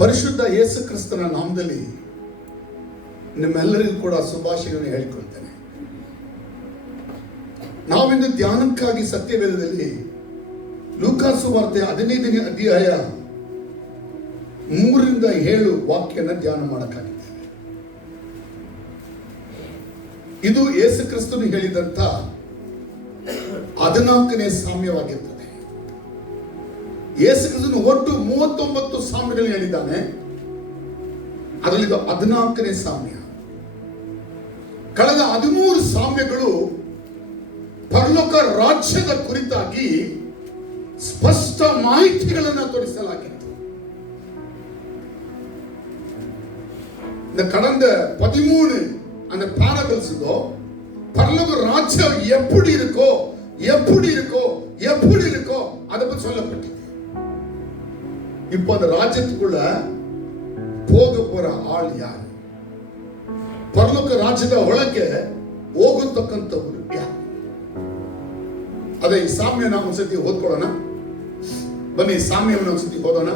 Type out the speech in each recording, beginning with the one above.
ಪರಿಶುದ್ಧ ಯೇಸು ಕ್ರಿಸ್ತನ ನಾಮದಲ್ಲಿ ನಿಮ್ಮೆಲ್ಲರಿಗೂ ಕೂಡ ಶುಭಾಶಯಗಳನ್ನು ಹೇಳಿಕೊಳ್ತೇನೆ. ನಾವಿಂದು ಧ್ಯಾನಕ್ಕಾಗಿ ಸತ್ಯವೇದದಲ್ಲಿ ಲೂಕಾ ಸುವಾರ್ತೆ 15ನೇ ಅಧ್ಯಾಯ 3-7 ವಾಕ್ಯನ ಧ್ಯಾನ ಮಾಡಕ್ಕಾಗಿದ್ದೇವೆ. ಇದು ಯೇಸು ಕ್ರಿಸ್ತನು ಹೇಳಿದಂತ 14ನೇ ಸಾಮ್ಯವಾಗಿರ್ತದೆ. ಯೇಸು ಕ್ರಿಸ್ತನು ಒಟ್ಟು 39 ಸಾಮ್ಯಗಳನ್ನು ಹೇಳಿದ್ದಾನೆ. ಅದರಲ್ಲಿ 14ನೇ ಸಾಮ್ಯ. ಕಳೆದ 13 ಸಾಮ್ಯಗಳು ಪರಲೋಕ ರಾಜ್ಯದ ಕುರಿತಾಗಿ ಸ್ಪಷ್ಟ ಮಾಹಿತಿಗಳನ್ನು ತೋರಿಸಲಾಗಿತ್ತು. இந்த கடந்த 13 அந்த பாரபல்ஸ்தோ பரலோக ராஜ்யம் எப்படி இருக்கோ அதை பத்தி சொல்லப்பட்டது. இப்போ அந்த ராஜ்யத்துக்குள்ள போக போற ஆள் யார்? ಪರಲೋಕ ರಾಜ್ಯದ ಒಳಗೆ ಹೋಗತಕ್ಕಂಥವ್ರು ಯಾರು? ಅದೇ ಈ ಸಾಮ್ಯನ ಒಂದ್ಸತಿ ಓದ್ಕೊಳ್ಳೋಣ ಬನ್ನಿ. ಸಾಮ್ಯವನ್ನು ಒಂದ್ಸತಿ ಓದೋಣ.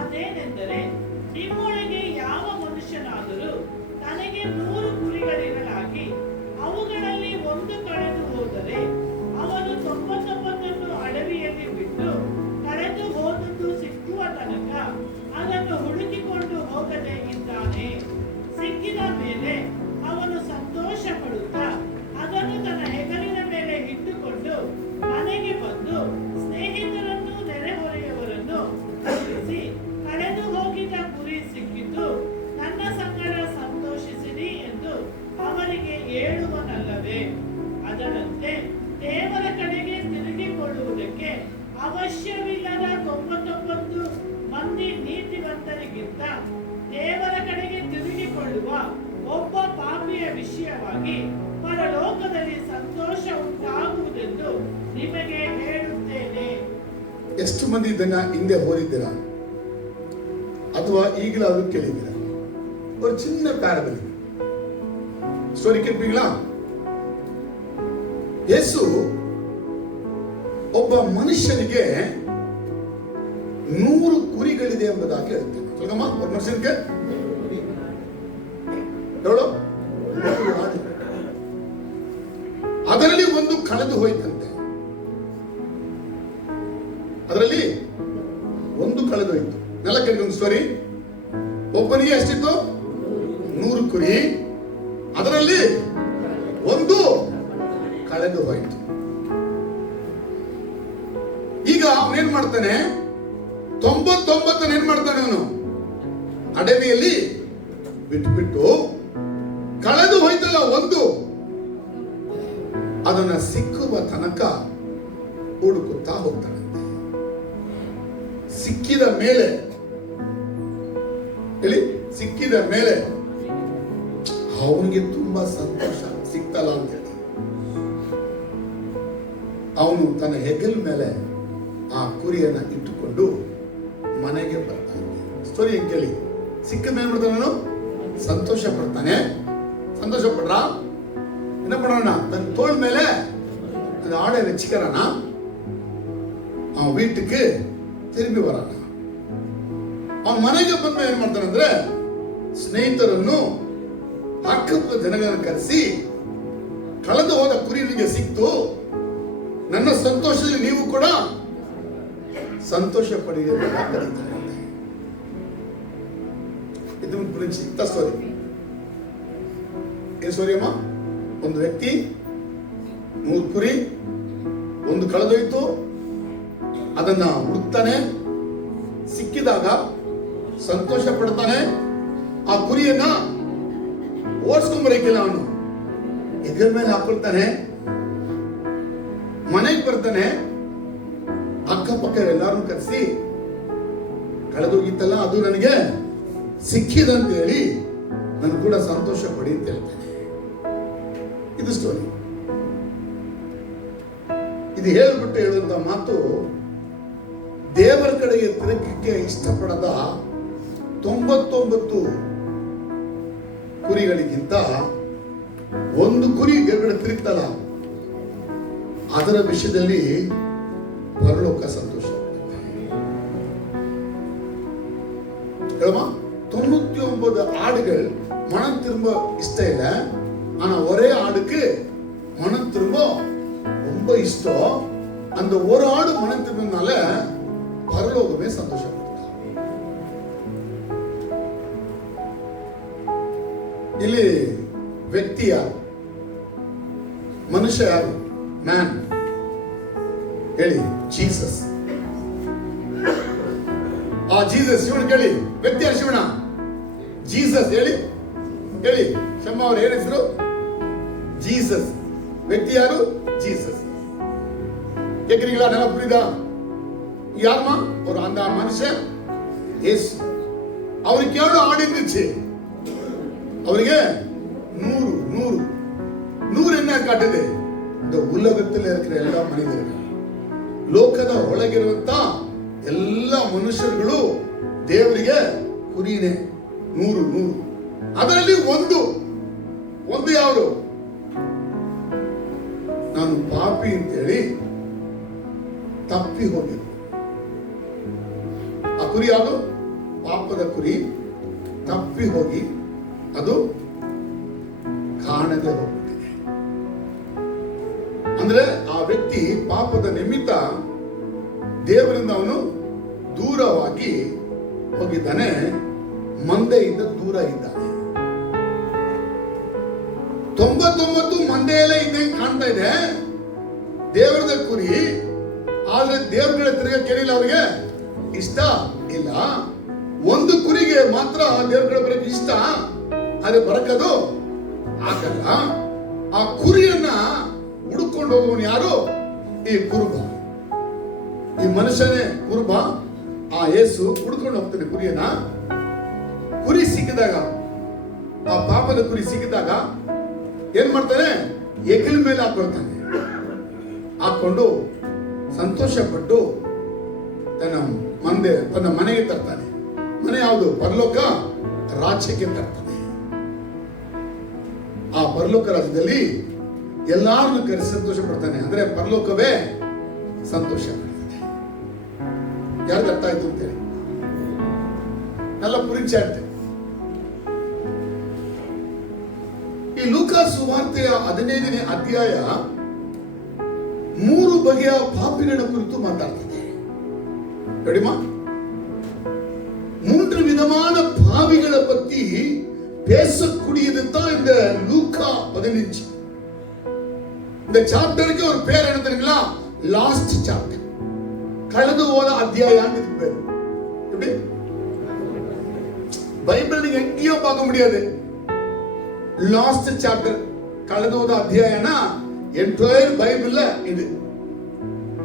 ಅದೇನೆಂದರೆ, ನಿಮ್ಮೊಳಗೆ ಯಾವ ಮನುಷ್ಯನಾದರೂ ತನಗೆ 100 ಕುರಿಗಳಿರಲಾಗಿ ಅವುಗಳಲ್ಲಿ ಒಂದು ಕಳೆದು ಹೋದರೆ ಅವನು 99 ಅಡವಿಯಲ್ಲಿ ಬಿಟ್ಟು ಕಳೆದು ಹೋದದ್ದು ಸಿಕ್ಕುವ ತನಕ ಅದನ್ನು ಹುಡುಕಿಕೊಂಡು ಹೋಗದೆ ಇದ್ದಾನೆ. ಸಿಕ್ಕಿದ ಮೇಲೆ ಅವನು ಸಂತೋಷ ಪಡುತ್ತಾ ಅದನ್ನು ತನ್ನ ಹೆಗಲಿನ ಮೇಲೆ ಇಟ್ಟುಕೊಂಡು ಮನೆಗೆ ಬಂದು ಸ್ನೇಹಿತರನ್ನು ನೆರೆಹೊರೆಯವರನ್ನು ಕರೆಸಿ, ಕಳೆದು ಹೋಗಿದ್ದ ಕುರಿ ಸಿಕ್ಕಿತು, ನನ್ನ ಸಂಗಡ ಸಂತೋಷಿಸಿರಿ ಎಂದು ಅವರಿಗೆ ಹೇಳುವನಲ್ಲವೇ? ಅದರಂತೆ ದೇವರ ಕಡೆಗೆ ತಿರುಗಿಕೊಳ್ಳುವುದಕ್ಕೆ ಅವಶ್ಯವಿಲ್ಲದ 99 ಮಂದಿ ನೀತಿವಂತರಿಗಿಂತ ದೇವರ ಕಡೆಗೆ ತಿರುಗಿಕೊಳ್ಳುವ ಒಬ್ಬ ಪಾಪಿಯ ವಿಷಯವಾಗಿ ಪರಲೋಕದಲ್ಲಿ ಸಂತೋಷ ಉಂಟಾಗುವುದೆಂದು ನಿಮಗೆ ಹೇಳುತ್ತೇನೆ. ಎಷ್ಟು ಮಂದಿ ಇದನ್ನ ಹಿಂದೆ ಓದಿದ್ದೀರಾ ಅಥವಾ ಈಗಲಾದ್ರೂ ಕೇಳಿದ್ದೀರಾ? ஒரு சின்ன ಪ್ಯಾರಬಲ್ ಸ್ಟೋರಿ ಕೇಳ್ತೀங்களா? ಯೇಸು ಒಬ್ಬ ಮನುಷ್ಯನಿಗೆ 100 ಕುರಿಗಳಿದೆ ಎಂಬುದಾಗಿ ಹೇಳ್ತಾನೆ. சொல்லுங்கம்மா, ஒரு மனுஷனுக்கு எவ்வளோ? ಅದರಲ್ಲಿ ಒಂದು ಕಳೆದು ಹೋಯ್ತಂತೆ. ಅದರಲ್ಲಿ ಒಂದು ಕಳೆದು ಹೋಯ್ತು. ನೆಲಕ್ಕೆ ಒಂದು ಸ್ಟೋರಿ. ಒಬ್ಬನಿಗೆ ಎಷ್ಟಿತ್ತು? 100 ಕುರಿ. ಅದರಲ್ಲಿ ಒಂದು ಕಳೆದು ಹೋಯ್ತು. ಈಗ ಅವನೇನ್ ಮಾಡ್ತಾನೆ? 99 ಏನ್ ಮಾಡ್ತಾನೆ? ಅವನು ಅಡವಿಯಲ್ಲಿ ಬಿಟ್ಟು ಕಳೆದು ಹೋಯ್ತಲ್ಲ ಒಂದು, ಅದನ್ನ ಸಿಕ್ಕುವ ತನಕ ಹುಡುಕುತ್ತಾ ಹೋಗ್ತಾನೆ. ಸಿಕ್ಕಿದ ಮೇಲೆ ಸಿಕ್ಕಿದ ಮೇಲೆ ಅವನಿಗೆ ತುಂಬಾ ಸಂತೋಷ, ಸಿಕ್ತಲ್ಲ ಅಂತ ಹೇಳಿ ಅವನು ತನ್ನ ಹೆಗಲ ಮೇಲೆ ಆ ಕುರಿಯನ್ನ ಇಟ್ಟುಕೊಂಡು ಮನೆಗೆ ಬರ್ತಾನೆ. ಸ್ಟೋರಿ ಕೇಳಿ. ಸಿಕ್ಕ ಮೇಲೆ ಮಾಡ್ತಾನೆ, ನಾನು ಸಂತೋಷ ಪಡ್ತಾನೆ. ಸಂತೋಷ ಪಡ್ರ என்ன பண்ணா? தன் தோள் மேல அந்த ஆடை வச்சுக்கிறானா, அவன் வீட்டுக்கு திரும்பಿ வராನ. ಅವನ ಮನೆಗೆ ಬಂದ ಏನ್ ಮಾಡ್ತಾನಂದ್ರೆ, ಸ್ನೇಹಿತರನ್ನು ಅಕ್ಕಪಕ್ಕ ಜನಗಳನ್ನು ಕರೆಸಿ, ಕಳೆದು ಹೋದ ಕುರಿ ನಿಮಗೆ ಸಿಕ್ತು, ನನ್ನ ಸಂತೋಷದಲ್ಲಿ ನೀವು ಕೂಡ ಸಂತೋಷ ಪಡಿರಿ ಅಂತ ಕರೀತಾರೆ. ಇದು ಗುరించి ಇಂಥ ಸ್ಟೋರಿ. ಏನ್ ಸ್ಟೋರಿ ಅಮ್ಮ? ಒಂದು ವ್ಯಕ್ತಿ 100 ಕುರಿ, ಒಂದು ಕಳೆದೋಯ್ತು, ಅದನ್ನ ಹುಡುಕ್ತಾನೆ. ಸಿಕ್ಕಿದಾಗ ಸಂತೋಷ ಪಡ್ತಾನೆ. ಆ ಕುರಿಯನ್ನ ಓಡಿಸ್ಕೊಂಬರಕ್ಕಿಲ್ಲ, ಅವನು ಎದುರ ಮೇಲೆ ಹಾಕೊಳ್ತಾನೆ. ಮನೆಗೆ ಬರ್ತಾನೆ. ಅಕ್ಕಪಕ್ಕ ಎಲ್ಲಾರು ಕರೆಸಿ, ಕಳೆದೋಗಿತ್ತಲ್ಲ ಅದು ನನಗೆ ಸಿಕ್ಕಿದಂತ ಹೇಳಿ ನಾನು ಕೂಡ ಸಂತೋಷ ಪಡಿ ಅಂತ ಹೇಳ್ತಾನೆ. ಇದು ಸ್ಟೋರಿ. ಇದು ಹೇಳ್ಬಿಟ್ಟು ಹೇಳುವಂತ ಮಾತು, ದೇವರ ಕಡೆಗೆ ತಿರುಗಕ್ಕೆ ಇಷ್ಟಪಡದ 99 ಕುರಿಗಳಿಗಿಂತ ಒಂದು ಕುರಿ ದೇವರ ತಿರುಗ್ತಲ್ಲ, ಅದರ ವಿಷಯದಲ್ಲಿ பரலோக சந்தோஷம். 99 ஆடுகள் மனம் திரும்ப இஷ்டம் இல்லை, ஆனா ஒரே ஆடுக்கு மனம் திரும்ப ரொம்ப இஷ்டம். அந்த ஒரு ஆடு மனம் திரும்பினால பரலோகமே சந்தோஷம். ಇಲ್ಲಿ ವ್ಯಕ್ತಿ ಯಾರು? ಮನುಷ್ಯ ಯಾರು? ಮ್ಯಾನ್. ಹೇಳಿ, ಜೀಸಸ್. ಆ ಜೀಸಸ್ ಶಿವನ ಕೇಳಿ, ವ್ಯಕ್ತಿ ಯಾರು? ಶಿವನ. ಜೀಸಸ್ ಹೇಳಿ, ಹೇಳಿ. ಶಮ್ಮ ಅವ್ರ ಏನ್ ಹೆಸರು? ಜೀಸಸ್. ವ್ಯಕ್ತಿ ಯಾರು? ஜீசஸ். கேக்குறீங்களா? நல்லா புரியுதா? யாருமா? ஒரு அந்த மனுஷன் இயேசு. அவருக்கு எவ்வளவு ஆடு இருந்துச்சு? அவருக்கு 100 என்ன காட்டுது? இந்த உலகத்தில் இருக்கிற எல்லா மனிதர்கள், ಲೋಕದ ಒಳಗಿರುವಂತ ಎಲ್ಲ ಮನುಷ್ಯರುಗಳು ದೇವರಿಗೆ ಕುರಿನೇ. 100 ಅದರಲ್ಲಿ ಒಂದು ಯಾರು? ನಾನು ಪಾಪಿ ಅಂತೇಳಿ ತಪ್ಪಿ ಹೋಗಿ. ಆ ಕುರಿ ಯಾವುದು? ಪಾಪದ ಕುರಿ ತಪ್ಪಿ ಹೋಗಿ ಅದು ಕಾಣದೆ ಹೋಗ್ಬಿಟ್ಟಿದೆ. ಅಂದ್ರೆ ಆ ವ್ಯಕ್ತಿ ಪಾಪದ ನಿಮಿತ್ತ ದೇವರಿಂದ ಅವನು ದೂರವಾಗಿ ಹೋಗಿದ್ದಾನೆ, ಮಂದೆಯಿಂದ ದೂರ ಇದ್ದಾನೆ. 99 ಮಂದೆಯಲ್ಲೇ ಇದ್ದಂಗೆ ಕಾಣ್ತಾ ಇದೆ ದೇವರದ ಕುರಿ. ಆದ್ರೆ ದೇವ್ರ ಕಡೆ ತಿರುಗ ಕೇಳಿಲ್ಲ, ಅವ್ರಿಗೆ ಇಷ್ಟ ಇಲ್ಲ. ಒಂದು ಕುರಿಗೆ ಮಾತ್ರ ದೇವ್ರ ಕಡೆ ಬರಕ್ಕೆ ಇಷ್ಟ, ಅದೇ ಬರಕದು ಆಗಲ್ಲ. ಆ ಕುರಿಯನ್ನ ಹುಡುಕೊಂಡು ಹೋಗುವನು ಯಾರು? ಈ ಕುರುಬ. ಈ ಮನುಷ್ಯನೇ ಕುರುಬ. ಆ ಯೇಸು ಹುಡುಕೊಂಡು ಹೋಗ್ತಾನೆ ಕುರಿಯನ್ನ. ಕುರಿ ಸಿಕ್ಕಿದಾಗ, ಆ ಪಾಪದ ಕುರಿ ಸಿಕ್ಕಿದಾಗ ಏನ್ ಮಾಡ್ತಾನೆ? ಹೆಗಲ ಮೇಲೆ ಹಾಕೊಳ್ತಾನೆ. ಹಾಕೊಂಡು ಸಂತೋಷ ಪಟ್ಟು ತನ್ನ ಮನೆಗೆ ತರ್ತಾನೆ. ಮನೆ ಯಾವುದು? ಪರಲೋಕ ರಾಜ್ಯಕ್ಕೆ ತರ್ತಾನೆ. ಆ ಪರಲೋಕ ರಾಜ್ಯದಲ್ಲಿ ಎಲ್ಲಾರನ್ನು ಕರೆಸಿ ಸಂತೋಷ ಪಡ್ತಾನೆ. ಅಂದ್ರೆ ಪರಲೋಕವೇ ಸಂತೋಷ ಪಡ್ತಾನೆ. ಯಾರಿಗೆ ಅರ್ಥ ಆಯ್ತು ಅಂತೇಳಿ ಎಲ್ಲ ಪುರಿಚಾಡ್ತೆ. ಈ ಲೂಕಾ ಸುವಾರ್ತೆಯ 15ನೇ ಅಧ್ಯಾಯ 3 ಬಗೆಯ ಪಾಪಿಗಳ ಕುರಿತು ಮಾತಾಡ್ತದೆ. ನೋಡಿமா, 3 விதமான பாவிகளை பத்தி பேசக்கூடியது தான் இந்த லூக்கா 15. இந்த சாப்டருக்கு ஒரு பேர் என்ன தெரியுங்களா? லாஸ்ட் சாப்டர், கಳೆದು ಹೋದ ಅಧ್ಯಾಯ ಅಂತ ಇದಕ್ಕೆ பேரு. எப்படி? பைபிள் நீங்க எங்கேயும் பார்க்க முடியாது. லாஸ்ட் சாப்டர், ಕಳೆದು ಹೋದ ಅಧ್ಯಾಯನ ಎಂಟೈರ್ ಬೈಬಲ್ ಇದು.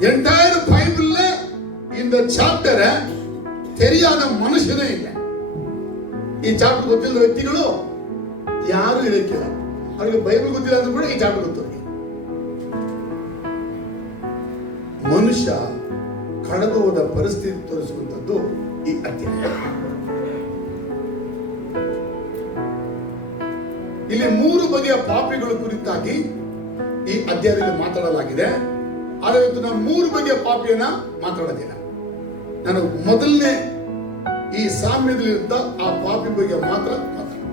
ಎಂಟೈರ್ ಬೈಬಲ್ இந்த சாப்டரை தெரியாத ಮನುಷ್ಯನೇ ಇಲ್ಲ. ಈ ಚಾಪ್ಟರ್ ಗೊತ್ತಿಲ್ಲದ ವ್ಯಕ್ತಿಗಳು ಯಾರು ಇರಕ್ಕಿಲ್ಲ. ಅವರಿಗೆ ಬೈಬಲ್ ಗೊತ್ತಿಲ್ಲ ಅಂದ್ರೂ ಕೂಡ ಈ ಚಾಪ್ಟರ್ ಗೊತ್ತು. ಮನುಷ್ಯ ಕಳೆದು ಹೋದ ಪರಿಸ್ಥಿತಿ ತೋರಿಸುವಂತದ್ದು ಈ ಅಧ್ಯಾಯ. ಇಲ್ಲಿ 3 ಬಗೆಯ ಪಾಪಿಗಳ ಕುರಿತಾಗಿ ಈ ಅಧ್ಯಾಯದಲ್ಲಿ ಮಾತಾಡಲಾಗಿದೆ. ಆದರೆ ಇವತ್ತು ನಾವು 3 ಬಗೆಯ ಪಾಪಿಯನ್ನ ಮಾತಾಡೋದಿಲ್ಲ. ನಾನು ಮೊದಲನೇ ಈ ಸಾಮ್ಯದಲ್ಲಿರುತ್ತ ಆ ಪಾಪಿ ಬಗ್ಗೆ ಮಾತ್ರ ಮಾತಾಡ್ತೀನಿ.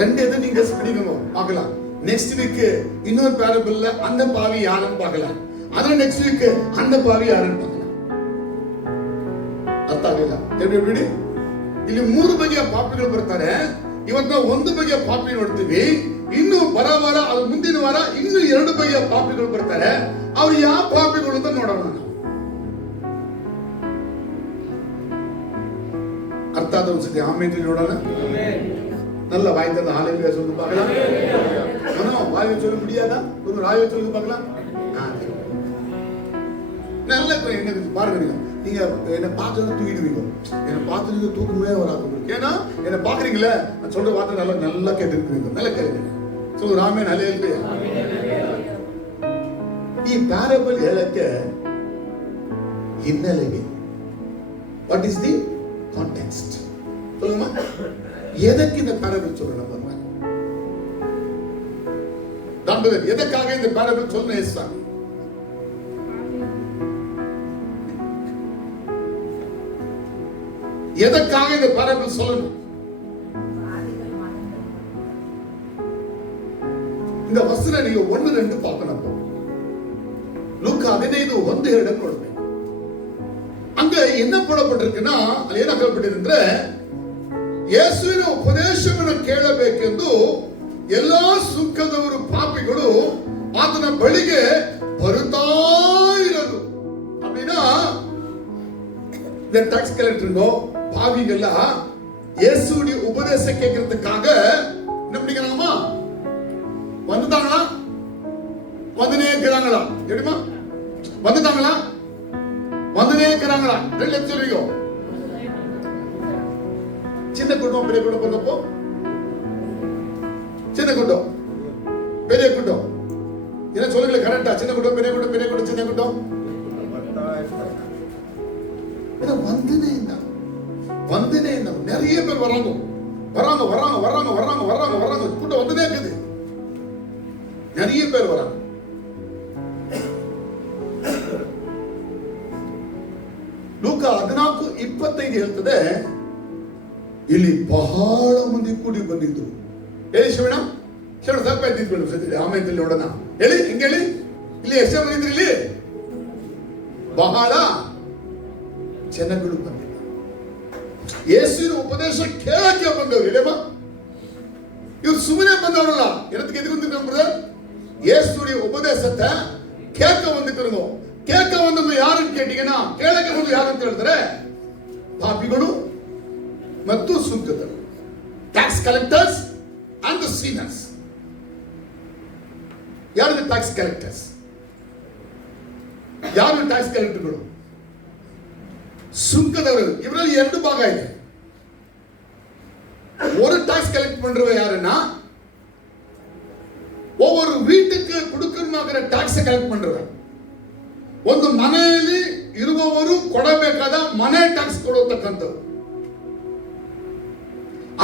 ரெண்டாவது நீங்க படிக்கணும் பார்க்கலாம். நெக்ஸ்ட் வீக் இன்னொரு பேரபிள்ல அந்த பாவி யாருன்னு பார்க்கலாம். ಅದರ ನೆಕ್ಸ್ಟ್ ವೀಕ್ அந்த பாவி ಯಾರನ್ನು பார்க்கலாம். ಅರ್ಥ ಆಗಿಲ್ಲ? எப்படி ಇಲ್ಲಿ 3 ಬಗೆಯ ಪಾಪಿಗಳು ಬರ್ತಾರೆ. ಇವತ್ತು ನಾವು 1 ಬಗೆಯ ಪಾಪಿ ನೋಡ್ತೀವಿ. ಇನ್ನು ಬರೋ ವಾರ, ಅದು ಮುಂದಿನ ವಾರ ಇನ್ನು 2 ಬಗೆಯ ಪಾಪಿಗಳು ಬರ್ತಾರೆ. ಅವ್ರು ಯಾವ ಪಾಪಿಗಳು ಅಂತ ನೋಡೋಣ. ಅರ್ಥ ಆದ ಒಂದ್ಸತಿ ಆಮೇಲೆ ನೋಡೋಣ. நல்ல வாய் தந்த ஹalleluya சொல்லு பார்க்கலாம். மனோ வாய் சொல்ல முடியாதா? கொஞ்சம் ராய் சொல்லு பார்க்கலாம். நல்ல என்ன பாருங்க, நீங்க என்ன பார்த்தது தூக்கிடுவீங்க. என்ன பார்த்தது தூக்கமே வராது. ஏன்னா என்ன பாக்குறீங்களே, நான் சொல்ற வார்த்தை நல்லா கேட்டுருக்கீங்க. நல்ல கேளுங்க. சொல்லு ராமே ஹalleluya. ಈ ಪ್ಯಾರಬಲ್ ಹೇಳಕ್ಕೆ ಹಿನ್ನೆಲೆ, ವಾಟ್ ಇಸ್ ದಿ ಕಾಂಟೆಕ್ಸ್ಟ್ சொல்லுங்க. எதற்கு இந்த பேரபிள் சொல்றேன்? எதற்காக இந்த பேரபிள் சொன்ன? எதற்காக இந்த பேரபிள் சொல்லணும்? இந்த வசனம் நீங்க 1-2 பார்க்கணும். லூக்கா 15:1-2 ನೋಡಬೇಕು. அங்க என்ன போடப்பட்டிருக்குன்னா, ಅಲ್ಲಿ ಏನು ಹಾಕಲ್ಪಟ್ಟಿದೆ, ಯೇಸುವಿನ ಉಪದೇಶವನ್ನು ಕೇಳಬೇಕೆಂದು ಎಲ್ಲಾ ಸುಂಕದವರು ಪಾಪಿಗಳು ಆತನ ಬಳಿಗೆ ಬರುತ್ತಾ ಇರೋದು. அப்படின்னா இந்த டாக்ஸ் கலெக்டருங்கோ பாவிகள இயேசுடைய உபதேசம் கேட்கறதுக்காக என்ன பண்ணிக்கிறாங்கம்மா? வந்துட்டாங்களா? வந்துனே இருக்கிறாங்களா? தெரியுமா? வந்துட்டாங்களா? வந்துனே இருக்கிறாங்களா? 2 லட்சம் சொல்றீங்க. சின்ன குடும்பம் பெரிய குடும்பம் இருந்தப்போ, சின்ன குடும்பம் பெரிய குடும்பம் என்ன சொல்லுங்க கரெக்டா? சின்ன குடும்பம் பெரிய குடும்பம், பெரிய குடும்பம் சின்ன குடும்பம். வந்துனே நிறைய பேர் வராங்க வராங்க வராங்க வராங்க வராங்க வராங்க வராங்க கூட்டம் வந்துனே இருக்குது. நிறைய பேர் வராங்க. ಲೂಕ 14:25 ಹೇಳ್ತದೆ, ಇಲ್ಲಿ ಬಹಳ ಮಂದಿ ಕೂಡಿ ಬಂದಿದ್ರು. ಹೇಳಿ ಶಿವಣ್ಣ, ಶಿವಣ್ಣ ಸ್ವಲ್ಪ ಎದ್ದಿದ್ಬಿಡು, ಆಮೇಲೆ ನೋಡೋಣ. ಹೇಳಿ, ಹಿಂಗೆ ಹೇಳಿ. ಇಲ್ಲಿ ಎಷ್ಟೇ ಬಂದಿದ್ರು? ಇಲ್ಲಿ ಬಹಳ ಜನಗಳು ಬಂದಿಲ್ಲ. ಯೇಸುವಿನ ಉಪದೇಶ ಕೇಳಕ್ಕೆ ಬಂದವರು. ಹೇಳಮ್ಮ, ಇವ್ರು ಸುಮ್ಮನೆ ಬಂದವರಲ್ಲ. ಏನಕ್ಕೆ ಎದುರು ಯೇಸುடைய ಉಪದೇಶத்தை கேட்க வந்துக்கிறோம். கேட்க வந்தவங்க யாருன்னு கேட்டீங்கன்னா, ಕೇಳಕ್ಕೆ ಬಂದು ಯಾರು ಅಂತ ಹೇಳಿದ್ರೆ ಪಾಪಿಗಳು ಮತ್ತು ಸುಂಕದರು, ಟ್ಯಾಕ್ಸ್ ಕಲೆಕ್ಟರ್ಸ್ ಅಂಡ್ ದ ಸೀನರ್ಸ್. ಯಾರು ಟ್ಯಾಕ್ಸ್ ಕಲೆಕ್ಟರ್ಸ್? ಯಾರು ಟ್ಯಾಕ್ಸ್ ಕಲೆಕ್ಟರ್ಗಳು? ಸುಂಕದವರು. ಇವರಲ್ಲಿ 2 ಭಾಗ ಇದೆ. ஒரு டாக்ஸ் கலெக்ட் பண்றவங்க யாருன்னா, ஒவ்வொரு வீட்டுக்கு கொடுக்கணுமாகிற டாಕ್ಸ್ ಕಲೆಕ್ಟ್ பண்றவங்க. ಒಂದು ಮನೆಯಲ್ಲಿ ಇರುವವರು ಕೊಡಬೇಕಾದ ಮನೆ ಟ್ಯಾಕ್ಸ್ ಕೊಡತಕ್ಕಂಥವ್ರು.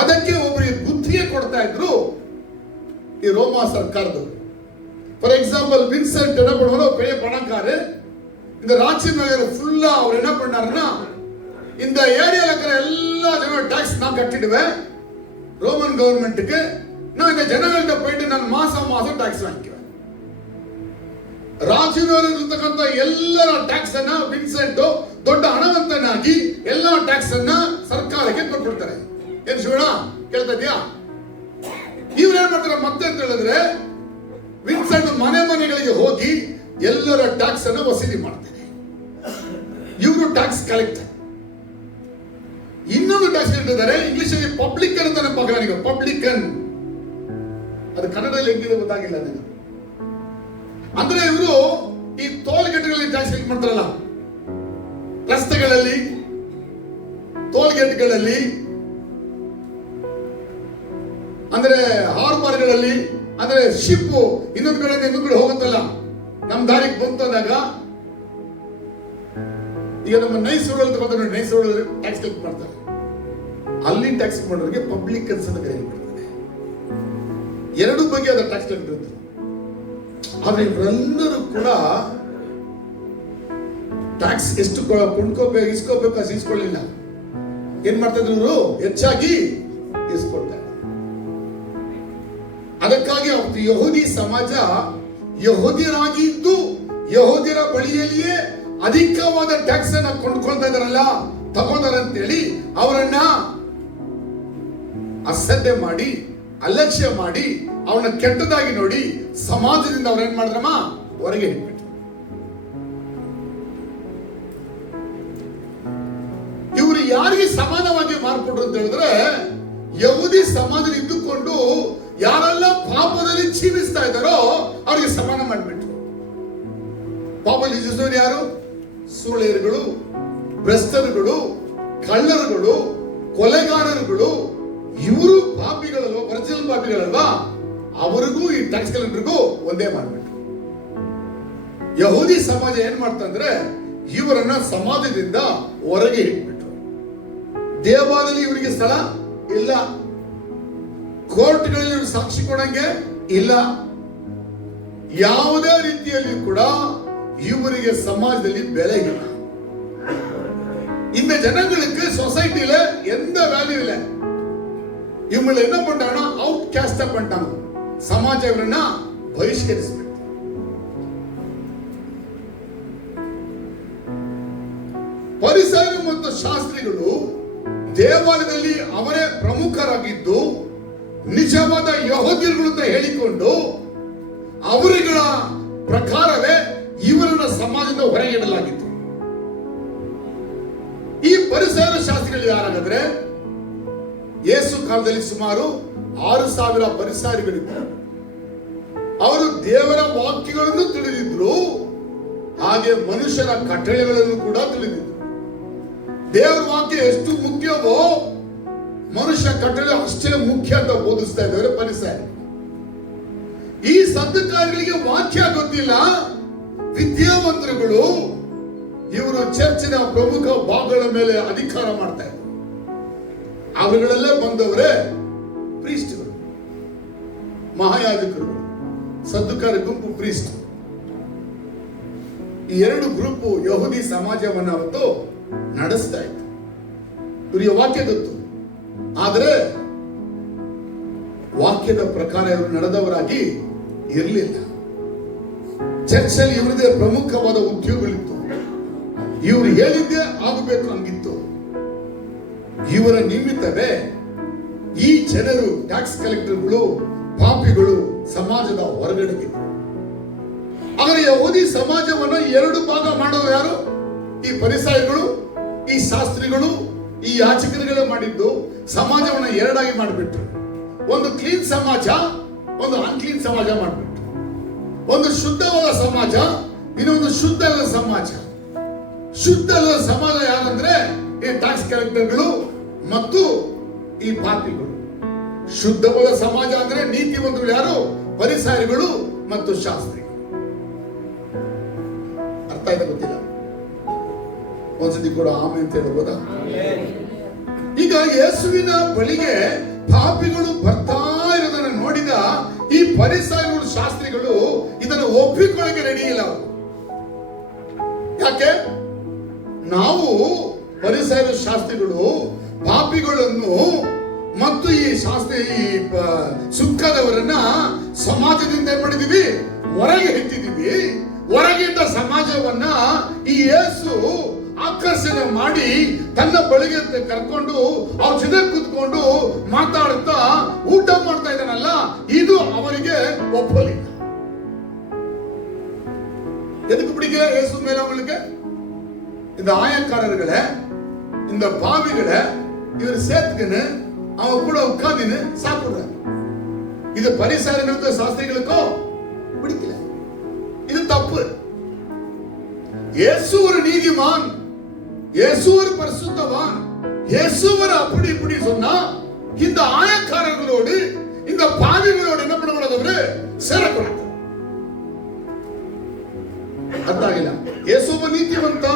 ಅದಕ್ಕೆ ಒಬ್ಬರಿಗೆ ಗುತ್ತಿಗೆ ಕೊಡ್ತಾ ಇದ್ರು ಈ ರೋಮಾ ಸರ್ಕಾರದವರು. ஃபார் எக்ஸாம்பிள் வின்சென்ட் என்ன பண்ணுவாரு? பெரிய பணக்காரு. இந்த ராட்சி நகர் ஃபுல்லா அவர் என்ன பண்ணாருன்னா, இந்த ஏரியால இருக்கிற எல்லா ஜனம் டாக்ஸ் நான் கட்டிடுவேன் ரோமன் கவர்மெண்ட்டுக்கு. நான் இந்த ಜನங்கள்ட்ட போயிட்டு நான் மாசம் மாசம் டாக்ஸ் வாங்கிக்குவேன். ರಾಜ್ಯದಲ್ಲಿರತಕ್ಕಂಥ ಎಲ್ಲರ ಟ್ಯಾಕ್ಸ್ ಅನ್ನ ವಿನ್ಸೆಂಟ್ ದೊಡ್ಡ ಹಣವಂತನಾಗಿ ಎಲ್ಲಾ ಟ್ಯಾಕ್ಸ್ ಅನ್ನ ಸರ್ಕಾರಕ್ಕೆ ಕೊಟ್ಬಿಡ್ತಾರೆ. ಏನ್ ಶಿವಣ್ಣ ಕೇಳ್ತಾ ಇದೆಯಾ? ಇವ್ರೇನ್ ಮಾಡ್ತಾರೆ ಮತ್ತೆ ಅಂತ ಹೇಳಿದ್ರೆ, ವಿನ್ಸೆಂಟ್ ಮನೆಗಳಿಗೆ ಹೋಗಿ ಎಲ್ಲರ ಟ್ಯಾಕ್ಸ್ ಅನ್ನ ವಸೂಲಿ ಮಾಡ್ತಾರೆ. ಇವರು ಟ್ಯಾಕ್ಸ್ ಕಲೆಕ್ಟರ್. ಇನ್ನೊಂದು ಟ್ಯಾಕ್ಸ್ ಕಲೆಕ್ಟರ್ ಇಂಗ್ಲಿಷ್ ಅಲ್ಲಿ ಪಬ್ಲಿಕನ್ ಅಂತ ನೆನಪಾಗ. ಪಬ್ಲಿಕನ್ ಅದು ಕನ್ನಡದಲ್ಲಿ ಹೆಂಗಿದೆ ಗೊತ್ತಾಗಿಲ್ಲ ನನಗೆ. ಅಂದ್ರೆ ಇವರು ಈ ಟೋಲ್ ಗೇಟ್ಗಳಲ್ಲಿ ಟ್ಯಾಕ್ಸ್ ಕಲೆಕ್ಟ್ ಮಾಡ್ತಾರಲ್ಲ, ರಸ್ತೆಗಳಲ್ಲಿ ಟೋಲ್ ಗೇಟ್ಗಳಲ್ಲಿ, ಅಂದ್ರೆ ಹಾರ್ಬರ್ಗಳಲ್ಲಿ, ಅಂದ್ರೆ ಶಿಪ್ ಇನ್ನೊಂದು ಕಡೆಯಿಂದ ಇನ್ನೊಂದು ಕಡೆ ಹೋಗುತ್ತಲ್ಲ, ನಮ್ ದಾರಿಗೆ ಬಂತಂದಾಗ ಈಗ ನಮ್ಮ ನೈಸ್ ರೋಡ್ ತಗೊಂಡ್ರೆ ನೈಸ್ ರೋಡ್ ಟ್ಯಾಕ್ಸ್ ಕಲೆಕ್ಟ್ ಮಾಡ್ತಾರೆ. ಅಲ್ಲಿ ಟ್ಯಾಕ್ಸ್ ಮಾಡೋರಿಗೆ ಪಬ್ಲಿಕನ್ಸ್ ಅಂತ ಕರೆಯಲ್ಪಡ್ತಾರೆ. 2 ಬಗೆಯಾದ ಟ್ಯಾಕ್ಸ್ ಕಲೆಕ್ಟರ್ ಇದ್ರು. ಆದ್ರೆ ಇವರೆಲ್ಲರೂ ಕೂಡ ಟ್ಯಾಕ್ಸ್ ಎಷ್ಟು ಕೊಂಡ್ಕೋಬೇಕು ಇಸ್ಕೋಬೇಕು ಅದು ಇಸ್ಕೊಳ್ಳಿಲ್ಲ. ಏನ್ ಮಾಡ್ತಾ ಇದ್ರು ಇವರು? ಹೆಚ್ಚಾಗಿ ಇಸ್ಕೊಳ್ತಾರೆ. ಅದಕ್ಕಾಗಿ ಅವತ್ತು ಯಹೂದಿ ಸಮಾಜ ಯಹೂದ್ಯರಾಗಿದ್ದು ಯಹೂದ್ಯರ ಬಳಿಯಲ್ಲಿಯೇ ಅಧಿಕವಾದ ಟ್ಯಾಕ್ಸ್ ಅನ್ನ ಕೊಂಡ್ಕೊಳ್ತಾ ಇದಾರಲ್ಲ, ತಗೊಂಡಾರ ಅಂತೇಳಿ ಅವರನ್ನ ಅಸಡ್ಡೆ ಮಾಡಿ, ಅಲಕ್ಷ್ಯ ಮಾಡಿ, ಅವನ ಕೆಟ್ಟದಾಗಿ ನೋಡಿ ಸಮಾಜದಿಂದ ಅವ್ರು ಏನ್ ಮಾಡಿದ್ರಮ್ಮ? ಹೊರಗೆ ಇಟ್ಬಿಟ್ರು. ಇವರು ಯಾರಿಗೆ ಸಮಾನವಾಗಿ ಮಾರ್ಪಟ್ರು ಅಂತ ಹೇಳಿದ್ರೆ, ಯಹೂದಿ ಸಮಾಜದಲ್ಲಿ ಇದ್ದುಕೊಂಡು ಯಾರೆಲ್ಲ ಪಾಪದಲ್ಲಿ ಜೀವಿಸ್ತಾ ಇದ್ದಾರೋ ಅವ್ರಿಗೆ ಸಮಾನ ಮಾಡಿಬಿಟ್ರು. ಪಾಪದಲ್ಲಿ ಜೀವಿಸಿದವರು ಯಾರು? ಸೂಳೆಯರುಗಳು, ಭ್ರಷ್ಟರುಗಳು, ಕಳ್ಳರುಗಳು, ಕೊಲೆಗಾರರುಗಳು. ಇವರು ಪಾಪಿಗಳಲ್ವಾ? ಒರಿಜಿನಲ್ ಪಾಪಿಗಳಲ್ವಾ? ಅವರಿಗೂ ಈ ಟ್ಯಾಕ್ಸ್ ಕಲೆಕ್ಟರ್ಗೂ ಒಂದೇ ಮಾಡ್ಬಿಟ್ರು. ಯಹೂದಿ ಸಮಾಜ ಏನ್ ಮಾಡ್ತಂದ್ರೆ ಇವರನ್ನ ಸಮಾಜದಿಂದ ಹೊರಗೆ ಇಟ್ಬಿಟ್ರು. ದೇವಾಲಯದಲ್ಲಿ ಇವರಿಗೆ ಸ್ಥಳ ಇಲ್ಲ, ಕೋರ್ಟ್ಗಳಲ್ಲಿ ಇವರು ಸಾಕ್ಷಿ ಕೊಡಂಗೆ ಇಲ್ಲ, ಯಾವುದೇ ರೀತಿಯಲ್ಲಿ ಕೂಡ ಇವರಿಗೆ ಸಮಾಜದಲ್ಲಿ ಬೆಲೆ ಇಲ್ಲ. இந்த ஜனங்களுக்கு சொசைட்டில எந்த வேல்யூ இல்ல. இவங்களை என்ன பண்றாங்கன்னா அவுட் கேஸ்டா பண்ணிட்டாங்க. சமாஜம் இவரನ್ನ ಬಹಿಷ್ಕರಿಸಿಬಿಟ್ಟು. ಪರಿಸಯರು ಮತ್ತು ಶಾಸ್ತ್ರಿಗಳು ದೇವಾಲಯದಲ್ಲಿ ಅವರೇ ಪ್ರಮುಖರಾಗಿದ್ದು ನಿಜವಾದ ಯಹೂದ್ಯರು ಅಂತ ಹೇಳಿಕೊಂಡು ಅವರುಗಳ ಪ್ರಕಾರವೇ ಇವರನ್ನ ಸಮಾಜದಿಂದ ಹೊರಗಿಡಲಾಗಿತ್ತು. ಈ ಪರಿಸರ ಶಾಸ್ತ್ರಿಗಳು ಯಾರಾಗಂದ್ರೆ ಯೇಸು ಕಾಲದಲ್ಲಿ ಸುಮಾರು 6,000 ಪರಿಸರಿಗಳಿದ್ದರು. ಅವರು ದೇವರ ವಾಕ್ಯಗಳನ್ನು ತಿಳಿದಿದ್ರು, ಹಾಗೆ ಮನುಷ್ಯರ ಕಟ್ಟಳೆಗಳನ್ನು ಕೂಡ ತಿಳಿದಿದ್ರು. ದೇವರ ವಾಕ್ಯ ಎಷ್ಟು ಮುಖ್ಯವೋ ಮನುಷ್ಯ ಕಟ್ಟಳೆ ಅಷ್ಟೇ ಮುಖ್ಯ ಅಂತ ಬೋಧಿಸ್ತಾ ಇದ್ದಾರೆ ಪರಿಸರ. ಈ ಸದ್ದುಕಾರರಿಗೆ ವಾಕ್ಯ ಗೊತ್ತಿಲ್ಲ, ವಿದ್ಯಾವಂತರುಗಳು ಇವರು ಚರ್ಚಿನ ಪ್ರಮುಖ ಭಾಗಗಳ ಮೇಲೆ ಅಧಿಕಾರ ಮಾಡ್ತಾ ಇದ್ರು. ಅವರುಗಳಲ್ಲೇ ಬಂದವರೇ ಪ್ರೀಸ್ಟ್ಗಳು, ಮಹಾಯಾಜಕರು, ಸದ್ದುಕಾರ ಗುಂಪು ಪ್ರೀಸ್ಟ್. ಈ ಎರಡು ಗ್ರೂಪ್ ಯಹೂದಿ ಸಮಾಜವನ್ನು ಅವತ್ತು ನಡೆಸ್ತಾ ಇತ್ತು. ಇವರಿಗೆ ವಾಕ್ಯ ಗೊತ್ತು, ಆದರೆ ವಾಕ್ಯದ ಪ್ರಕಾರ ಇವರು ನಡೆದವರಾಗಿ ಇರಲಿಲ್ಲ. ಚರ್ಚಲ್ಲಿ ಇವರದೇ ಪ್ರಮುಖವಾದ ಉದ್ಯೋಗಗಳಿತ್ತು. ಇವರು ಹೇಳಿದ್ದೇ ಆಗಬೇಕು ಹಂಗಿತ್ತು. ಇವರ ನಿಮಿತ್ತವೇ ಈ ಜನರು ಟ್ಯಾಕ್ಸ್ ಕಲೆಕ್ಟರ್ಗಳು, ಪಾಪಿಗಳು ಸಮಾಜದ ಹೊರಗಡೆಗಿದ್ರು. ಆದರೆ ಯಹೂದಿ ಸಮಾಜವನ್ನು ಎರಡು ಭಾಗ ಮಾಡೋದು ಯಾರು? ಈ ಪರಿಸಯಗಳು, ಈ ಶಾಸ್ತ್ರಿಗಳು, ಈ ಯಾಜಕರುಗಳೇ ಮಾಡಿದ್ದು. ಸಮಾಜವನ್ನು ಎರಡಾಗಿ ಮಾಡಿಬಿಟ್ರು. ಒಂದು ಕ್ಲೀನ್ ಸಮಾಜ, ಒಂದು ಅನ್ಕ್ಲೀನ್ ಸಮಾಜ ಮಾಡಿಬಿಟ್ರು. ಒಂದು ಶುದ್ಧವಾದ ಸಮಾಜ, ಇನ್ನೊಂದು ಶುದ್ಧ ಅಲ್ಲದ ಸಮಾಜ. ಶುದ್ಧ ಅಲ್ಲದ ಸಮಾಜ ಯಾರಂದ್ರೆ ಈ ಟ್ಯಾಕ್ಸ್ ಕಲೆಕ್ಟರ್ಗಳು ಮತ್ತು ಈ ಪಾಪಿಗಳು. ಶುದ್ಧವಾದ ಸಮಾಜ ಅಂದ್ರೆ ನೀತಿವಂತರು ಯಾರು? ಪರಿಸಯಗಳು ಮತ್ತು ಶಾಸ್ತ್ರಿಗಳು. ಅರ್ಥ ಆಯ್ತಾ ಗೊತ್ತಿಲ್ಲ? ಒಂದ್ಸತಿ ಕೂಡ ಆಮೇಲೆ ಅಂತ ಹೇಳ್ಬೋದಾ? ಈಗ ಯೇಸುವಿನ ಬಳಿಗೆ ಪಾಪಿಗಳು ಬರ್ತಾ ಇರೋದನ್ನ ನೋಡಿದ ಈ ಪರಿಸಯಗಳು, ಶಾಸ್ತ್ರಿಗಳು ಇದನ್ನು ಒಪ್ಪಿಕೊಳ್ಳಕ್ಕೆ ರೆಡಿ ಇಲ್ಲ. ಯಾಕೆ? ನಾವು ಪರಿಸಯದ ಶಾಸ್ತ್ರಿಗಳು ಪಾಪಿಗಳನ್ನು ಮತ್ತು ಈ ಶಾಸ್ತ್ರಿ ಸುಖದವರನ್ನ ಸಮಾಜದಿಂದ ಏನ್ ಮಾಡಿದೀವಿ? ಹೊರಗೆ ಇಟ್ಟಿದೀವಿ. ಹೊರಗಿದ್ದ ಸಮಾಜವನ್ನ ಈ ಯೇಸು ಆಕರ್ಷಣೆ ಮಾಡಿ ತನ್ನ ಬಳಿಗೆ ಕರ್ಕೊಂಡು ಅವ್ರ ಜೊತೆ ಕೂತ್ಕೊಂಡು ಮಾತಾಡ್ತಾ ಊಟ ಮಾಡ್ತಾ ಇದ್ದಾನಲ್ಲ, ಇದು ಅವರಿಗೆ ಒಪ್ಪಲಿಲ್ಲ. எதுக்கு பிடிக்கல இயேசு மேல அவங்களுக்கு? இந்த ஆயக்காரர்களை, இந்த பாவிகளை இவர் சேர்த்துக்கின்னு அவங்க கூட உட்கார்ந்து சாப்பிடுறாரு. இது பரிசேயர்களுக்கு சாஸ்திரிகளுக்கோ பிடிக்கல. இது தப்பு. இயேசு ஒரு நீதிமான், இயேசு ஒரு பரிசுத்தவான். இயேசுவர் அப்படி இப்படி சொன்னா இந்த ஆயக்காரர்களோடு, இந்த பாவிகளோடு என்ன பண்ணக்கூடாது? சேரக்கூடாது. ಅರ್ಥ ಆಗಿಲ್ಲ? ಯೇಸು ಒಬ್ಬ ನೀತಿವಂತ,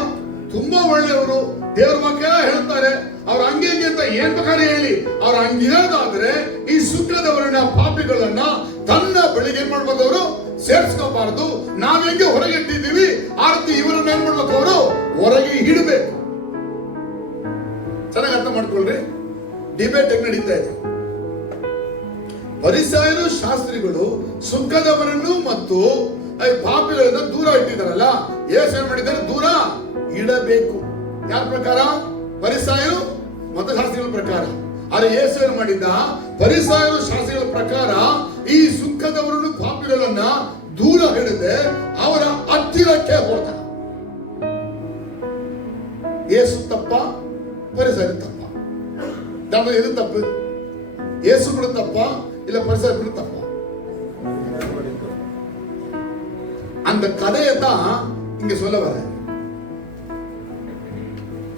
ತುಂಬಾ ಒಳ್ಳೆಯವರು, ದೇವರ ವಾಕ್ಯ ಹೇಳ್ತಾರೆ. ಅವ್ರ ಹಂಗೆ ಅಂತ ಏನ್ ಬೇಕಾದ್ರೆ ಹೇಳಿ, ಅವ್ರ ಹಂಗಿರೋದಾದ್ರೆ ಈ ಸುಖದವರನ್ನ, ಪಾಪಿಗಳನ್ನ ತನ್ನ ಬಳಿಗೆ ಏನ್ ಮಾಡ್ಬೇಕು? ಅವರು ಸೇರ್ಸ್ಕೋಬಾರದು. ನಾವ್ ಹೆಂಗೆ ಹೊರಗೆ ಇಟ್ಟಿದ್ದೀವಿ ಆ ರೀತಿ ಇವರನ್ನ ಏನ್ ಮಾಡ್ಬೇಕು? ಅವರು ಹೊರಗೆ ಇಡಬೇಕು. ಚೆನ್ನಾಗಿ ಅರ್ಥ ಮಾಡ್ಕೊಳ್ರಿ. ಡಿಬೇಟ್ ಹೆಂಗ್ ನಡೀತಾ ಇದೆ? ಪರಿಸಯರು, ಶಾಸ್ತ್ರಿಗಳು ಸುಖದವರನ್ನು ಮತ್ತು ಪಾಪಿಗಳನ್ನ ದೂರ ಇಟ್ಟಿದ್ದಾರಲ್ಲ, ಯೇಸು ಏನ್ ಮಾಡಿದ್ದಾರೆ? ದೂರ ಇಡಬೇಕು. ಯಾರ ಪ್ರಕಾರ? ಪರಿಸಯರು ಮತ್ತು ಶಾಸ್ತ್ರಿಗಳ ಪ್ರಕಾರ. ಆದ್ರೆ ಯೇಸು ಏನ್ ಮಾಡಿದ್ದ? ಪರಿಸಯರು, ಶಾಸ್ತ್ರಿಗಳ ಪ್ರಕಾರ ಈ ಸುಖದವರನ್ನು, ಪಾಪಿಗಳನ್ನ ದೂರ ಹಿಡದೆ ಅವರ ಹತ್ತಿರಕ್ಕೆ ಹೋದ. ಯೇಸು ತಪ್ಪ? ಪರಿಸಯರು ತಪ್ಪ? நம்ம எது தப்பு? இயேசு கூட தப்பா இல்ல பரிசேயர் கூட தப்பா? அந்த கதையை தான் இங்க சொல்ல வர.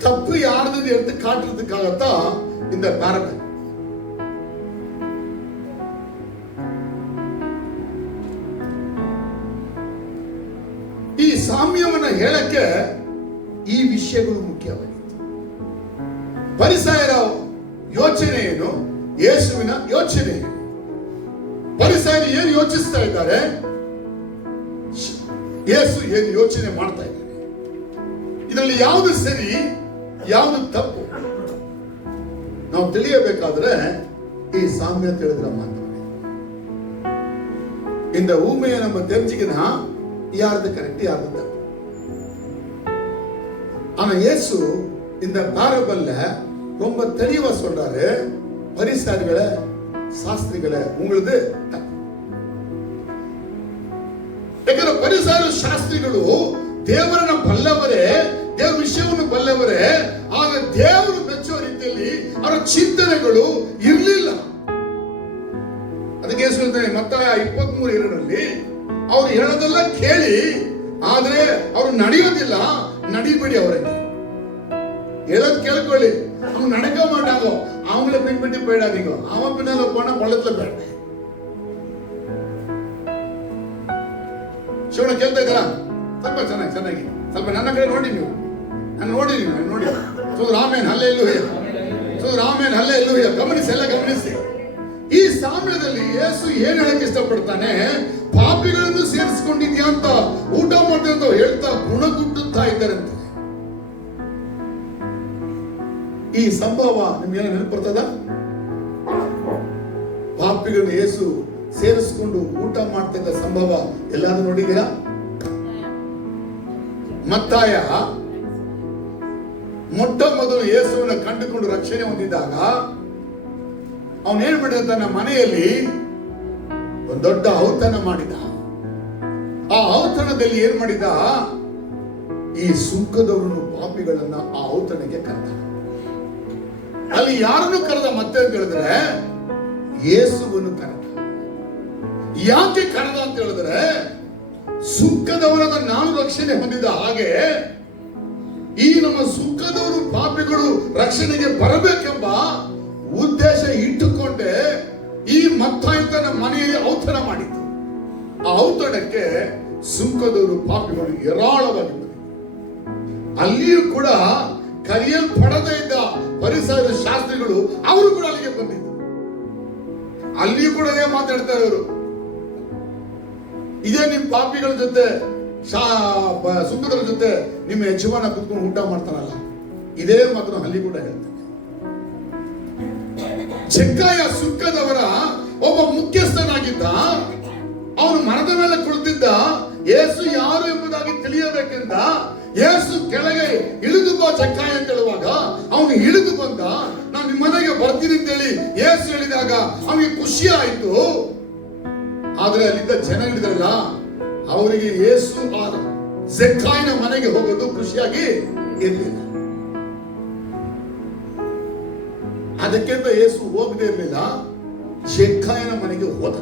தப்பு யாருன்னு எடுத்து காட்டுறதுக்காகத்தான் இந்த பேரபிள். ಈ ಸಾಮ್ಯವನ್ನ ಹೇಳಕ್ಕೆ ಈ ವಿಷಯಗಳು ಮುಖ್ಯವಾಗಿತ್ತು. ಪರಿಸಯರ ಯೋಚನೆ ಏನು? ಯೇಸುವಿನ ಯೋಚನೆ ಏನು? ಪರಿಸಯರು ಏನು ಯೋಚಿಸ್ತಾ ಇದ್ದಾರೆ? ಯೇಸು ಏನು ಯೋಚನೆ ಮಾಡ್ತಾ ಇದ್ದಾರೆ? ಇದರಲ್ಲಿ ಯಾವುದು ಸರಿ, ಯಾವುದು ತಪ್ಪು ನಾವು ತಿಳಿಯಬೇಕಾದ್ರೆ ಈ ಸಾಮ್ಯ ತಿಳಿದ್ರೆ ಮಾತ್ರ. இந்த ஊமையை நம்ம தெரிஞ்சுக்கினா யாரது கரெக்ட் யாரது தப்பு. ஆனா இயேசு இந்த பாரபல்ல ரொம்ப தெளிவா சொல்றாரு, பரிசாரிகளை ಶಾಸ್ತ್ರಿಗಳೇ ಉಂಗಳದು ತಪ್ಪು. ಯಾಕಂದ್ರೆ ಪರಿಸಾರ ಶಾಸ್ತ್ರಿಗಳು ದೇವರನ್ನ ಬಲ್ಲವರೇ, ದೇವರ ವಿಷಯವನ್ನು ಬಲ್ಲವರೇ, ಆಗ ದೇವರು ಮೆಚ್ಚುವ ರೀತಿಯಲ್ಲಿ ಅವರ ಚಿಂತನೆಗಳು ಇರಲಿಲ್ಲ. ಅದಕ್ಕೆ ಹೇಳ್ತಾರೆ ಮತ್ತಾಯ 23:2 ಅವ್ರು ಹೇಳೋದೆಲ್ಲ ಕೇಳಿ ಆದ್ರೆ ಅವ್ರು ನಡೆಯೋದಿಲ್ಲ, ನಡಿಬೇಡಿ. ಅವರಿಗೆ ಹೇಳೋದು ಕೇಳ್ಕೊಳ್ಳಿ, அவங்க நடக்க மாட்டாங்க, அவங்கள பின்பற்றி போயிடாதீங்க. அவன் பின்னால போனா பள்ளத்துல போயிட. ಶಿವನ ಕೇಳ್ತಾ ಇದ್ದಾರ ಸ್ವಲ್ಪ ಚೆನ್ನಾಗಿ ಸ್ವಲ್ಪ ನನ್ನ ಕಡೆ ನೋಡಿ, ನೀವು ನಾನು ನೋಡಿ ರಾಮೇನ್ ಹಲ್ಲೆಲೂಯ ಗಮನಿಸಿ, ಎಲ್ಲ ಗಮನಿಸಿ. ಈ ಸಾಮ್ಯದಲ್ಲಿ ಯೇಸು ಏನ್ ಹೇಳಕ್ ಇಷ್ಟಪಡ್ತಾನೆ, ಪಾಪಿಗಳನ್ನು ಸೇರಿಸಿಕೊಂಡಿದ್ಯಾ ಅಂತ ಊಟ ಮಾಡ್ತಾರೆ ಅಂತ ಹೇಳ್ತಾ ಗುಣಗುಟ್ಟುತ್ತಾ ಇದ್ದಾರಂತೆ. ಈ ಸಂಭವ ನಿಮ್ಗೆ ನೆನಪರ್ತದ? ಪಾಪಿಗಳನ್ನು ಯೇಸು ಸೇರಿಸಿಕೊಂಡು ಊಟ ಮಾಡ್ತಿದ್ದ ಸಂಭವ ಎಲ್ಲಾದ್ರೂ ನೋಡಿದ್ದೀರಾ? ಮತ್ತಾಯ ಮೊಟ್ಟ ಮೊದಲು ಯೇಸುವನ್ನು ಕಂಡುಕೊಂಡು ರಕ್ಷಣೆ ಹೊಂದಿದಾಗ ಅವನು ಏನ್ ಮಾಡಿದ, ತನ್ನ ಮನೆಯಲ್ಲಿ ಒಂದು ದೊಡ್ಡ ಔತಣ ಮಾಡಿದ. ಆ ಔತಣದಲ್ಲಿ ಏನ್ ಮಾಡಿದ, ಈ ಸುಂಕದವರನ್ನು ಪಾಪಿಗಳನ್ನ ಆ ಔತಣಕ್ಕೆ ಕರೆದ. ಅಲ್ಲಿ ಯಾರನ್ನು ಕರೆದ ಮತ್ತೆ ಅಂತ ಹೇಳಿದ್ರೆ ಯೇಸುವನ್ನು ಕರೆದ. ಯಾಕೆ ಕರೆದ ಅಂತ ಹೇಳಿದ್ರೆ, ಸುಂಕದವರನ್ನ ನಾನು ರಕ್ಷಣೆ ಹೊಂದಿದ ಹಾಗೆ ಈ ನಮ್ಮ ಸುಂಕದವರು ಪಾಪಿಗಳು ರಕ್ಷಣೆಗೆ ಬರಬೇಕೆಂಬ ಉದ್ದೇಶ ಇಟ್ಟುಕೊಂಡೆ ಈ ಮತ್ತಾಯನ ಮನೆಯಲ್ಲಿ ಔತಣ ಮಾಡಿದ್ದು. ಆ ಔತಣಕ್ಕೆ ಸುಂಕದವರು ಪಾಪಿಗಳು ಹೇರಾಳವಾಗಿ ಬಂದಿದ್ದರು. ಅಲ್ಲಿಯೂ ಕೂಡ ಕರೆಯಲ್ಪಡದೇ ಇದ್ದ ಪರಿಸರದ ಶಾಸ್ತ್ರಿಗಳು ಅವರು ಕೂಡ ಅಲ್ಲಿಗೆ ಬಂದಿದ್ದರು. ಅಲ್ಲಿಯೂ ಕೂಡ ಮಾತಾಡ್ತಾರೆ ಅವರು, ಇದೇ ನಿಮ್ ಪಾಪಿಗಳ ಜೊತೆ ಸುಂಕದವರ ಜೊತೆ ನಿಮ್ಮ ಯಜಮಾನ ಕೂತ್ಕೊಂಡು ಊಟ ಮಾಡ್ತಾನಲ್ಲ, ಇದೇ ಮಾತ್ರ ಅಲ್ಲಿ ಕೂಡ ಹೇಳ್ತಾರೆ. ಜಕ್ಕಾಯ ಸುಂಕದವರ ಒಬ್ಬ ಮುಖ್ಯಸ್ಥನಾಗಿದ್ದ. ಅವನು ಮರದ ಮೇಲೆ ಕುಳಿತಿದ್ದ. ಯೇಸು ಯಾರು ಎಂಬುದಾಗಿ ತಿಳಿಯಬೇಕೆಂದ ಯೇಸು ಕೆಳಗೆ ಇಳಿದು ಬಾ ಜಕ್ಕಾಯ ಅಂತ ಹೇಳುವಾಗ ಅವನು ಇಳಿದು ಬಂದ. ನಾನು ನಿಮ್ಮ ಮನೆಗೆ ಬರ್ತೀನಿ ಅಂತೇಳಿ ಯೇಸು ಹೇಳಿದಾಗ ಅವನಿಗೆ ಖುಷಿ ಆಯಿತು. ಆದ್ರೆ ಅಲ್ಲಿದ್ದ ಜನಗಳಿದ್ರಲ್ಲ, ಅವರಿಗೆ ಯೇಸು ಆದ ಜಕ್ಕಾಯನ ಮನೆಗೆ ಹೋಗೋದು ಖುಷಿಯಾಗಿ ಇರಲಿಲ್ಲ. ಅದಕ್ಕಿಂತ ಯೇಸು ಹೋಗದೇ ಇರಲಿಲ್ಲ, ಜಕ್ಕಾಯನ ಮನೆಗೆ ಹೋದ.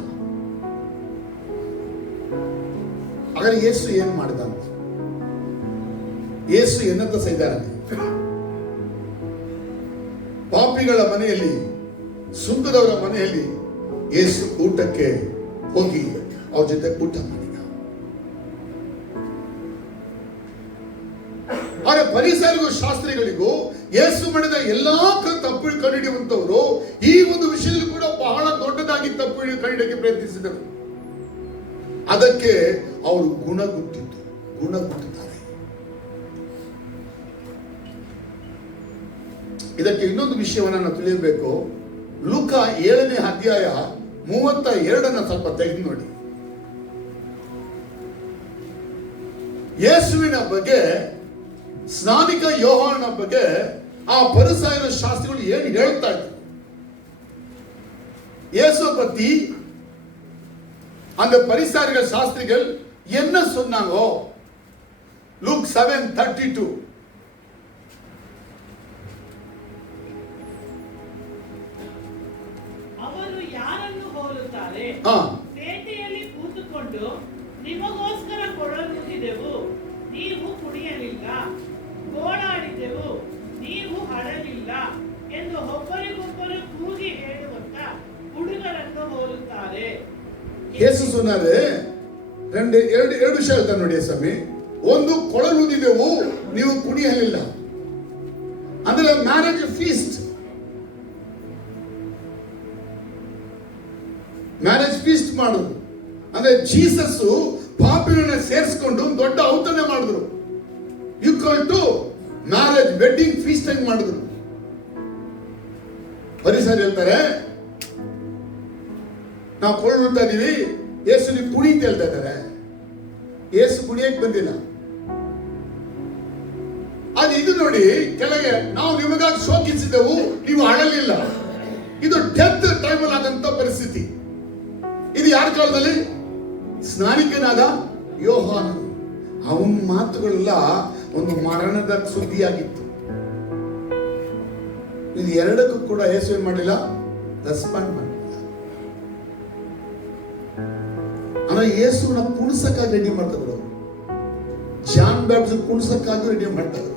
ಹಾಗಾದ್ರೆ ಯೇಸು ಏನ್ ಮಾಡಿದ? ಯೇಸು ಏನಂತ ಸೈದಾನೆ, ಪಾಪಿಗಳ ಮನೆಯಲ್ಲಿ, ಸುಂಕದವರ ಮನೆಯಲ್ಲಿ ಯೇಸು ಊಟಕ್ಕೆ ಹೋಗಿ ಅವ್ರ ಜೊತೆ ಊಟ ಮಾಡಿದ. ಆದ್ರೆ ಪರಿಸರಿಗೂ ಶಾಸ್ತ್ರಿಗಳಿಗೂ ಯೇಸು ಮಾಡಿದ ಎಲ್ಲಾ ತಪ್ಪು ಕಂಡುಹಿಡಿಯುವಂತವರು ಈ ಒಂದು ವಿಷಯದಲ್ಲಿ ಕೂಡ ಬಹಳ ದೊಡ್ಡದಾಗಿ ತಪ್ಪು ಕಂಡುಹಿಡಿಯಕ್ಕೆ ಪ್ರಯತ್ನಿಸಿದರು. ಅದಕ್ಕೆ ಅವರು ಗುಣಗುಟ್ಟಿದ್ದಾರೆ. ಇದಕ್ಕೆ ಇನ್ನೊಂದು ವಿಷಯವನ್ನು ನಾವು ತಿಳಿಯಬೇಕು. ಲೂಕ 7ನೇ ಅಧ್ಯಾಯ 32 ಸ್ವಲ್ಪ ತೆಗೆದು ನೋಡಿ. ಯೇಸುವಿನ ಬಗ್ಗೆ, ಸ್ನಾನಿಕ ಯೋಹಾನನ ಬಗ್ಗೆ ಆ ಪರಿಸರ ಶಾಸ್ತ್ರಿಗಳು ಏನು ಹೇಳ್ತಾ ಇದ್ರು, இயேசு பத்தி அந்த பரிசாரிகள் சாஸ்திரிகள் என்ன சொன்னாங்கோ? லூக் 7:32. ಅವರು ಯಾರನ್ನು ಹೋಲುತ್ತಾರೆ? ಪೇಟೆಯಲ್ಲಿ ಕೂತುಕೊಂಡು ನಿಮಗೋಸ್ಕರ ಕೊಡಲುತ್ತಿದೆವು, ನೀವು ಕುಡಿಯಲಿಲ್ಲ, ಗೋಳಾಡಿದೆವು, ನೀವು ಹಡಲಿಲ್ಲ ಎಂದು ಒಬ್ಬರಿಗೊಬ್ಬರು ಕೂಗಿ ಹೇಳುವಂತ ಹುಡುಗರನ್ನು ಹೋಲುತ್ತಾರೆ. ಯೇಸು சொன்னாரு, ಎರಡು ವಿಷಯ ಹೇಳ್ತಾರೆ ನೋಡಿ ಸ್ವಾಮಿ. ಒಂದು, ಕೊಳಲುದಿದೆವು, ನೀವು ಕುಡಿಯಲಿಲ್ಲ. ಅಂದ್ರೆ ಮ್ಯಾರೇಜ್ ಫೀಸ್ಟ್, ಮ್ಯಾರೇಜ್ ಫೀಸ್ಟ್ ಮಾಡೋದು. ಅಂದ್ರೆ ಜೀಸಸ್ ಪಾಪಿಗಳನ್ನ ಸೇರಿಸಿಕೊಂಡು ದೊಡ್ಡ ಔತಣ ಮಾಡಿದ್ರು. Equal to marriage wedding feast ಹೆಂಗ್ ಮಾಡಿದ್ರು. ಪರಿಸರ ಹೇಳ್ತಾರೆ ನಾವು ಕೊಳ್ಳುತ್ತಾ ಇದೀವಿ, ಯೇಸು ನೀವು ಕುಣಿ ಅಂತ ಹೇಳ್ತಾ ಇದ್ದಾರೆ. ಯೇಸು ಕುಣಿಯಕ್ಕೆ ಬಂದಿಲ್ಲ. ಅದು ಇದು ನೋಡಿ, ಕೆಳಗೆ ನಾವು ನಿಮಗಾಗಿ ಶೋಕಿಸಿದೆವು, ನೀವು ಅಳಲಿಲ್ಲ. ಇದು ಡೆತ್ ಟೈಮಲ್ಲಿ ಆದಂತ ಪರಿಸ್ಥಿತಿ. ಇದು ಯಾರ ಕಾಲದಲ್ಲಿ? ಸ್ನಾನಿಕನಾದ ಯೋಹಾನನು. ಅವನ ಮಾತುಗಳೆಲ್ಲ ಒಂದು ಮರಣದ ಸುದ್ದಿಯಾಗಿತ್ತು. ಇದು ಎರಡಕ್ಕೂ ಕೂಡ ಯೇಸು ಏನ್ ಮಾಡಲಿಲ್ಲ, ರೆಸ್ಪಾಂಡ್ ಮಾಡಲಿಲ್ಲ. ಅಂದ್ರೆ ಯೇಸುನ ಕುಣಿಸಕ್ಕಾಗಿ ರೆಡಿ ಮಾಡ್ತಿದ್ರು. ಜಾನ್ ಬ್ಯಾಪ್ಟಿಸ್ಟ್ ಕುಣಿಸಕ್ಕಾಗಿ ರೆಡಿ ಮಾಡ್ತಿದ್ರು.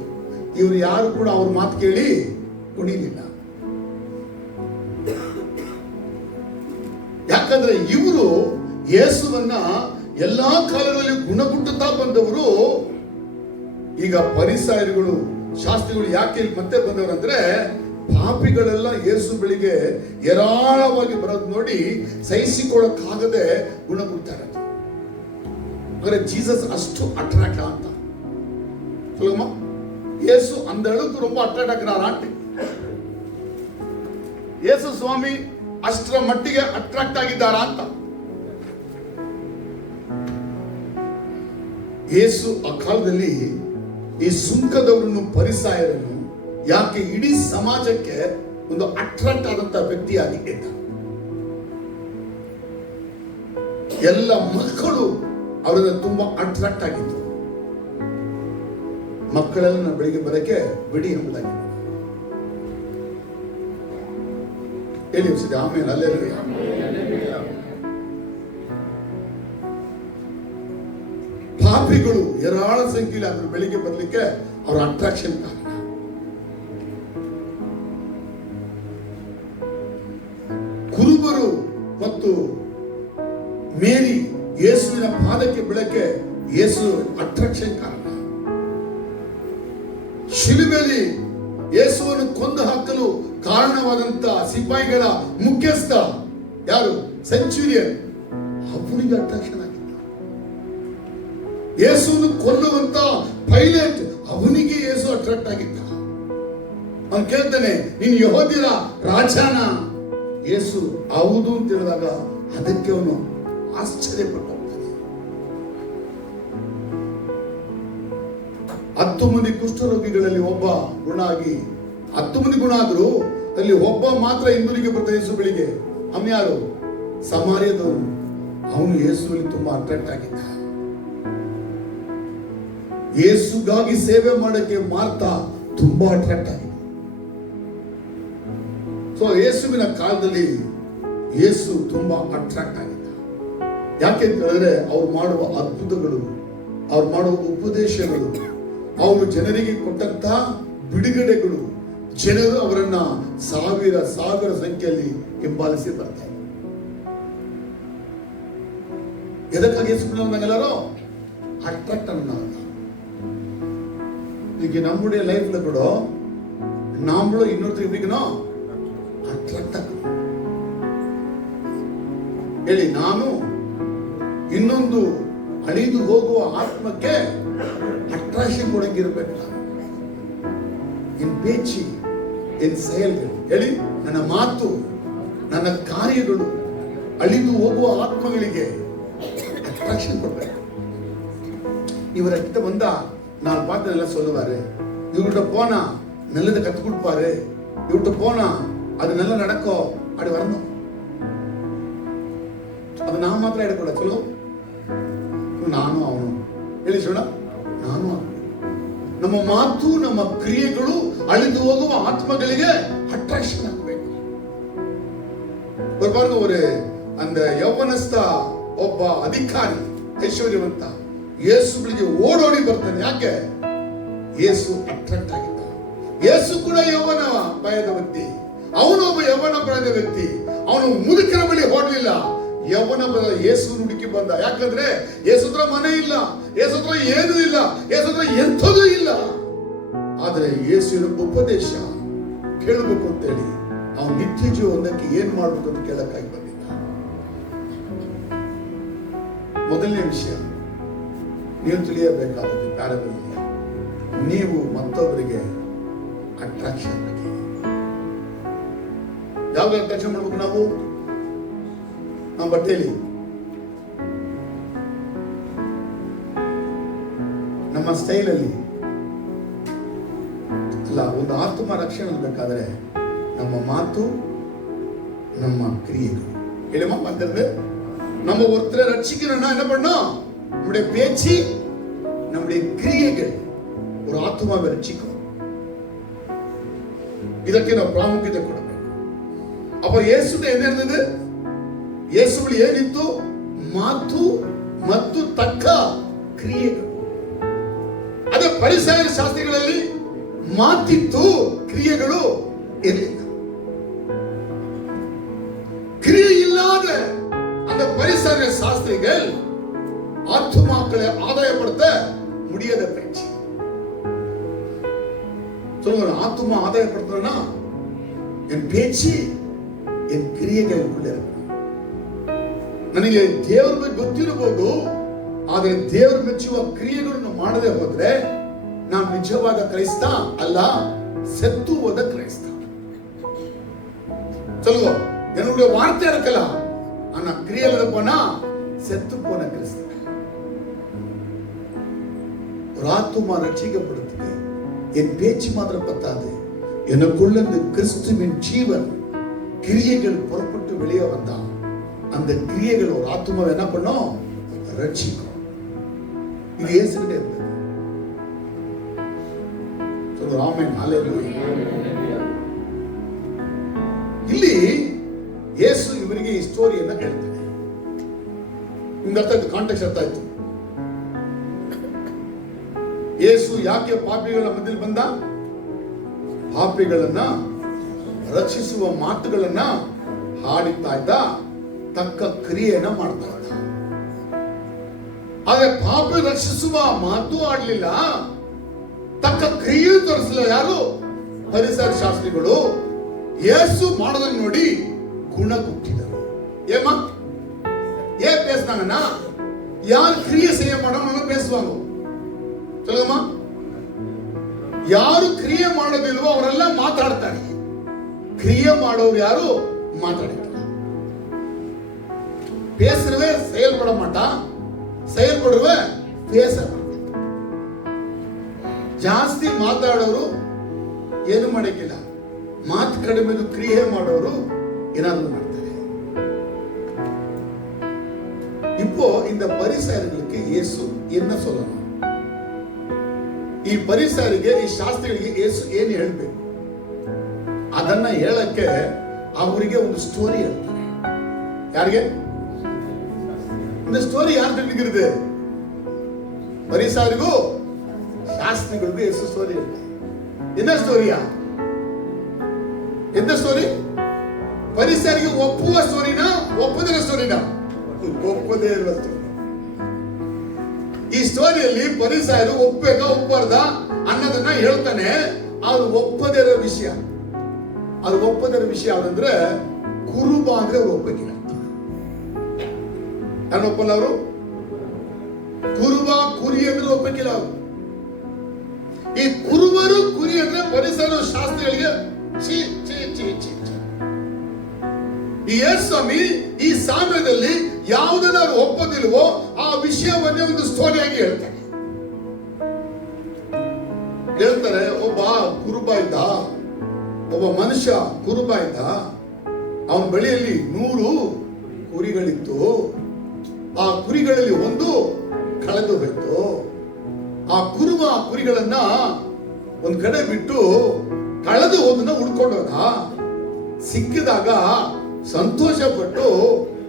ಇವ್ರು ಯಾರು ಕೂಡ ಅವ್ರ ಮಾತು ಕೇಳಿ ಕುಣಿಲಿಲ್ಲ. ಯಾಕಂದ್ರೆ ಇವರು ಯೇಸುವನ್ನ ಎಲ್ಲಾ ಕಾಲಗಳಲ್ಲಿ ಗುಣಗುಟ್ಟುತ್ತಾ ಬಂದವರು. ಈಗ ಪರಿಸರಗಳು, ಶಾಸ್ತ್ರಿಗಳು ಯಾಕೆ ಇಲ್ಲಿ ಮತ್ತೆ ಬಂದವರಂದ್ರೆ, ಪಾಪಿಗಳೆಲ್ಲ ಯೇಸು ಬೆಳಿಗ್ಗೆ ಏರಾಳವಾಗಿ ಬರೋದು ನೋಡಿ ಸಹಿಸಿಕೊಳ್ಳಕ್ಕಾಗದೆ ಗುಣಗುಡ್ತಾರೆ. ಅಂದ್ರೆ ಜೀಸಸ್ ಅಷ್ಟು ಅಟ್ರಾಕ್ಟ್ ಅಂತ சொல்லுங்கம்மா. இயேசு அந்த அளவுக்கு ரொம்ப அட்ராக்ட் ஆகிறாராಂಟಿ. ಯೇಸು ಸ್ವಾಮಿ ಅಷ್ಟರ ಮಟ್ಟಿಗೆ ಅಟ್ರಾಕ್ಟ್ ಆಗಿದ್ದಾರಾ ಅಂತ. ಯೇಸು ಆ ಕಾಲದಲ್ಲಿ ಈ ಸುಂಕದವರನ್ನು, ಪರಿಸಾಯರನ್ನು ಯಾಕೆ ಇಡೀ ಸಮಾಜಕ್ಕೆ ಒಂದು ಅಟ್ರಾಕ್ಟ್ ಆದಂತ ವ್ಯಕ್ತಿಯಾಗಿ ಇದ್ದ. ಎಲ್ಲ ಮಕ್ಕಳು ಅವರನ್ನ ತುಂಬಾ ಅಟ್ರಾಕ್ಟ್ ಆಗಿತ್ತು. ಮಕ್ಕಳೆಲ್ಲ ಬೆಳಿಗ್ಗೆ ಬರಕ್ಕೆ ಬಿಡಿ ಎಂಬುದಾಗಿ ಹೇಳಿ ಆಮೇಲೆ ಅಲ್ಲೇ ಪಾಪಿಗಳು ಏರಾಳ ಸಂಖ್ಯೆಯಲ್ಲಿ ಅದ್ರ ಬೆಳಿಗ್ಗೆ ಬರ್ಲಿಕ್ಕೆ ಅವರ ಅಟ್ರಾಕ್ಷನ್ ಕಾರಣ. ಕುರುಬರು ಮತ್ತು ಮೇರಿ ಯೇಸುವಿನ ಪಾದಕ್ಕೆ ಬೀಳಕ್ಕೆ ಯೇಸು ಅಟ್ರಾಕ್ಷನ್ ಕಾರಣ. ಶಿಲುಬೆಯಲ್ಲಿ ಯೇಸುವನ್ನು ಕೊಂದು ಹಾಕಲು ಕಾರಣವಾದಂತ ಸಿಪಾಯಿಗಳ ಮುಖ್ಯಸ್ಥ ಯಾರು? ಸೆಂಚುರಿಯನ್. ಅವನಿಗೆ ಅಟ್ರಾಕ್ಷನ್ ಆಗಿದ್ದ. ಯೇಸುವನ್ನು ಕೊಲ್ಲುವಂತ ಪೈಲಟ್, ಅವನಿಗೆ ಯೇಸು ಅಟ್ರಾಕ್ಟ್ ಆಗಿದ್ದ. ಅವನು ಕೇಳ್ತಾನೆ, ನೀನು ಯೆಹೂದ್ಯರ ರಾಜನ? ಯೇಸು ಹೌದು ಅಂತ ಹೇಳಿದಾಗ ಅದಕ್ಕೆ ಅವನು ಆಶ್ಚರ್ಯಪಟ್ಟು ಹೋಗ್ತಾನೆ. 10 ಮಂದಿ ಕುಷ್ಠರೋಗಿಗಳಲ್ಲಿ ಒಬ್ಬ ಗುಣ ಆಗಿ 10 ಮಂದಿ ಗುಣ ಆದ್ರು, ಅಲ್ಲಿ ಒಬ್ಬ ಮಾತ್ರ ಹಿಂದೂರಿಗೆ ಬರ್ತಾನೆ ಯೇಸು ಬೆಳಿಗ್ಗೆ. ಅವನು ಯಾರು? ಸಮಾರ್ಯದವನು. ಅವನು ಯೇಸುವಿಗೆ ತುಂಬಾ ಅಟ್ರಾಕ್ಟ್ ಆಗಿದ್ದ. ಯೇಸುಗಾಗಿ ಸೇವೆ ಮಾಡಕ್ಕೆ ಮಾರ್ತಾ ತುಂಬಾ ಅಟ್ರಾಕ್ಟ್ ಆಗಿದೆ. ಸೊ ಯೇಸುವಿನ ಕಾಲದಲ್ಲಿ ಯೇಸು ತುಂಬಾ ಅಟ್ರಾಕ್ಟ್ ಆಗಿದ್ದ. ಯಾಕೆಂತ ಹೇಳಿದ್ರೆ ಅವ್ರು ಮಾಡುವ ಅದ್ಭುತಗಳು, ಅವ್ರು ಮಾಡುವ ಉಪದೇಶಗಳು, ಅವರು ಜನರಿಗೆ ಕೊಟ್ಟಂತ ಬಿಡುಗಡೆಗಳು, ಜನರು ಅವರನ್ನ ಸಾವಿರ ಸಾವಿರ ಸಂಖ್ಯೆಯಲ್ಲಿ ಹಿಂಬಾಲಿಸಿ ಬರ್ತಾರೆ. ಎದಕ್ಕಾಗಿ ಯೇಸು ಎಲ್ಲರೂ ಅಟ್ರಾಕ್ಟ್ ಅನ್ನೋ. ಈಗ நம்முடைய லைஃப்ல கூட நாமளும் இன்னொருத்தருக்கு எப்படிக்கணும்? ಅಟ್ರಾಕ್ಟ್ ಆಗ ಹೇಳಿ. ನಾನು ಇನ್ನೊಂದು ಅಳಿದು ಹೋಗುವ ಆತ್ಮಕ್ಕೆ ಅಟ್ರಾಕ್ಷನ್ ಕೊಡಂಗಿರ್ಬೇಕು. ಇನ್ ಪೇಚಿ, ಇನ್ செயல்கள் ಹೇಳಿ, ನನ್ನ ಮಾತು, ನನ್ನ ಕಾರ್ಯಗಳು ಅಳಿದು ಹೋಗುವ ಆತ್ಮಗಳಿಗೆ ಅಟ್ರಾಕ್ಷನ್ ಕೊಡ್ಬೇಕು. இவர்கிட்ட வந்தா 4 பாட்டு நல்லா சொல்லுவாரு. இவர்கிட்ட போனா நல்லதை கத்து கொடுப்பாரு. இவர்கிட்ட போனா அது நல்லா நடக்கும். அப்படி வரணும். ಅದು ನಾವು ಮಾತ್ರ ಹೇಳ್ಕೊಡ ಚಲೋ. ನಾನು ಅವನು ಹೇಳಿ ಸೋಣ, ನಾನು ನಮ್ಮ ಮಾತು, ನಮ್ಮ ಕ್ರಿಯೆಗಳು ಅಳಿದು ಹೋಗುವ ಆತ್ಮಗಳಿಗೆ ಅಟ್ರಾಕ್ಷನ್ ಆಗಬೇಕು. பாருங்க, ஒரு அந்த ಯೌವನಸ್ಥ ಒಬ್ಬ ಅಧಿಕಾರಿ ಐಶ್ವರ್ಯವಂತ ಯೇಸುಗಳಿಗೆ ಓಡೋಡಿ ಬರ್ತಾನೆ. ಯಾಕೆ? ಯೇಸು ಅಟ್ರಾಕ್ಟ್ ಆಗಿದ್ದ. ಯೇಸು ಕೂಡ ಯೌವನ ಭಯದ ವ್ಯಕ್ತಿ. ಅವನೊಬ್ಬ ಯೌವನ ಭಯದ ವ್ಯಕ್ತಿ. ಅವನು ಮುದುಕರ ಬಳಿ ಓಡಲಿಲ್ಲ, ಯೌವನ ಯೇಸು ಹುಡುಕಿ ಬಂದ. ಯಾಕಂದ್ರೆ ಯೇಸು ಹತ್ರ ಮನೆ ಇಲ್ಲ, ಯೇಸು ಹತ್ರ ಏನೂ ಇಲ್ಲ, ಯೇಸು ಹತ್ರ ಎಂಥದೂ ಇಲ್ಲ. ಆದ್ರೆ ಯೇಸುವಿನ ಉಪದೇಶ ಕೇಳಬೇಕು ಅಂತೇಳಿ ಅವನು ನಿತ್ಯ ಜೀವನಕ್ಕೆ ಏನ್ ಮಾಡಬೇಕು ಅಂತ ಕೇಳಕ್ಕಾಗಿ ಬಂದಿದ್ದ. ಮೊದಲನೇ ವಿಷಯ ನೀವು ತಿಳಿಯಬೇಕಾದದ್ದು ಪ್ಯಾರಬಲ್. ನೀವು ಮತ್ತೊಬ್ಬರಿಗೆ ಅಟ್ರಾಕ್ಷನ್ ಬಗ್ಗೆ. ಯಾವಾಗ ಅಟ್ರಾಕ್ಷನ್ ಮಾಡ್ಬೇಕು ನಾವು? ನಮ್ಮ ಬಟ್ಟೆಯಲ್ಲಿ, ನಮ್ಮ ಸ್ಟೈಲಲ್ಲಿ ಅಲ್ಲ. ಒಂದು ಆತ್ಮ ರಕ್ಷಣೆ ಆಗಬೇಕಾದ್ರೆ ನಮ್ಮ ಮಾತು, ನಮ್ಮ ಕ್ರಿಯೆಗಳು. ಹೇಳಿಮ್ಮ ಮಾತಾಡಿದ್ರೆ நம்ம ஒருத்தரை ரட்சிக்கணும்னா என்ன பண்ணோம்? நம்முடைய பேச்சு, நம்முடைய கிரியைகள் ஒரு ஆத்மாவை ரட்சிக்கும். ಇದಕ್ಕೆ ನಾವು ಪ್ರಾಮುಖ್ಯತೆ ಕೊಡಬೇಕು. ಅಪ್ಪ ಯೇಸುದ ಏನಿರ್ತದೆ? ಯೇಸುವಿನಲ್ಲಿ ಏನಿತ್ತು? ಮಾತು ಮತ್ತು ತಕ್ಕ ಕ್ರಿಯೆಗಳು. ಅದೇ ಫರಿಸಾಯರ ಶಾಸ್ತ್ರಿಗಳಲ್ಲಿ ಮಾತಿತ್ತು, ಕ್ರಿಯೆಗಳು ಇರಲಿಲ್ಲ. ಕ್ರಿಯೆ ಇಲ್ಲದ அந்த பரிசார சாஸ்திரிகள் ஆத்துமாக்களை ஆதாயப்படுத்த முடியாத பேச்சு. சொல்லுங்க, ஆத்துமா ஆதாயப்படுத்தணும்னா என் பேச்சு, என் ಕ್ರಿಯೆகளுக்குள்ள ಇರಬೇಕು. ನನಗೆ ದೇವರ ಬಗ್ಗೆ ಗೊತ್ತಿರಬಹುದು, ಆದರೆ ದೇವರ ಮೆಚ್ಚುವ ಕ್ರಿಯೆಗಳನ್ನು ಮಾಡದೆ ಹೋದ್ರೆ ನಾನು ನಿಜವಾದ ಕ್ರೈಸ್ತ ಅಲ್ಲ, ಸತ್ತು ಹೋದ ಕ್ರೈಸ್ತ. சொல்லுங்க, என்னுடைய வார்த்தை இருக்கலாம், ஆனா கிரியையில போனா செத்து போன கிறிஸ்து. ஒரு ஆத்துமா ரட்சிக்கப்படுறதுக்கு என் பேச்சு மாத்திரம் பத்தாது, எனக்குள்ள இந்த கிறிஸ்துவின் ஜீவன் கிரியைகள் புறப்பட்டு வெளியே வந்தா அந்த கிரியைகள் ஒரு ஆத்துமாவை என்ன பண்ணும்? ரட்சிக்கும். இது இயேசுகிட்ட இருந்தது. சொல்லுங்க ஆமென், ஹல்லேலூயா. ಇಲ್ಲಿ ಯೇಸು ಇವರಿಗೆ ಈ ಸ್ಟೋರಿಯನ್ನ ಹೇಳ್ತಾನೆ. ನಿಮ್ಗೆ ಅರ್ಥ ಆಯ್ತು? ಕಾಂಟೆಕ್ಸ್ಟ್ ಅರ್ಥ ಆಯ್ತು? ಯೇಸು ಯಾಕೆ ಪಾಪಿಗಳ ಮಧ್ಯದಲ್ಲಿ ಬಂದ? ಪಾಪಿಗಳನ್ನ ರಕ್ಷಿಸುವ ಮಾತುಗಳನ್ನ ಹಾಡುತ್ತಾ ಇದ್ದ, ತಕ್ಕ ಕ್ರಿಯೆಯನ್ನ ಮಾಡ್ತಾ ಇದ್ದ. ಆದ್ರೆ ಪಾಪಿ ರಕ್ಷಿಸುವ ಮಾತು ಆಡ್ಲಿಲ್ಲ, ತಕ್ಕ ಕ್ರಿಯೆ ತೋರಿಸಲಿಲ್ಲ. ಯಾರು? ಫರಿಸಾಯ ಶಾಸ್ತ್ರಿಗಳು. ಯೇಸು ಮಾಡೋದನ್ನ ನೋಡಿ ಗುಣ ಕೊಟ್ಟಿದರು. ஏமா ஏன் பேசுனாங்கன்னா, யார் கிரியை செய்ய மாட்டாங்க பேசுவாங்க. சொல்லுங்கம்மா, ಯಾರು ಕ್ರಿಯೆ ಮಾಡೋದಿಲ್ವೋ ಅವರೆಲ್ಲ ಮಾತಾಡ್ತಾರೆ. ಕ್ರಿಯೆ ಮಾಡೋರು ಯಾರು ಮಾತಾಡ್ತಾರೆ. பேசுறவே செயல்பட மாட்டான், செயல்படுவே பேச மாட்டான். ಜಾಸ್ತಿ ಮಾತಾಡೋರು ಏನು ಮಾಡಕ್ಕಿಲ್ಲ, ಮಾತು ಕಡಿಮೆ ಕ್ರಿಯೆ ಮಾಡೋರು ಏನಾದ್ರು ಮಾಡ್ತಾರೆ. இப்போ இந்த பரிசாயர்களுக்கு இயேசு என்ன சொல்லணும்? ಈ ಪರಿಸಾರಿಗೆ, ಈ ಶಾಸ್ತ್ರಿಗಳಿಗೆ ಯೇಸು ಏನು ಹೇಳಬೇಕು ಅದನ್ನ ಹೇಳಕ್ಕೆ ಅವರಿಗೆ ಒಂದು ಸ್ಟೋರಿ ಹೇಳ್ತಾರೆ. ಯಾರಿಗೆ? இந்த ஸ்டோரி யார் தெரிஞ்சுக்கிறது? பரிசாரிಗೂ ಶಾಸ್ತ್ರಿಗಳಿಗೂ ಯೇಸು ಸ್ಟೋರಿ ಹೇಳ್ತಾರೆ. என்ன ಸ್ಟೋರಿಯಾ? ಎಂತ ಸ್ಟೋರಿ? ಪರಿಸಾರಿಗೆ ಒಪ್ಪುವ ಸ್ಟೋರಿನಾ, ಒಪ್ಪದಿರೋ ಸ್ಟೋರಿನಾ? ಒಪ್ಪದೇ ಇರುವ ಸ್ಟೋರಿ. ಈ ಸ್ಟೋರಿಯಲ್ಲಿ ಪರಿಸಾಯರು ಒಪ್ಪಬೇಕಾ ಒಪ್ಪಬಾರ್ದ ಅನ್ನೋದನ್ನ ಹೇಳ್ತಾನೆ. ಅವ್ರು ಒಪ್ಪದೇ ಇರೋ ವಿಷಯ, ಅದು ಒಪ್ಪದೇ ಇರೋ ವಿಷಯ ಯಾವ್ದಂದ್ರೆ ಕುರುಬ ಅಂದ್ರೆ ಅವ್ರು ಒಪ್ಪಕ್ಕಿಲ್ಲ. ಯಾರು ಒಪ್ಪಲ್ಲ? ಅವರು ಕುರುಬ ಕುರಿ ಅಂದ್ರೆ ಒಪ್ಪಕ್ಕಿಲ್ಲ. ಅವರು ಈ ಕುರುಬರು ಕುರಿ ಅಂದ್ರೆ ಪರಿಸರ ಶಾಸ್ತ್ರಿಗಳಿಗೆ ಚೀ ಚೀ ಚೀ ಚೀ. ಈ ಯೇಸುಸ್ವಾಮಿ ಈ ಸಾಮ್ಯದಲ್ಲಿ ಯಾವುದನ್ನ ಅವರು ಒಪ್ಪದಿಲ್ವೋ ಆ ವಿಷಯವನ್ನೇ ಒಂದು ಸ್ಟೋರಿಯಾಗಿ ಹೇಳ್ತಾರೆ. ಹೇಳ್ತಾರೆ, ಒಬ್ಬ ಕುರುಬ ಇದ್ದ, ಒಬ್ಬ ಮನುಷ್ಯ ಕುರುಬ ಇದ್ದ. ಅವನ ಬಳಿಯಲ್ಲಿ 100 ಕುರಿಗಳಿತ್ತು. ಆ ಕುರಿಗಳಲ್ಲಿ ಒಂದು ಕಳೆದು ಹೋಯ್ತು. ಆ ಕುರುಬ ಕುರಿಗಳನ್ನ ಒಂದ್ ಕಡೆ ಬಿಟ್ಟು ಕಳೆದು ಹೋದನ್ನ ಹುಡ್ಕೊಂಡೋದ. ಸಿಕ್ಕಿದಾಗ ಸಂತೋಷ ಪಟ್ಟು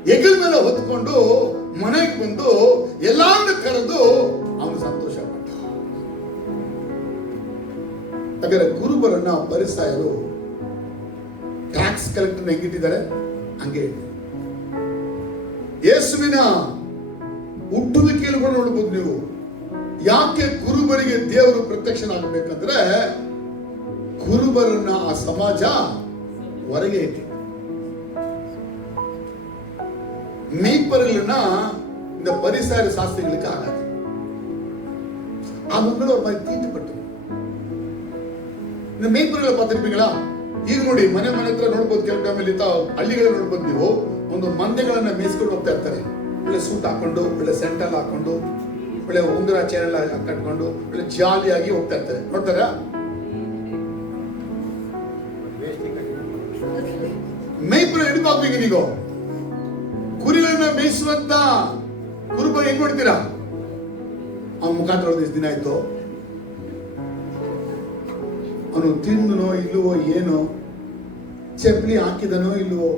ಹೆಗಲ ಮೇಲೆ ಹೊತ್ಕೊಂಡು ಮನೆಗೆ ಬಂದು ಎಲ್ಲಾರನ್ನ ಕರೆದು ಅವನು ಸಂತೋಷ ಪಟ್ಟ. ಹಾಗಾದ್ರೆ ಕುರುಬರನ್ನ ಪರಿಸಾಯರು ಟ್ಯಾಕ್ಸ್ ಕಲೆಕ್ಟರ್ ಹೆಂಗಿಟ್ಟಿದ್ದಾರೆ ಹಂಗೆ ಯೇಸುವಿನ ಹುಟ್ಟುವಿಕೆಯಲ್ಲಿ ಕೂಡ ನೋಡಬಹುದು ನೀವು. ಯಾಕೆ ಕುರುಬರಿಗೆ ದೇವರು ಪ್ರತ್ಯಕ್ಷನಾಗಬೇಕಂದ್ರೆ ಕುರುಬರನ್ನ ಆ ಸಮಾಜ ಹೊರಗೆ ಇಟ್ಟು மீட்பர்கள்னா இந்த பரிசார சாஸ்திரிகளுக்கு ஆகாது. அவங்கள ஒரு மாதிரி தீட்டுப்பட்டு ಇನ್ನು ಮೇಯ್ಪುರಗಳ ಪಾತ್ರಿಪಿಗಳ ಈಗ ನೋಡಿ ಮನೆ ಹತ್ರ ನೋಡ್ಬೋದು, ಕೆಲವು ಟೈಮಲ್ಲಿ ಹಳ್ಳಿಗಳ ನೋಡ್ಬೋದು ನೀವು, ಒಂದು ಮಂದೆಗಳನ್ನ ಮೇಯಿಸ್ಕೊಂಡು ಹೋಗ್ತಾ ಇರ್ತಾರೆ. ಒಳ್ಳೆ ಸೂಟ್ ಹಾಕೊಂಡು, ಒಳ್ಳೆ ಸೆಂಟಲ್ ಹಾಕೊಂಡು, ಒಳ್ಳೆ ಉಂಗುರ ಚೇರೆಲ್ಲ ಕಟ್ಕೊಂಡು ಒಳ್ಳೆ ಜಾಲಿಯಾಗಿ ಹೋಗ್ತಾ ಇರ್ತಾರೆ. ನೋಡ್ತಾರ? ಮೇಯ್ಪುರ ಹಿಡಿದಾಗ್ಬೇಕು. ನೀವು ಕುರಿಗಳನ್ನ ಮೇಯಿಸುವಂತ ಕುರುಬ ಹೆಂಗ್ ನೋಡ್ತೀರಾ? ಅವನ ಮುಖ ತೊಳೆದ ದಿನ ಆಯ್ತು, ಅವನು ತಿಂದನೋ ಇಲ್ಲವೋ ಏನೋ, ಚಪ್ಪಲಿ ಹಾಕಿದನೋ ಇಲ್ಲವೋ,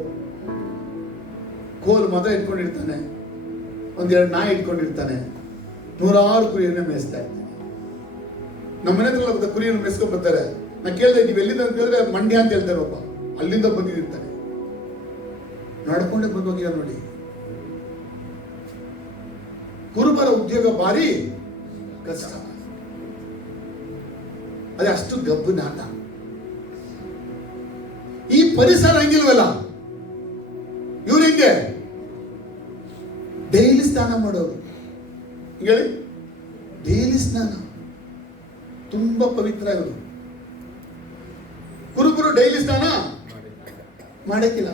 ಕೋಲ್ ಮಾತ್ರ ಇಟ್ಕೊಂಡಿರ್ತಾನೆ, ಒಂದೆರಡು ನಾಯಿ ಇಟ್ಕೊಂಡಿರ್ತಾನೆ, 100 ಕುರಿಯನ್ನ ಮೇಯಿಸ್ತಾ ಇರ್ತಾನೆ. ನಮ್ಮ ಮನೆ ಹತ್ರ ಕುರಿಯನ್ನು ಮೇಯಿಸ್ಕೊಂಡ್ ಬರ್ತಾರೆ. ನಾ ಕೇಳಿದೆ, ನೀವು ಎಲ್ಲಿಂದ ಅಂತ ಹೇಳಿದ್ರೆ ಮಂಡ್ಯ ಅಂತ ಹೇಳ್ತಾರೆ. ಒಬ್ಬ ಅಲ್ಲಿಂದ ಬಂದಿರ್ತಾನೆ, ನಡ್ಕೊಂಡೆ ಬಂದು ಹೋಗಿದ ನೋಡಿ. ಕುರುಬರ ಉದ್ಯೋಗ ಭಾರಿ ಕಷ್ಟ, ಅದೇ ಅಷ್ಟು ಗಬ್ಬು ನಾಟ. ಈ ಪರಿಸರ ಹಂಗಿಲ್ವಲ್ಲ, ಇವ್ರು ಹೆಂಗೆ ಡೈಲಿ ಸ್ನಾನ ಮಾಡೋರು, ಹೇಳಿ, ಡೈಲಿ ಸ್ನಾನ, ತುಂಬಾ ಪವಿತ್ರ ಇವರು. ಕುರುಬರು ಡೈಲಿ ಸ್ನಾನ ಮಾಡಕ್ಕಿಲ್ಲ.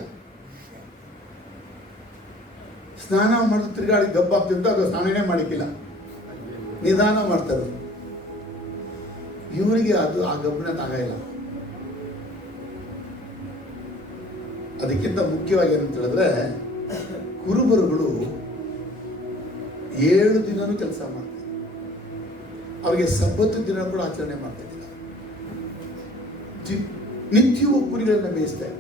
ಸ್ನಾನ ಮಾಡಿದ ತಿರುಗಾಡಿ ಗಬ್ಬಾಗ್ತಿಂತ ಅದು ಸ್ನಾನನೇ ಮಾಡಕ್ಕಿಲ್ಲ, ನಿಧಾನ ಮಾಡ್ತಾರೆ. ಇವರಿಗೆ ಅದು ಆ ಗಬ್ಬನ ತಾಗಿಲ್ಲ. ಅದಕ್ಕಿಂತ ಮುಖ್ಯವಾಗಿ ಏನಂತ ಹೇಳಿದ್ರೆ, ಕುರುಬರುಗಳು 7 ದಿನನೂ ಕೆಲಸ ಮಾಡ್ತಾರೆ. ಅವರಿಗೆ ಸಬ್ಬತ್ತು ದಿನ ಕೂಡ ಆಚರಣೆ ಮಾಡ್ತಿದ್ದಿಲ್ಲ. ನಿತ್ಯವೂ ಕುರಿಗಳನ್ನ ಮೇಯಿಸ್ತಾರೆ.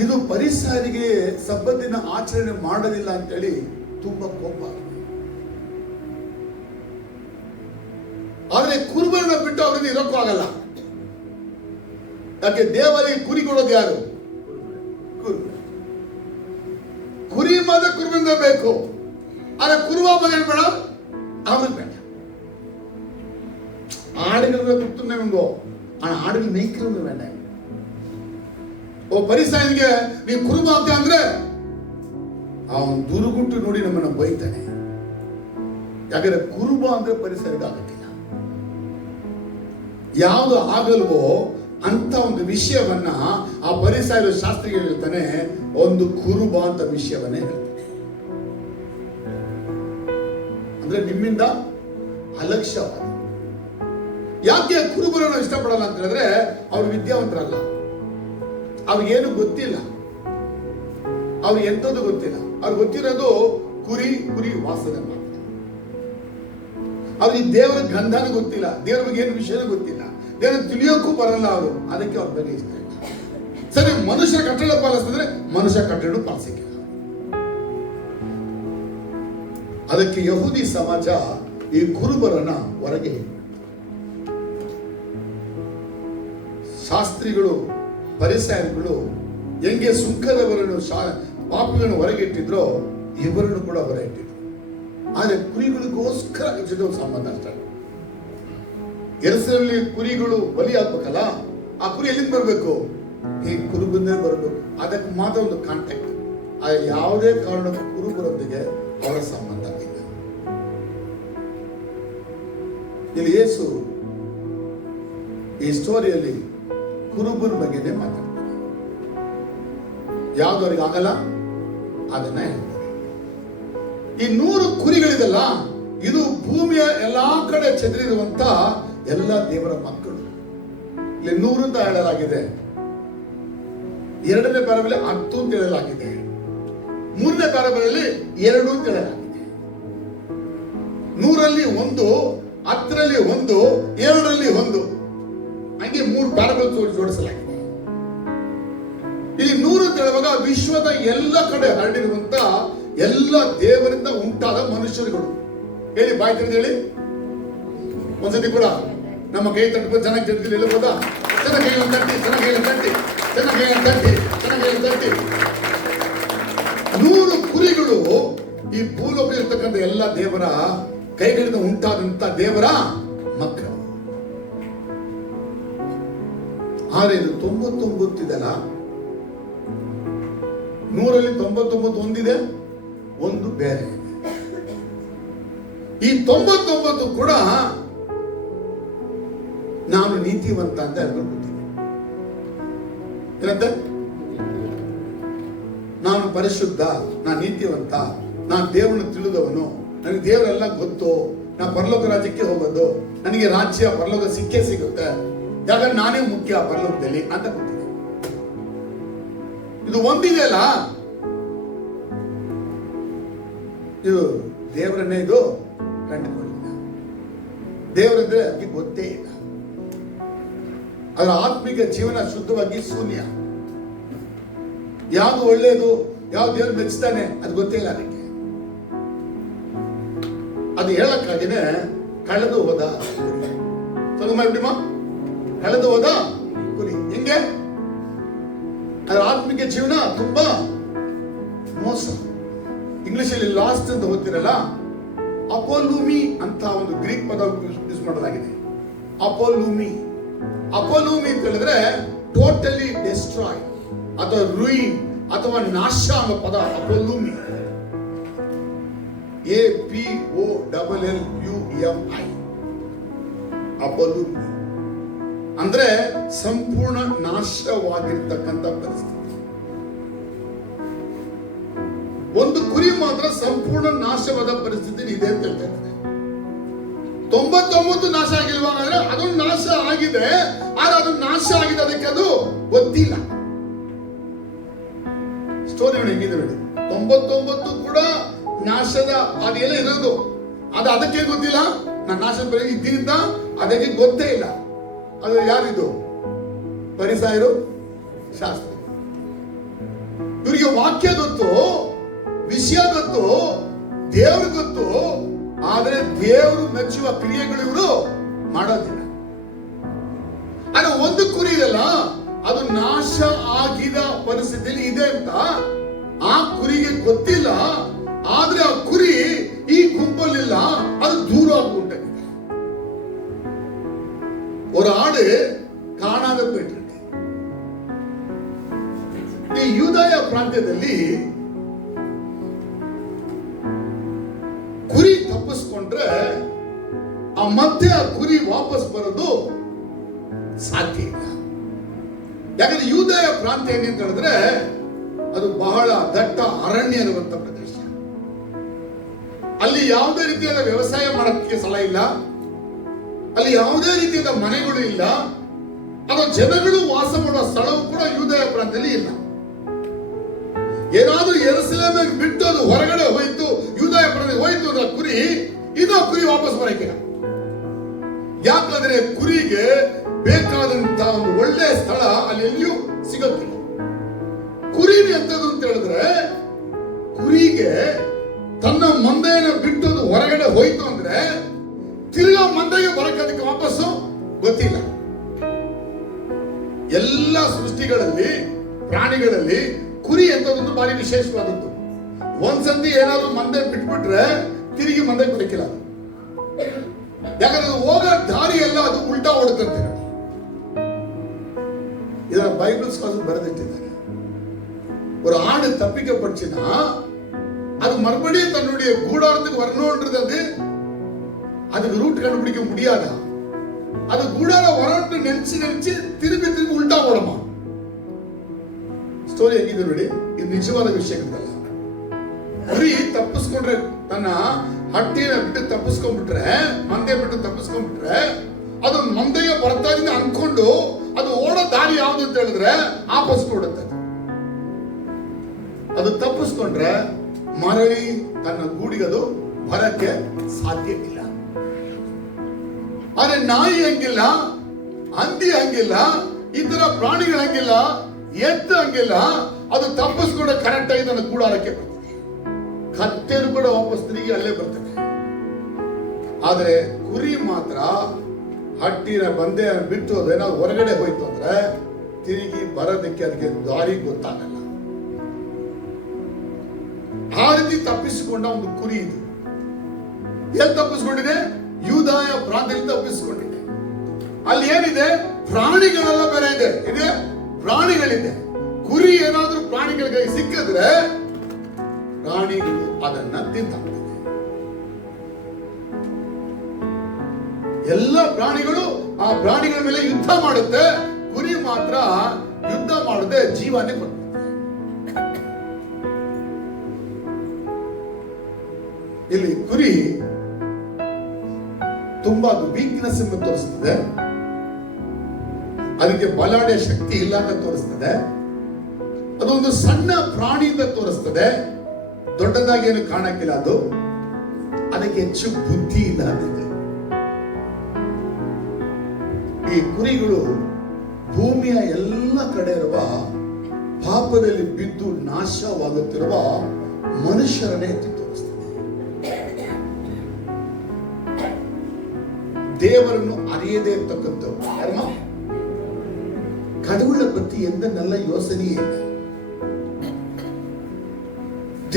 ಇದು ಪರಿಸರಿಗೆ ಸಬ್ಬತ್ತಿನ ಆಚರಣೆ ಮಾಡೋದಿಲ್ಲ ಅಂತೇಳಿ ತುಂಬಾ ಕೋಪ. ಆದ್ರೆ ಕುರುಬರನ್ನ ಬಿಟ್ಟು ಅವರಿಗೆ ಇರೋಕ್ಕೂ ಆಗಲ್ಲ. ಯಾಕೆ? ದೇವರಿಗೆ ಕುರಿ ಕೊಡೋದು ಯಾರು? ಕುರಿ ಮಾತ್ರ ಕುರುಬಂದ ಬೇಕು. ಆದ್ರೆ ಕುರುಬ ಬೇಡ, ಅವ್ರಿಗೆ ಬೇಡ. ಆಡುಗಳ ಕುತ್ತುನೇ ಹೆಂಗೋ, ಆಡುಗಳ ಮೇಯ್ಕರು ಬೇಡ. ಓ ಪರಿಸರನಿಗೆ ನೀವು ಕುರುಬ ಅಂತ ಅಂದ್ರೆ ಅವನು ದುರುಗುಟ್ಟು ನೋಡಿ ನಮ್ಮನ್ನ ಬೈತಾನೆ. ಯಾಕಂದ್ರೆ ಕುರುಬ ಅಂದ್ರೆ ಪರಿಸರಕ್ಕೆ ಆಗಕ್ಕಿಲ್ಲ. ಯಾವುದು ಆಗಲ್ವೋ ಅಂತ ಒಂದು ವಿಷಯವನ್ನ ಆ ಪರಿಸರ ಶಾಸ್ತ್ರಿ ಹೇಳ್ತಾನೆ, ಒಂದು ಕುರುಬ ಅಂತ ವಿಷಯವನ್ನೇ ಹೇಳ್ತಾನೆ. ಅಂದ್ರೆ ನಿಮ್ಮಿಂದ ಅಲಕ್ಷ್ಯವಾದ. ಯಾಕೆ ಕುರುಬರನ್ನು ಇಷ್ಟಪಡಲ್ಲ ಅಂತ ಹೇಳಿದ್ರೆ, ಅವ್ರು ವಿದ್ಯಾವಂತರಲ್ಲ, ಅವ್ರಿಗೇನು ಗೊತ್ತಿಲ್ಲ, ಅವ್ರಿಗೆ ಎಂಥದ್ದು ಗೊತ್ತಿಲ್ಲ. ಅವ್ರಿಗೆ ಗೊತ್ತಿರೋದು ಕುರಿ ವಾಸನೆ ಮಾತ್ರ. ಅವ್ರಿಗೆ ದೇವರ ಗಂಧನ ಗೊತ್ತಿಲ್ಲ, ದೇವರ ಬಗ್ಗೆ ಏನು ವಿಷಯನೂ ಗೊತ್ತಿಲ್ಲ, ದೇವರ ತಿಳಿಯೋಕ್ಕೂ ಬರಲ್ಲ ಅವರು. ಅದಕ್ಕೆ ಅವ್ರ ಬಗ್ಗೆ ಇಷ್ಟ ಇಲ್ಲ. ಸರಿ, ಮನುಷ್ಯ ಕಟ್ಟಡ ಪಾಲಿಸಿದ್ರೆ ಮನುಷ್ಯ ಕಟ್ಟಡ ಪಾಲಿಸಿಲ್ಲ. ಅದಕ್ಕೆ ಯಹೂದಿ ಸಮಾಜ ಈ ಕುರುಬರನ್ನ ಹೊರಗೆ, ಶಾಸ್ತ್ರಿಗಳು ಪರಿಸರಗಳು ಹೆಂಗೆ ಸುಂಕದವರನ್ನು ಪಾಪಿಗಳನ್ನು ಹೊರಗಿಟ್ಟಿದ್ರೋ ಇವರನ್ನು ಕೂಡ ಹೊರ ಇಟ್ಟಿದ್ರು. ಆದ್ರೆ ಕುರಿಗಳಿಗೋಸ್ಕರ ಇದ್ದ ಸಂಬಂಧ ಅಷ್ಟೇ. ಎರಸರಲ್ಲಿ ಕುರಿಗಳು ಬಲಿ ಆಗ್ಬೇಕಲ್ಲ, ಆ ಕುರಿ ಎಲ್ಲಿಂದ ಬರ್ಬೇಕು? ಈ ಕುರುಬಂದೇ ಬರ್ಬೇಕು. ಅದಕ್ಕೆ ಮಾತ್ರ ಒಂದು ಕಾಂಟ್ಯಾಕ್ಟ್. ಆ ಯಾವುದೇ ಕಾರಣಕ್ಕೂ ಕುರುಬರೊಂದಿಗೆ ಅವರ ಸಂಬಂಧ ಇಲ್ಲ. ಇಲ್ಲಿ ಯೇಸು ಈ ಸ್ಟೋರಿಯಲ್ಲಿ ಕುರುಬನ ಬಗ್ಗೆನೇ ಮಾತಾಡ್ತಾರೆ. ಯಾವ್ದು ಅವ್ರಿಗೆ ಆಗಲ್ಲ ಅದನ್ನ ಹೇಳ್ತಾರೆ. ಈ 100 ಕುರಿಗಳಿದಲ್ಲ, ಇದು ಭೂಮಿಯ ಎಲ್ಲಾ ಕಡೆ ಚೆದರಿರುವಂತ ಎಲ್ಲ ದೇವರ ಮಕ್ಕಳು. ಇಲ್ಲಿ 100 ಅಂತ ಹೇಳಲಾಗಿದೆ. 2ನೇ ಪ್ಯಾರಾದಲ್ಲಿ 10 ಅಂತ ಹೇಳಲಾಗಿದೆ. 3ನೇ ಪ್ಯಾರಾದಲ್ಲಿ 2 ಅಂತ ಹೇಳಲಾಗಿದೆ. 100ರಲ್ಲಿ 1, 10ರಲ್ಲಿ 1, 2ರಲ್ಲಿ 1, ಹಂಗೆ 3 ಪ್ಯಾರಾಬಲ್ ಜೋಡಿಸಲಾಗಿದೆ. ಇಲ್ಲಿ 100 ಅಂತ ಹೇಳುವಾಗ ವಿಶ್ವದ ಎಲ್ಲ ಕಡೆ ಹರಡಿರುವಂತ ಎಲ್ಲ ದೇವರಿಂದ ಉಂಟಾದ ಮನುಷ್ಯರುಗಳು. ಹೇಳಿ, ಬಾಯಿ ತೆಗೆದು ಹೇಳಿ ಒಂದ್ಸತಿ ಕೂಡ. ನಮ್ಮ ಕೈ ತಟ್ಟಬಹುದು, ಚೆನ್ನಾಗಿ ಜಡ್ತಿಲ್ಲ, ಹೇಳ್ಬೋದಾ? ಚೆನ್ನಾಗಿ ಕೈಯಲ್ಲಿ ತಟ್ಟಿ, ಚೆನ್ನಾಗಿ ಕೈಯಲ್ಲಿ ತಟ್ಟಿ, ಚೆನ್ನಾಗಿ ಕೈಯಲ್ಲಿ ತಟ್ಟಿ, ಚೆನ್ನಾಗಿ ಕೈಯಲ್ಲಿ ತಟ್ಟಿ. 100 ಕುರಿಗಳು ಈ ಭೂಲೋಕ ಇರ್ತಕ್ಕಂಥ ಎಲ್ಲ ದೇವರ ಕೈಗಳಿಂದ ಉಂಟಾದಂತ ದೇವರ ಮಕ್ಕಳು. ಆದ್ರೆ ಇದು 99 ಇದಲ್ಲ, 100ರಲ್ಲಿ 99 ಒಂದಿದೆ, ಒಂದು ಬೇರೆ ಇದೆ. ಈ 99 ಕೂಡ ನಾನು ನೀತಿವಂತ ಅಂತ ಹೇಳ್ಕೊಳ್ತೀನಿ. ಏನಂತೆ? ನಾನು ಪರಿಶುದ್ಧ, ನಾನು ನೀತಿವಂತ, ನಾನು ದೇವರನ್ನು ತಿಳಿದವನು, ನನಗೆ ದೇವರೆಲ್ಲ ಗೊತ್ತು, ನಾನು ಪರಲೋಕ ರಾಜ್ಯಕ್ಕೆ ಹೋಗೋದು, ನನಗೆ ರಾಜ್ಯ ಪರಲೋಕ ಸಿಕ್ಕೇ ಸಿಗುತ್ತೆ, ಯಾಕಂದ್ರೆ ನಾನೇ ಮುಖ್ಯ ಪರಲೋಕದಲ್ಲಿ ಅಂತ ಗೊತ್ತಿದೆ. ಇದು ಒಂದಿದೆಯಲ್ಲ, ಇದು ದೇವರನ್ನೇ ಇದು ಕಂಡುಕೊಂಡಿಲ್ಲ. ದೇವರಂದ್ರೆ ಅದಕ್ಕೆ ಗೊತ್ತೇ ಇಲ್ಲ. ಅದರ ಆತ್ಮಿಕ ಜೀವನ ಶುದ್ಧವಾಗಿ ಶೂನ್ಯ. ಯಾವುದು ಒಳ್ಳೆಯದು, ಯಾವ್ದು ದೇವ್ರು ಮೆಚ್ಚಿಸ್ತಾನೆ ಅದು ಗೊತ್ತೇ ಇಲ್ಲ ಅದಕ್ಕೆ. ಅದು ಹೇಳಕ್ಕಾಗಿನೇ ಕಳೆದು ಹೋದ ಕುರಿ. ಕಳೆದು ಹೋದ ಕುರಿ. ಹೆಂಗೆ? ಅದರ ಆತ್ಮಿಕ ಜೀವನ ತುಂಬಾ ಮೋಸ. ಇಂಗ್ಲಿಷಲ್ಲಿ ಲಾಸ್ಟ್ ಅಂತ ಓದ್ತಿರಲ್ಲ, ಅಪೋಲೂಮಿ ಅಂತ ಒಂದು ಗ್ರೀಕ್ ಪದ ಯೂಸ್ ಮಾಡಲಾಗಿದೆ. ಅಪೋಲೂಮಿ ಅಂತ ಹೇಳಿದ್ರೆ ಟೋಟಲಿ ಡೆಸ್ಟ್ರಾಯ್ ಅಥವಾ ರೂಯಿನ್ ಅಥವಾ ನಾಶ ಅನ್ನೋ ಪದ ಅಪೋಲೂಮಿ. APOLLUMI ಅಪೋಲೂಮಿ ಅಂದ್ರೆ ಸಂಪೂರ್ಣ ನಾಶವಾಗಿರ್ತಕ್ಕಂಥ ಪರಿಸ್ಥಿತಿ. ಒಂದು ಕುರಿ ಮಾತ್ರ ಸಂಪೂರ್ಣ ನಾಶವಾದ ಪರಿಸ್ಥಿತಿ ಇದೆ ಅಂತ ಹೇಳ್ತಾ ಇದ್ದಾರೆ. 99 ನಾಶ ಆಗಿಲ್ವಾ ಅಂದ್ರೆ ಅದೊಂದು ನಾಶ ಆಗಿದೆ, ಆದ್ರೆ ಅದು ನಾಶ ಆಗಿದೆ ಅದಕ್ಕೆ ಅದು ಗೊತ್ತಿಲ್ಲ. ಸ್ಟೋರಿ ಹೆಂಗಿದೆ ನೋಡಿ, 99 ಕೂಡ ನಾಶದ ಅದೆಲ್ಲ ಇರೋದು, ಅದು ಅದಕ್ಕೆ ಗೊತ್ತಿಲ್ಲ. ನಾನು ನಾಶದ ಇದ್ದಿಂದ ಅದಕ್ಕೆ ಗೊತ್ತೇ ಇಲ್ಲ. ಅದು ಯಾರಿದು? ಪರಿಸಾಯರು, ಶಾಸ್ತ್ರ. ಇವರಿಗೆ ವಾಕ್ಯ ಗೊತ್ತು, ವಿಷಯ ಗೊತ್ತು, ದೇವ್ರ ಗೊತ್ತು, ಆದ್ರೆ ದೇವರು ಮೆಚ್ಚುವ ಕ್ರಿಯೆಗಳು ಇವರು ಮಾಡೋದಿಲ್ಲ. ಆದ್ರೆ ಒಂದು ಕುರಿ ಇದೆಲ್ಲ, ಅದು ನಾಶ ಆಗಿದ ಪರಿಸ್ಥಿತಿಯಲ್ಲಿ ಇದೆ ಅಂತ ಆ ಕುರಿಗೆ ಗೊತ್ತಿಲ್ಲ. ಆದ್ರೆ ಆ ಕುರಿ ಈ ಗುಂಪಲ್ಲಿಲ್ಲ, ಅದು ದೂರ ಆಗ್ಬಿಟ್ಟಿದೆ. ஒரு ஆடு ಕಾಣಾದ போயிட்டு ಈ ಯೂದಾಯ ಪ್ರಾಂತ್ಯದಲ್ಲಿ ಕುರಿ ತಪ್ಪಿಸ್ಕೊಂಡ್ರೆ ಮತ್ತೆ ಆ ಕುರಿ ವಾಪಸ್ ಬರೋದು ಸಾಧ್ಯ ಇಲ್ಲ. ಯಾಕಂದ್ರೆ ಯೂದಾಯ ಪ್ರಾಂತ್ಯ ಅಂತ ಹೇಳಿದ್ರೆ ಅದು ಬಹಳ ದಟ್ಟ ಅರಣ್ಯ ಇರುವಂತ ಪ್ರದೇಶ. ಅಲ್ಲಿ ಯಾವುದೇ ರೀತಿಯಾದ ವ್ಯವಸಾಯ ಮಾಡೋದಕ್ಕೆ ಸ್ಥಳ ಇಲ್ಲ, ಅಲ್ಲಿ ಯಾವುದೇ ರೀತಿಯಾದ ಮನೆಗಳು ಇಲ್ಲ, ಅಥವಾ ಜನಗಳು ವಾಸ ಮಾಡುವ ಸ್ಥಳವು ಕೂಡ ಯೂದಾಯ ಪ್ರಾಂತ್ಯದಲ್ಲಿ ಇಲ್ಲ. ಏನಾದ್ರೂ ಯೆರೂಸಲೇಮ್ ಬಿಟ್ಟು ಅದು ಹೊರಗಡೆ ಹೋಯ್ತು, ಯೂದಾಯ ಪ್ರಾಂತ್ಯ ಹೋಯ್ತು ಅಂದ್ರೆ ಕುರಿ, ಇನ್ನೂ ಕುರಿ ವಾಪಸ್ ಬರಕ್ಕಿಲ್ಲ. ಯಾಕಂದ್ರೆ ಕುರಿಗೆ ಬೇಕಾದಂತ ಒಂದು ಒಳ್ಳೆ ಸ್ಥಳ ಅಲ್ಲಿ ಎಲ್ಲಿಯೂ ಸಿಗೋದಿಲ್ಲ. ಕುರಿ ಎಂತದ್ದು ಅಂತ ಹೇಳಿದ್ರೆ, ಕುರಿಗೆ ತನ್ನ ಮಂದೆಯನ್ನು ಬಿಟ್ಟು ಅದು ಹೊರಗಡೆ ಹೋಯ್ತು ಅಂದ್ರೆ ತಿರ್ಗಾ ಮಂದೆಗೆ ಬರಕ್ಕೆ ವಾಪಸ್ಸು ಗೊತ್ತಿಲ್ಲ. ಎಲ್ಲ ಸೃಷ್ಟಿಗಳಲ್ಲಿ ಪ್ರಾಣಿಗಳಲ್ಲಿ ಕುರಿ ಎಂತದೊಂದು ಭಾರಿ ವಿಶೇಷವಾದದ್ದು. ಒಂದ್ಸಂದಿ ಏನಾದ್ರು ಮಂದೆ ಬಿಟ್ಬಿಟ್ರೆ ತಿರುಗಿ ಮಂದೆಗೆ ಬರಕ್ಕಿಲ್ಲ. ಯಾಕಂದ್ರೆ ಹೋಗೋ ದಾರಿ ಎಲ್ಲ ಅದು ಉಲ್ಟಾ ಓಡುತ್ತಂತೆ. ಇದರ பைபிள் ஸ்காலர் ಬರೆದಿಟ್ಟಿದ್ದಾರೆ. ஒரு ஆடு தப்பிக்கப்பட்டுச்சுன்னா அது மறுபடியும் தன்னுடைய கூடாரத்துக்கு வரணும்ன்றது அதுக்கு ரூட் கண்டுபிடிக்க முடியாதா? அது கூடாரம் வரணும்னு நினைச்சு திருப்பி ಉಲ್ಟಾ ಓಡಮ್ಮ. ಸ್ಟೋರಿ ಹೇಗಿದೆ ನೋಡಿ, ಇದು ನಿಜವಾದ ವಿಷಯಗಳಲ್ಲ. ಕುರಿ ತಪ್ಪಿಸ್ಕೊಂಡ್ರೆ, ತನ್ನ ಹಟ್ಟಿನ ಬಿಟ್ಟು ತಪ್ಪಿಸ್ಕೊಂಡ್ಬಿಟ್ರೆ, ಮಂದೆ ಬಿಟ್ಟು ತಪ್ಪಿಸ್ಕೊಂಡ್ಬಿಟ್ರೆ, ಅದು ಮಂದೆಗೆ ಬರ್ತಾ ಇದೆ ಅನ್ಕೊಂಡು ಅದು ಓಡೋ ದಾರಿ ಯಾವ್ದು ಅಂತ ಹೇಳಿದ್ರೆ ಆಪೋಸಿಟ್ ಓಡುತ್ತೆ. ಅದು ತಪ್ಪಿಸ್ಕೊಂಡ್ರೆ ಮರಳಿ ತನ್ನ ಗೂಡಿಗೆ ಅದು ಬರಕ್ಕೆ ಸಾಧ್ಯ ಇಲ್ಲ. ಆದ್ರೆ ನಾಯಿ ಹಂಗಿಲ್ಲ, ಹಂದಿ ಹಂಗಿಲ್ಲ, ಇತರ ಪ್ರಾಣಿಗಳು ಹಂಗಿಲ್ಲ, ಎತ್ತು ಹಂಗಿಲ್ಲ. ಅದು ತಪ್ಪಿಸ್ಕೊಂಡ್ರೆ ಕರೆಕ್ಟ್ ಆಗಿ ತನ್ನ ಗೂಡಾರಕ್ಕೆ ಬರ್ತದೆ. ಕತ್ತೆರು ಕೂಡ ವಾಪಸ್ ತಿರುಗಿ ಅಲ್ಲೇ ಬರ್ತದೆ. ಆದ್ರೆ ಕುರಿ ಮಾತ್ರ ಹಟ್ಟಿನ ಬಂದೆ ಬಿಟ್ಟು ಅದೇನಾದ್ರು ಹೊರಗಡೆ ಹೋಯ್ತು ಅಂದ್ರೆ ತಿರುಗಿ ಬರೋದಕ್ಕೆ ಅದಕ್ಕೆ ದಾರಿ ಗೊತ್ತಾಗಲ್ಲ. ಆ ರೀತಿ ತಪ್ಪಿಸಿಕೊಂಡ ಒಂದು ಕುರಿ ಇದು. ಎಲ್ಲಿ ತಪ್ಪಿಸ್ಕೊಂಡಿದೆ? ಯೂದಾಯ ಪ್ರಾಂತ್ಯದಲ್ಲಿ ತಪ್ಪಿಸ್ಕೊಂಡಿದೆ. ಅಲ್ಲಿ ಏನಿದೆ? ಪ್ರಾಣಿಗಳೆಲ್ಲ ಬೇರೆ ಇದೆ, ಪ್ರಾಣಿಗಳಿದೆ. ಕುರಿ ಏನಾದ್ರೂ ಪ್ರಾಣಿಗಳಿಗೆ ಸಿಕ್ಕಿದ್ರೆ ಪ್ರಾಣಿಗಳು ಅದನ್ನ ತಿಂತಾಗ್ತದೆ. ಎಲ್ಲ ಪ್ರಾಣಿಗಳು ಆ ಪ್ರಾಣಿಗಳ ಮೇಲೆ ಯುದ್ಧ ಮಾಡುತ್ತೆ, ಕುರಿ ಮಾತ್ರ ಯುದ್ಧ ಮಾಡದೆ ಜೀವನೇ ಕೊಡುತ್ತೆ. ಇಲ್ಲಿ ಕುರಿ ತುಂಬಾ ವೀಕ್ನೆಸ್ ಅನ್ನು ತೋರಿಸ್ತದೆ, ಅದಕ್ಕೆ ಬಲಾಢ್ಯ ಶಕ್ತಿ ಇಲ್ಲ ಅಂತ ತೋರಿಸ್ತದೆ. ಅದೊಂದು ಸಣ್ಣ ಪ್ರಾಣಿಯಿಂದ ತೋರಿಸ್ತದೆ, ದೊಡ್ಡದಾಗಿ ಏನು ಕಾಣಕ್ಕಿಲ್ಲ. ಅದು ಅದಕ್ಕೆ ಹೆಚ್ಚು ಬುದ್ಧಿ ಇಲ್ಲ. ಅದಕ್ಕೆ ಈ ಕುರಿಗಳು ಭೂಮಿಯ ಎಲ್ಲ ಕಡೆ ಇರುವ ಪಾಪದಲ್ಲಿ ಬಿದ್ದು ನಾಶವಾಗುತ್ತಿರುವ ಮನುಷ್ಯರನ್ನೇ ಎತ್ತಿ ತೋರಿಸ್ತದೆ. ದೇವರನ್ನು ಅರಿಯದೇ ಇರ್ತಕ್ಕಂಥವ್ರು ಧರ್ಮ ಕಡவுளை பத்தி எந்த நல்ல யோசனையே ಇಲ್ಲ.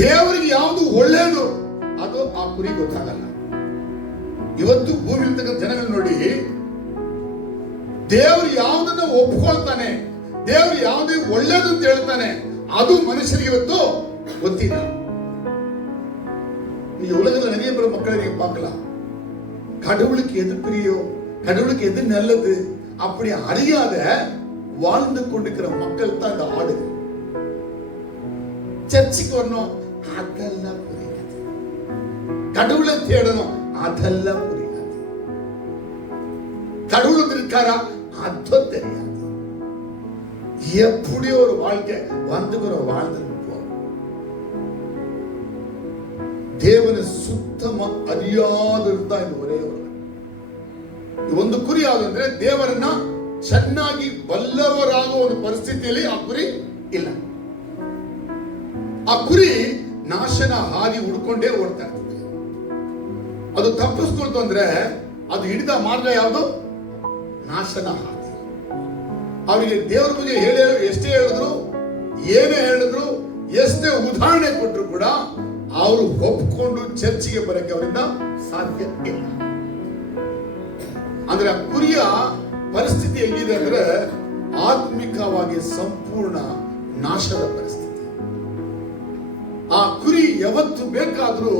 ದೇವರಿಗೆ ಯಾವುದು ಒಳ್ಳೆಯದು ಅದು ಆ ಕುರಿ ಗೊತ್ತಾಗಲ್ಲ. ಇವತ್ತು ಭೂಮಿ ಇರ್ತಕ್ಕಂಥ ಜನಗಳು ನೋಡಿ, ದೇವರು ಯಾವುದನ್ನ ಒಪ್ಕೊಳ್ತಾನೆ, ದೇವರು ಯಾವುದೇ ಒಳ್ಳೆಯದು ಅಂತ ಹೇಳ್ತಾನೆ, ಅದು ಮನುಷ್ಯರಿಗೆ ಇವತ್ತು ಗೊತ್ತಿಲ್ಲ. நீ உலகத்தில் நிறைய பேர் மக்களை நீங்க பார்க்கலாம், கடவுளுக்கு எது பிரியோ, கடவுளுக்கு எது நல்லது அப்படி அறியாத வாழ்ந்து கொண்டிருக்கிற மக்கள் தான் இந்த ஆடு. சர்ச்சுக்கு வரணும் அதெல்லாம் புரியாது, கடவுளை தேடணும் அதெல்லாம் புரியாது, கடவுளுக்கு இருக்காரா அது தெரியாது. எப்படி ஒரு வாழ்க்கை வந்துக்கிற வாழ்ந்து ದೇವನ ಸುತ್ತಮ ಅರಿಯಾದಿರ್ತಾ ಇದು ಒರೇ ಒಂದು ಕುರಿ ಯಾವುದಂದ್ರೆ ದೇವರನ್ನ ಚೆನ್ನಾಗಿ ಬಲ್ಲವರಾಗುವ ಒಂದು ಪರಿಸ್ಥಿತಿಯಲ್ಲಿ ಆ ಕುರಿ ಇಲ್ಲ. ಆ ಕುರಿ ನಾಶನ ಹಾದಿ ಹುಡ್ಕೊಂಡೇ ಓಡ್ತಾ ಇರ್ತದೆ. ಅದು ತಪ್ಪಿಸ್ಕೊಳ್ತು ಅಂದ್ರೆ ಅದು ಹಿಡಿದ ಮಾರ್ಗ ಯಾವುದು? ನಾಶನ ಹಾದಿ. ಅವರಿಗೆ ದೇವರ ಬಗ್ಗೆ ಎಷ್ಟೇ ಹೇಳಿದ್ರು, ಏನೇ ಹೇಳಿದ್ರು, ಎಷ್ಟೇ ಉದಾಹರಣೆ ಕೊಟ್ಟರು ಕೂಡ ಅವರು ಒಪ್ಪಿಕೊಂಡು ಚರ್ಚಿಗೆ ಬರಕ್ಕೆ ಅವರಿಂದ ಸಾಧ್ಯ ಇಲ್ಲ. ಅಂದ್ರೆ ಆ ಕುರಿಯ ಪರಿಸ್ಥಿತಿ ಹೇಗಿದೆ ಅಂದ್ರೆ ಆತ್ಮಿಕವಾಗಿ ಸಂಪೂರ್ಣ ನಾಶದ ಪರಿಸ್ಥಿತಿ. ಆ ಕುರಿ ಯಾವತ್ತು ಬೇಕಾದ್ರೂ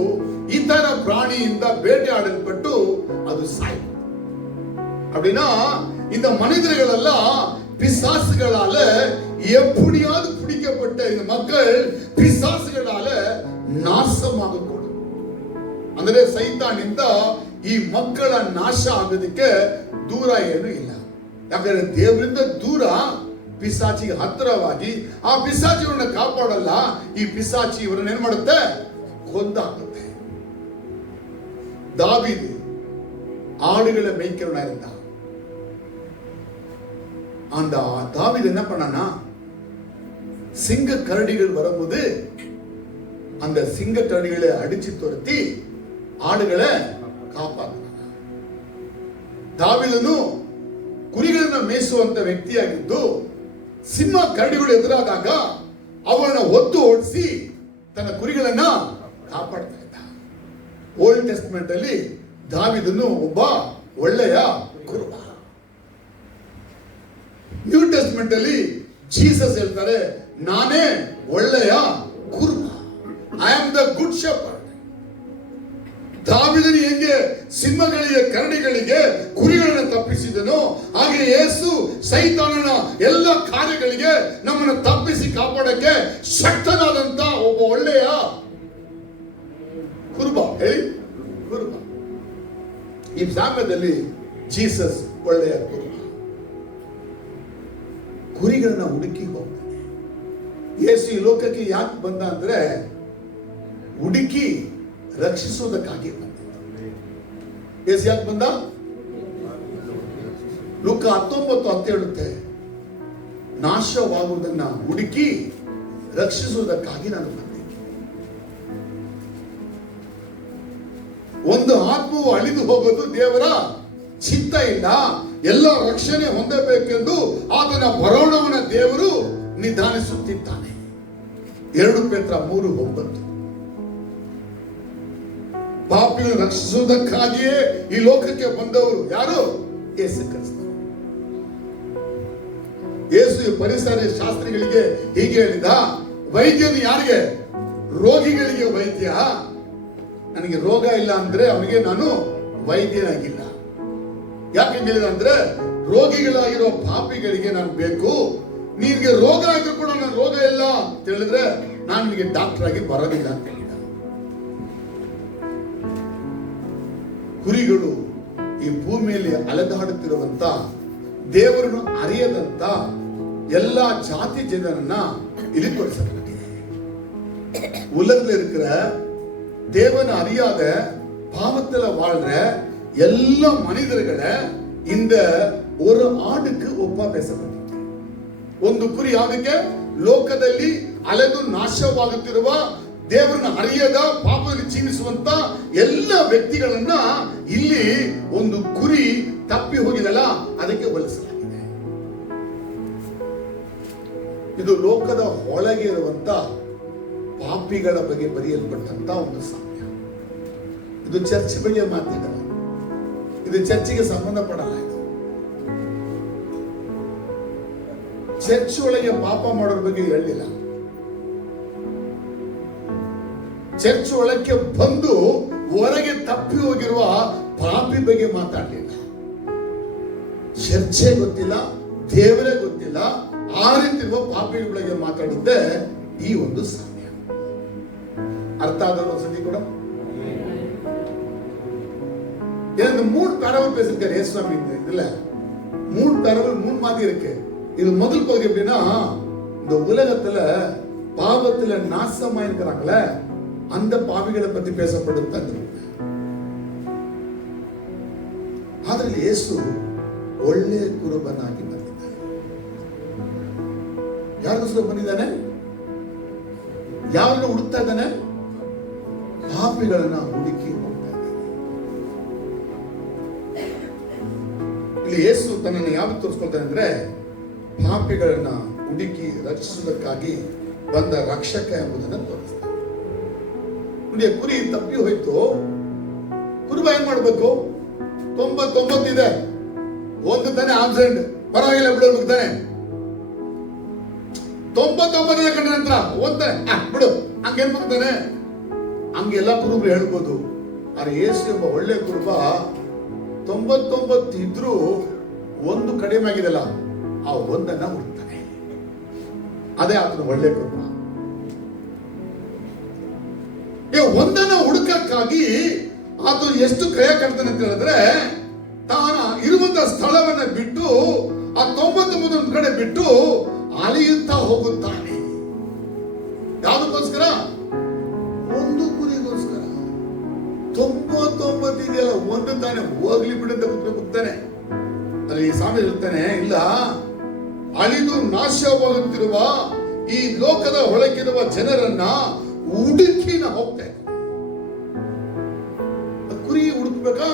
ಇತರ ಪ್ರಾಣಿಯಿಂದ ಬೇಟೆಯಾಡಲ್ಪಟ್ಟು ಅದು ಸಾಯಿ. அப்படின்னா இந்த மனிதர்கள் எல்லாம் பிசாசுகளால எப்படியாவது பிடிக்கப்பட்ட இந்த மக்கள் பிசாசுகளால ನಾಶವಾಗக்கூடும். ಅಂದ್ರೆ ಸೈತಾನಿಂದ ಈ ಮಕ್ಕಳ ನಾಶ ಆಗೋದಕ್ಕೆ ದೂರ ಏನು ಇಲ್ಲ. ಯಾಕಂದ್ರೆ ದೇವರಿಂದ ದೂರ ಪಿಸಾಚಿಗೆ ಹತ್ತಿರವಾಗಿ ಆ ಪಿಸಾಚಿಯವರನ್ನ ಕಾಪಾಡಲ್ಲ. ಈ ಪಿಸಾಚಿ ಇವರನ್ನ ಏನ್ ಮಾಡುತ್ತೆ? ಕೊಂದಾಕುತ್ತೆ. தாவீது ஆடுகளை மேய்க்கிறவனா இருந்தான். அந்த தாவீது என்ன பண்ணானா, சிங்க கரடிகள் வரும்போது அந்த சிங்க கரடிகளை அடிச்சு துரத்தி ಆಡುಗಳೇ ಕಾಪಾಡ್ತಾನೆ. ದಾವೀದನು ಕುರಿಗಳನ್ನ ಮೇಯಿಸುವಂತ ವ್ಯಕ್ತಿಯಾಗಿದ್ದು ಸಿಂಹ ಕರಡಿಗಳು ಎದುರಾದಾಗ ಅವರನ್ನ ಒತ್ತು ಓಡಿಸಿ ತನ್ನ ಕುರಿಗಳನ್ನ ಕಾಪಾಡ್ತಾ ಇದ್ದ. ಓಲ್ಡ್ ಟೆಸ್ಟ್ಮೆಂಟ್ ಅಲ್ಲಿ ದಾವೀದನು ಒಬ್ಬ ಒಳ್ಳೆಯ ಕುರುಬ. ನ್ಯೂ ಟೆಸ್ಟ್ಮೆಂಟ್ ಅಲ್ಲಿ ಜೀಸಸ್ ಹೇಳ್ತಾರೆ, ನಾನೇ ಒಳ್ಳೆಯ ಕುರುಬ. I am the good shepherd. ದಾವೀದನು ಹೇಗೆ ಸಿಂಹಗಳಿಗೆ ಕರಡಿಗಳಿಗೆ ಕುರಿಗಳನ್ನು ತಪ್ಪಿಸಿದನೋ ಹಾಗೆ ಯೇಸು ಸೈತಾನನ ಎಲ್ಲ ಕಾರ್ಯಗಳಿಗೆ ನಮ್ಮನ್ನು ತಪ್ಪಿಸಿ ಕಾಪಾಡಕ್ಕೆ ಶಕ್ತನಾದಂತ ಒಬ್ಬ ಒಳ್ಳೆಯ ಕುರುಬ. ಹೇಳಿ, ಕುರುಬ. ಈ ಸಾಮ್ಯದಲ್ಲಿ ಜೀಸಸ್ ಒಳ್ಳೆಯ ಕುರುಬ. ಕುರಿಗಳನ್ನ ಹುಡುಕಿ ಹೋಗ್ತಾನೆ. ಯೇಸು ಈ ಲೋಕಕ್ಕೆ ಯಾಕೆ ಬಂದ ಅಂದ್ರೆ ಹುಡುಕಿ ರಕ್ಷಿಸುವುದಕ್ಕಾಗಿ ಬಂದ. ಯೇಸು ಯಾಕೆ ಬಂದ? ಲೂಕ 19:10 ಹೇಳುತ್ತೆ, ನಾಶವಾಗುವುದನ್ನ ಹುಡುಕಿ ರಕ್ಷಿಸುವುದಕ್ಕಾಗಿ ನಾನು ಬಂದೆ. ಒಂದು ಆತ್ಮವು ಅಳಿದು ಹೋಗೋದು ದೇವರ ಚಿತ್ತ ಇಲ್ಲ. ಎಲ್ಲ ರಕ್ಷಣೆ ಹೊಂದಬೇಕೆಂದು ಆತನ ಬರೋಣವನ ದೇವರು ನಿಧಾನಿಸುತ್ತಿದ್ದಾನೆ. 2 ಪೇತ್ರ 3:9. ಪಾಪಿಯನ್ನು ರಕ್ಷಿಸುವುದಕ್ಕಾಗಿಯೇ ಈ ಲೋಕಕ್ಕೆ ಬಂದವರು ಯಾರು? ಯೇಸು ಕ್ರಿಸ್ತ. ಯೇಸು ಪರಿಸರ ಶಾಸ್ತ್ರಿಗಳಿಗೆ ಹೀಗೆ ಹೇಳಿದ, ವೈದ್ಯನು ಯಾರಿಗೆ? ರೋಗಿಗಳಿಗೆ ವೈದ್ಯ. ನನಗೆ ರೋಗ ಇಲ್ಲ ಅಂದ್ರೆ ಅವನಿಗೆ ನಾನು ವೈದ್ಯನಾಗಿಲ್ಲ. ಯಾಕೆ ಹೇಳಿದ ಅಂದ್ರೆ, ರೋಗಿಗಳಾಗಿರೋ ಪಾಪಿಗಳಿಗೆ ನಾನು ಬೇಕು, ನಿನ್ಗೆ ರೋಗ ಆದ್ರೂ ಕೂಡ ನಾನು ರೋಗ ಇಲ್ಲ ಅಂತ ಹೇಳಿದ್ರೆ ನಾನು ನಿನಗೆ ಡಾಕ್ಟರ್ ಆಗಿ ಬರೋದಿಲ್ಲ ಅಂತ ಹೇಳಿದ. ಕುರಿಗಳು ಈ ಭೂಮಿಯಲ್ಲಿ ಅಲೆದಾಡುತ್ತಿರುವಂತ, ದೇವರನ್ನು ಅರಿಯದಂತ எல்லா ಜಾತಿ ಜನರನ್ನ ಇಲ್ಲಿ ತೋರಿಸಲ್ಪಟ್ಟಿದೆ. உலகத்துல இருக்கிற தேவனை அறியாத பாவத்துல வாழ்ற எல்லா மனிதர்களை இந்த ஒரு ಆಡುக்கு ಒಪ್ಪ பேசப்பட்டிದೆ. ಒಂದು ಕುರಿ ಆಗಕ್ಕೆ ಲೋಕದಲ್ಲಿ ಅಲೆದು ನಾಶವಾಗುತ್ತಿರುವ, ದೇವರನ್ನು ಅರಿಯದ, ಪಾಪದಲ್ಲಿ ಜೀವಿಸುವಂತ ಎಲ್ಲ ವ್ಯಕ್ತಿಗಳನ್ನ ಇಲ್ಲಿ ಒಂದು ಕುರಿ ತಪ್ಪಿ ಹೋಗಿದಲ್ಲ ಅದಕ್ಕೆ ಹೋಲಿಸಲಾಗಿದೆ. ಇದು ಲೋಕದ ಒಳಗೆ ಇರುವಂತ ಪಾಪಿಗಳ ಬಗ್ಗೆ ಬರೆಯಲ್ಪಟ್ಟಂತ ಒಂದು ಸಾಮ್ಯ. ಇದು ಚರ್ಚ್ ಬಗ್ಗೆ ಮಾತಿಡಲ್ಲ, ಇದು ಚರ್ಚಿಗೆ ಸಂಬಂಧಪಡಲ್ಲ. ಇದು ಚರ್ಚ್ ಒಳಗೆ ಪಾಪ ಮಾಡೋರ ಬಗ್ಗೆ ಹೇಳಿಲ್ಲ. ಚರ್ಚ್ ಒಳಕ್ಕೆ ಬಂದು ಹೊರಗೆ ತಪ್ಪಿ ಹೋಗಿರುವ ಪಾಪಿ ಬಗ್ಗೆ ಮಾತಾಡಲಿಲ್ಲ. ಚರ್ಚೆ ಗೊತ್ತಿಲ್ಲ, ದೇವರೇ ಗೊತ್ತಿಲ್ಲ, ಆ ರೀತಿ ಇರುವ ಪಾಪಿಗಳ ಬಗ್ಗೆ ಮಾತಾಡಿದ್ದೆ ಈ ಒಂದು ಸಾಮ್ಯ. ಅರ್ಥ ಆದವರು ಒಂದ್ಸತಿ ಕೂಡ ஏன்னா 3 பேரவல் பேசிருக்காரு இயேசுவாமி. இதுல 3 பேரவல் 3 மாதிரி இருக்கு. இது முதல் பகுதி எப்படின்னா, இந்த உலகத்துல பாவத்துல நாசமா இருக்கிறாங்களே அந்த பாவிகளை பத்தி பேசப்படுத்த. ಆದ್ರೆ ಯೇಸು ಒಳ್ಳೆ ಕುರುಬನಾಗಿ ಬಂದಿದ್ದಾನೆ. ಯಾರಿಗೋಸ್ಕರ ಬಂದಿದ್ದಾನೆ? ಯಾರನ್ನ ಹುಡುಕ್ತಾ ಇದ್ದಾನೆ? ಪಾಪಿಗಳನ್ನ ಹುಡುಕಿ ಹೋಗ್ತಾ ಇದ್ದಾನೆ. ಇಲ್ಲಿ ಯೇಸು ತನ್ನನ್ನು ಯಾವ ತೋರಿಸ್ಕೊಳ್ತಾನೆ ಅಂದ್ರೆ, ಪಾಪಿಗಳನ್ನ ಹುಡುಕಿ ರಕ್ಷಿಸುವುದಕ್ಕಾಗಿ ಬಂದ ರಕ್ಷಕ ಎಂಬುದನ್ನು ತೋರಿಸ್ತಾನೆ. ನೋಡಿ, ಕುರಿ ತಪ್ಪಿ ಹೋಯ್ತು, ಕುರುಬ ಏನ್ ಮಾಡ್ಬೇಕು? 99 ಇದೆ, ಒಂದು ತಾನೆ ಆಬ್ಸೆಂಟ್, ಪರವಾಗಿಲ್ಲ ಬಿಡೋದು ತಾನೆ. 99 ಕಂಡ ನಂತರ ಓದ್ತಾನೆ, ಬಿಡು ಹಂಗೇನ್ ಮಾಡ್ತಾನೆ. ಹಂಗೆಲ್ಲ ಕುರುಬರು ಹೇಳ್ಬೋದು. ಆದ್ರೆ ಯೇಸು ಎಂಬ ಒಳ್ಳೆ ಕುರುಬ 99 ಇದ್ರೂ ಒಂದು ಕಡಿಮೆ ಆಗಿದೆಲ್ಲ, ಆ ಒಂದನ್ನ ಹುಡುಕ್ತಾನೆ. ಅದೇ ಆತನ ಒಳ್ಳೆ ಕುರುಬ. ಒಂದನ್ನ ಹುಡುಕಕ್ಕಾಗಿ ಆತ ಎಷ್ಟು ಕೈ ಕಟ್ತಾನೆ ಅಂತ ಹೇಳಿದ್ರೆ, ತಾನ ಇರುವಂತ ಸ್ಥಳವನ್ನ ಬಿಟ್ಟು ಆ 99 ಕಡೆ ಬಿಟ್ಟು ಅಲಿಯುತ್ತಾ ಹೋಗುತ್ತಾನೆ. ಯಾವುದಕ್ಕೋಸ್ಕರ? ಒಂದು ಕುರಿಗೋಸ್ಕರ. 99 ಇದೆಯಲ್ಲ, ಒಂದು ತಾನೆ ಹೋಗ್ಲಿ ಬಿಡಂತ ಕೂಗ್ತಾನೆ. ಅಲ್ಲಿ ಸ್ವಾಮಿ ಹೇಳ್ತಾನೆ, ಇಲ್ಲ, ಅಳಿದು ನಾಶವಾಗುತ್ತಿರುವ ಈ ಲೋಕದ ಒಳಗಿರುವ ಜನರನ್ನ ಹುಡುಕಿನ ಹೋಗ್ತೇನೆ. ಕುರಿ ಹುಡುಕ್ಬೇಕಾ,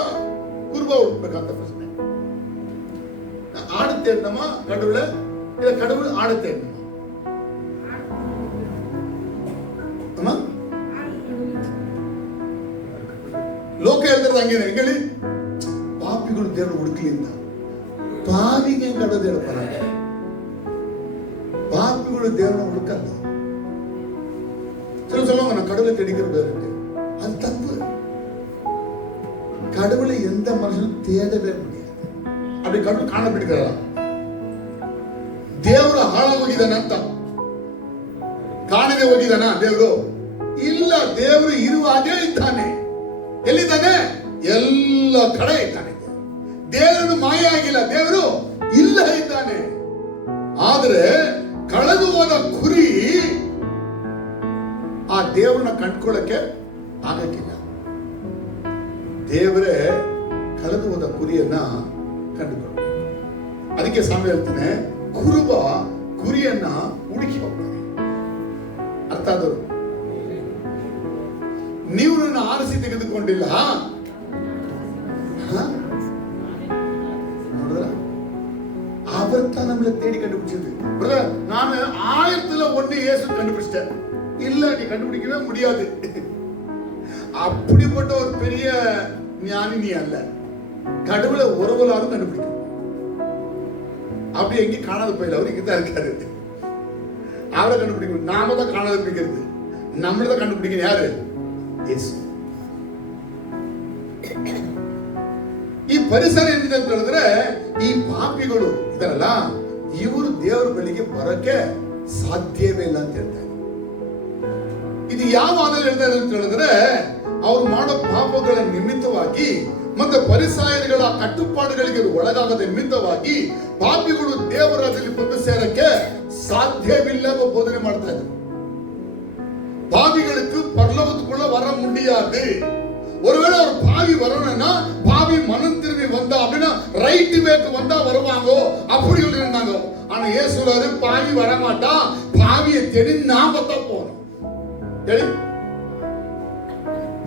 ಕುರುಬ ಹುಡುಕ್ಬೇಕಂತ ಪ್ರಶ್ನೆ. ಆಡುತ್ತೆ ನಮ್ಮ ಕಡவுಳ, ಇಲ್ಲ ಕಡவுಳ ಆಡುತ್ತೆ ನಮ್ಮ ಲೋಕ ಹೇಳ್ತಾರೆ ಹಂಗೇನೆ. ಹೇಳಿ, ಪಾಪಿಗಳು ದೇವರು ಹುಡುಕ್ಲಿಂದ ಪಾವಿಗೆ ಕಡೋದು ಹೇಳ್ತಾರ. ಪಾಪಿಗಳು ದೇವರನ್ನ ಹುಡುಕಲ್ಲ. சொல்லுவாங்க கடவுளை தேடிக்கிறது, அது தப்பு. கடவுளை எந்த மனுஷனும் தேடவே முடியாது. அப்படி கடவுள் ಕಾಣಬಿಟ್ಟಿರಲ್ಲ. ದೇವರು ಹಾಳಾಗೋಗಿದ್ದಾನೆ ಅಂತ ಕಾಣದೆ ಹೋಗಿದ್ದಾನ ದೇವರು? ಇಲ್ಲ, ದೇವರು ಇರುವಾಗೇ ಇದ್ದಾನೆ. ಎಲ್ಲಿದ್ದಾನೆ? ಎಲ್ಲ ಕಡೆ ಇದ್ದಾನೆ. ದೇವರನ್ನು ಮಾಯ ಆಗಿಲ್ಲ, ದೇವರು ಇಲ್ಲ ಇದ್ದಾನೆ. ಆದ್ರೆ ಕಳೆದು ಹೋದ ಕುರಿ ಆ ದೇವರನ್ನ ಕಂಡ್ಕೊಳ್ಳಕ್ಕೆ ಆಗಕ್ಕಿಲ್ಲ. ದೇವರೇ ಕಳೆದು ಹೋದ ಕುರಿಯನ್ನ ಕಂಡುಕೊಳ್ಳ. ಅದಕ್ಕೆ ಸ್ವಾಮಿ ಹೇಳ್ತಾನೆ, ಕುರುಬ ಕುರಿಯನ್ನ ಹುಡುಕಿ ಹೋಗ್ತಾನೆ. ಅರ್ಥ ಆದವರು? ನೀವು ನನ್ನ ಆರಿಸಿ ತೆಗೆದುಕೊಂಡಿಲ್ಲ, ನೋಡಿದ್ರ ಆವತ್ತ நம்மளை தேடி கண்டுபிடிச்சது. பிரதர், நான் 1001 இயேசு கண்டுபிடிச்சிட்டேன். இல்ல, நீ கண்டுபிடிக்கவே முடியாது. அப்படிப்பட்ட ஒரு பெரிய ஞானி நீ அல்ல. கடவுளை ஒருவராலும் கண்டுபிடிக்கும். அப்படி எங்கேயும் காணாத போயில, அவர் இங்கதான் இருக்காரு. அவரை கண்டுபிடிக்கணும். நாம தான் காணாத பிடிக்கிறது, நம்மளதான் கண்டுபிடிக்கணும். யாரு? இயேசு. இப்ப ಪರಿಸರ ಏನಿದೆ ಅಂತ ಹೇಳಿದ್ರೆ, ಈ ಪಾಪಿಗಳು ಇದಾರಲ್ಲ, ಇವರು ದೇವರ ಬಳಿಗೆ ಬರೋಕೆ ಸಾಧ್ಯವೇ ಇಲ್ಲ ಅಂತ ಹೇಳ್ತಾರೆ. ಇದು ಯಾವ ಆಧಾರ ಹೇಳ್ತಾರೆ ಅಂತ ಹೇಳಿದ್ರೆ, ಅವ್ರು ಮಾಡೋ ಪಾಪಗಳ ನಿಮಿತ್ತವಾಗಿ ಮತ್ತೆ ಪರಿಸರಗಳ ಕಟ್ಟುಪಾಡುಗಳಿಗೆ ಒಳಗಾಗದ ನಿಮಿತ್ತವಾಗಿ ಪಾಪಿಗಳು ದೇವರಾಜಲ್ಲಿ ಬಂದು ಸೇರಕ್ಕೆ ಸಾಧ್ಯವಿಲ್ಲ ಎಂಬ ಬೋಧನೆ ಮಾಡ್ತಾ ಇದ್ರು. பாவிகளுக்கு பரலோகத்துக்குள்ள வர முடியாது. ஒருவேளை ஒரு பாவி வரணும்னா பாவி மனம் திரும்பி வந்தா அப்படின்னா ரைட் வேக்கு வந்தா வருவாங்க அப்படி சொல்லி இருந்தாங்க. ஆனா ஏசு சொல்றாரு பாவி வர மாட்டான், பாவியை தேடி நாம தான் போகணும்.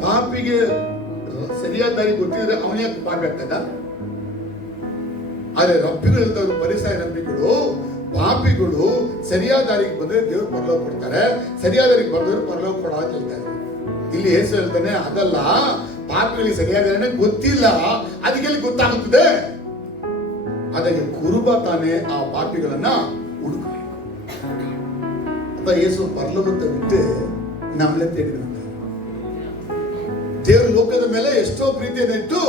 ಪಾಪಿಗೆ ಸರಿಯಾದ ದಾರಿ ಗೊತ್ತಿದ್ರೆ ಅವನೇ ಪಾಪಿ ಆಗ್ತದ. ಆದ್ರೆ ರಬ್ಬಿಗಳು ಹೇಳ್ತಾರೆ, ಪರಿಸರ ರಬ್ಬಿಗಳು ಪಾಪಿಗಳು ಸರಿಯಾದ ದಾರಿಗೆ ಬಂದ್ರೆ ದೇವ್ರು ಪರಲೋಕ ಕೊಡ್ತಾರೆ, ಸರಿಯಾದ ದಾರಿಗೆ ಬಂದ್ರೆ ಪರಲೋಕ ಕೊಡೋದು ಹೇಳ್ತಾರೆ. ಇಲ್ಲಿ ಏಸು ಹೇಳ್ತಾನೆ ಅದಲ್ಲ, ಪಾಪಿಗಳಿಗೆ ಸರಿಯಾದ ದಾರಿ ಗೊತ್ತಿಲ್ಲ, ಅದಕ್ಕೆ ಗೊತ್ತಾಗುತ್ತದೆ. ಅದಕ್ಕೆ ಕುರುಬ ತಾನೇ ಆ ಪಾಪಿಗಳನ್ನ ಹುಡುಕಬೇಕು ಅಂತ ಏಸು ಪರಲೋಕத்தை விட்டு நம்மளே தேடினாங்க. ದೇವರು ಲೋಕದ ಮೇಲೆ ಎಷ್ಟೋ ಪ್ರೀತಿಯನ್ನು ಇಟ್ಟು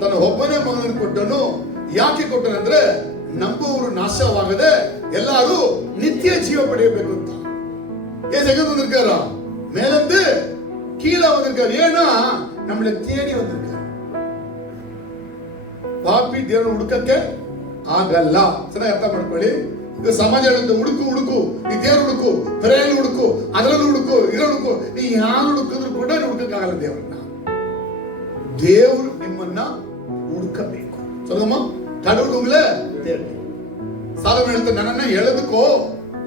ತನ್ನ ಒಬ್ಬನೇ ಮಗನನ್ನು ಕೊಟ್ಟನು. ಯಾಕೆ ಕೊಟ್ಟನಂದ್ರೆ ನಂಬುವವರು ನಾಶವಾಗದೆ ಎಲ್ಲರೂ ನಿತ್ಯ ಜೀವ ಪಡೆಯಬೇಕು ಅಂತ. எங்க வந்திருக்காரா? மேலிருந்து கீழே வந்திருக்காரு. ஏன்னா நம்மளை தேடி வந்திருக்காரு. ಪಾಪಿ ದೇವರು ಹುಡುಕಕ್ಕೆ ಆಗಲ್ಲ. ಚೆನ್ನಾಗಿ ಅರ್ಥ ಮಾಡ್ಕೊಳ್ಳಿ. ಇದು ಸಮಾಜ ಹೇಳುತ್ತೆ ಹುಡುಕು ಹುಡುಕು, ನೀ ದೇವ್ರು ಹುಡುಕು, ಪ್ರೇರಣೆ ಹುಡುಕು, ಅದರಲ್ಲಿ ಹುಡುಕು, ಇದರಲ್ಲಿ ಹುಡುಕು. ನೀ ಯಾರು ಹುಡುಕಿದ್ರು ಕೂಡ ಹುಡುಕಕ್ಕಾಗಲ್ಲ ದೇವ್ರನ್ನ. ದೇವ್ರು ನಿಮ್ಮನ್ನ ಹುಡುಕಬೇಕು. சொல்லுமா, கடவுள் உங்களை தேடி. சாலமன் எழுத்து நன்னன்னா எழுதுக்கோ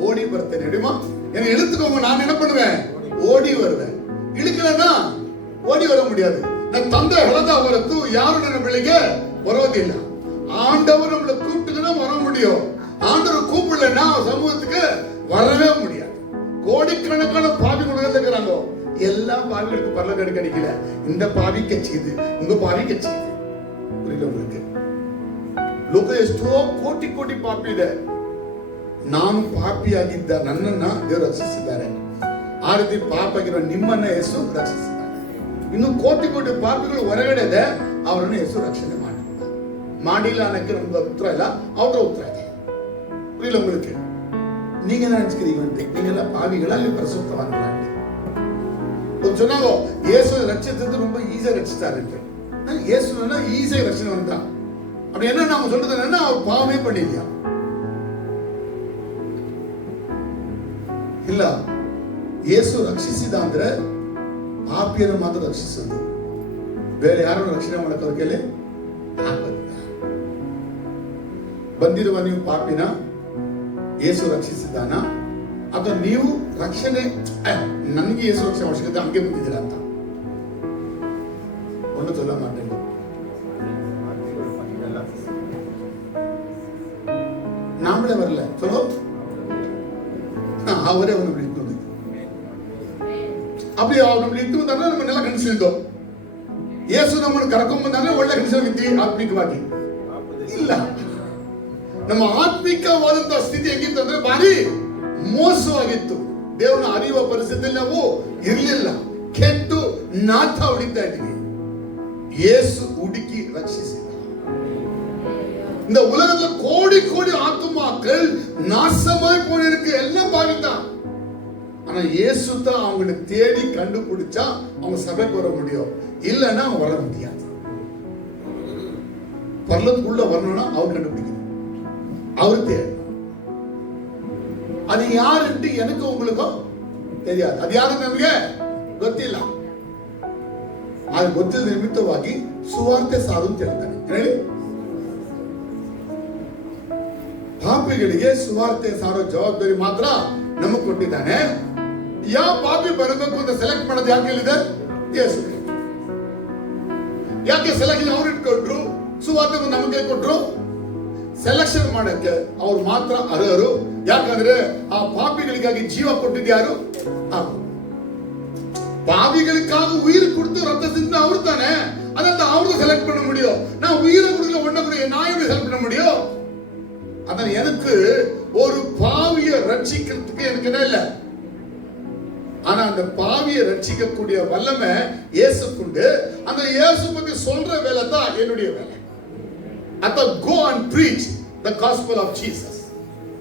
ஓடி ಬರ್ತೇನೆ. ಅಡಿಮಾ என்ன இழுத்துக்கோங்க, நான் என்ன பண்ணுவேன்? ஓடி வருவேன். இழுக்கலன்னா ஓடி வர முடியாது. நான் ತಂದೆ ಹೇಳದ ಹೊರತು ಯಾರು ನನ್ನ ಬಳಿಗೆ ಬರೋದಿಲ್ಲ. ஆண்டவர் நம்மளை கூப்பிட்டுனா வர முடியும். ஆண்டவர் கூப்பிடலன்னா சமூகத்துக்கு வரவே முடியாது. கோடிக்கணக்கான பாவிகள் இருக்கிறாங்க. எல்லா பாவிகளுக்கு பரலோகம் கிடைக்கல. இந்த பாவி கட்சிது, உங்க பாவி கட்சிது. புரியல உங்களுக்கு? ಲೋಕ ಎಷ್ಟೋ ಕೋಟಿ ಕೋಟಿ ಪಾಪಿ ಇದೆ. ನಾನು ಪಾಪಿಯಾಗಿದ್ದ ನನ್ನನ್ನ ದೇವರು ರಕ್ಷಿಸಿದ್ದಾರೆ. ಆ ರೀತಿ ಪಾಪ ಆಗಿರೋ ನಿಮ್ಮನ್ನ ಯೇಸು ರಕ್ಷಿಸಿದ್ದಾರೆ. ಇನ್ನು ಕೋಟಿ ಕೋಟಿ ಪಾಪಿಗಳು ಹೊರಗಡೆ ಇದೆ, ಅವರನ್ನು ಯೇಸು ರಕ್ಷಣೆ ಮಾಡಿಲ್ಲ ಅನ್ನಕ್ಕೆ ನಮ್ಗೆ ಉತ್ತರ ಇಲ್ಲ, ಅವ್ರ ಉತ್ತರ ಇದೆ. புரியல உங்களுக்கு? நீங்க என்ன நினைச்சுக்கிறீங்க? நீங்க எல்லாம் பாவிகளா இல்ல பரிசுத்தவான்களா? சொன்னாங்க இயேசு ரட்சித்தது ரொம்ப ஈஸியா ரட்சித்தாரு. இயேசுனா ஈஸியா ரட்சணை வந்தான். அப்படி என்ன நாம சொல்றது என்னன்னா, அவர் பாவமே பண்ணியா ಇಲ್ಲ. ಯೇಸು ರಕ್ಷಿಸಿದ ಅಂದ್ರೆ ಪಾಪಿಯನ್ನು ಮಾತ್ರ ರಕ್ಷಿಸೋದು, ಬೇರೆ ಯಾರನ್ನು ರಕ್ಷಣೆ ಮಾಡಕ್ಕೆ ಅವ್ರ ಕೈಲಿ ಆಗೋದಿಲ್ಲ. ಬಂದಿರುವ ನೀವು ಪಾಪಿನ ಯೇಸು ರಕ್ಷಿಸಿದಾನ, ಅಥವಾ ನೀವು ರಕ್ಷಣೆ ನನಗೆ ಯೇಸು ರಕ್ಷಣೆ ಅವಶ್ಯಕತೆ ಹಂಗೆ ಬಂದಿದ್ದೀರಾ ಅಂತ ಒಂದು சொல்ல மாட்டேங்க. நாமளே வரல, சொல்லோ அவரே வந்து நம்மளை இட்டு வந்து, அப்படி அவர் நம்மளை ಇಟ್ಟು ಬಂದಾಗ ನಮ್ಮ ನೆಲ ಕಣಿಸಿದ್ದು. ಯೇಸು ನಮ್ಮನ್ನು ಕರ್ಕೊಂಡ್ ಬಂದಾಗ ಒಳ್ಳೆ ಕಣಿಸಿದ್ವಿ ಆತ್ಮಿಕವಾಗಿ ಇಲ್ಲ. ನಮ್ಮ ಆತ್ಮಿಕವಾದಂತಹ ಸ್ಥಿತಿ ಹೇಗಿತ್ತಂದ್ರೆ ಭಾರಿ ಮೋಸವಾಗಿತ್ತು. ದೇವನ ಅರಿಯುವ ಪರಿಸ್ಥಿತಿಯಲ್ಲಿ ನಾವು ಇರಲಿಲ್ಲ. ಕೆಟ್ಟು ನಾಥ ಹೊಡಿತಾ ಇದ್ವಿ. ಯೇಸು ಹುಡುಕಿ ರಕ್ಷಿಸಿದ. இந்த உலகத்துல கோடி கோடி ஆத்துமாக்கள் நாசமாய் போயிருக்கு, எல்லாம் பாவிதான். ஆனா இயேசு தான் அவங்களை தேடி கண்டுபிடிச்சா அவங்க சபைக்கு வர முடியும், இல்லைன்னா அவங்க வர முடியாது. பரலத்துக்குள்ள வரணும்னா அவர் கண்டுபிடிக்கணும், அவர் தேடணும். அது யாருன்ட்டு எனக்கு உங்களுக்கும் தெரியாது. ಅದು ಯಾರು ನಮಗೆ ಗೊತ್ತಿಲ್ಲ. ಅದು ಗೊತ್ತಿಲ್ಲ ನಿಮಿತ್ತವಾಗಿ ಸುವಾರ್ತೆ ಸಾರು ಅಂತ ಹೇಳ್ತಾನೆ. ಹೇಳಿ, ಪಾಪಿಗಳಿಗೆ ಸುವಾರ್ತೆ ಸಾರೋ ಜವಾಬ್ದಾರಿ ಮಾತ್ರ ನಮಗೆ ಕೊಟ್ಟಿದ್ದಾನೆ. ಯಾವ ಪಾಪಿ ಬರಬೇಕು ಅಂತ ಸೆಲೆಕ್ಟ್ ಮಾಡೋದು ಯಾಕೆ ಹೇಳಿದೆ? ಯೇಸು. ಯಾಕೆ ಸೆಲೆಕ್ಷನ್ ಅವ್ರು ಇಟ್ಕೊಟ್ರು, ಸುವಾರ್ತೆ ನಮಗೆ ಕೊಟ್ರು? ಸೆಲೆಕ್ಷನ್ ಮಾಡಕ್ಕೆ ಅವ್ರು ಮಾತ್ರ ಅರ್ಹರು. ಯಾಕಂದ್ರೆ ಆ ಪಾಪಿಗಳಿಗಾಗಿ ಜೀವ ಕೊಟ್ಟಿದ್ಯಾರು? பாவிகளுக்காக உயிர் கொடுத்து ரத்த சிந்த அவர் தானே. அதான் அவருக்கு செலக்ட் பண்ண முடியும். நான் உயிரை கொடுக்கல, ஒண்ண கொடுக்க நான் எப்படி செலக்ட் பண்ண முடியும்? அதான் எனக்கு ஒரு பாவியை ரட்சிக்கிறதுக்கு எனக்கு என்ன இல்லை. ஆனா அந்த பாவியை ரட்சிக்கக்கூடிய வல்லமை இயேசுக்குண்டு. அந்த இயேசு பத்தி சொல்ற வேலை தான் என்னுடைய வேலை. ಅಥವಾ go and preach the gospel of Jesus.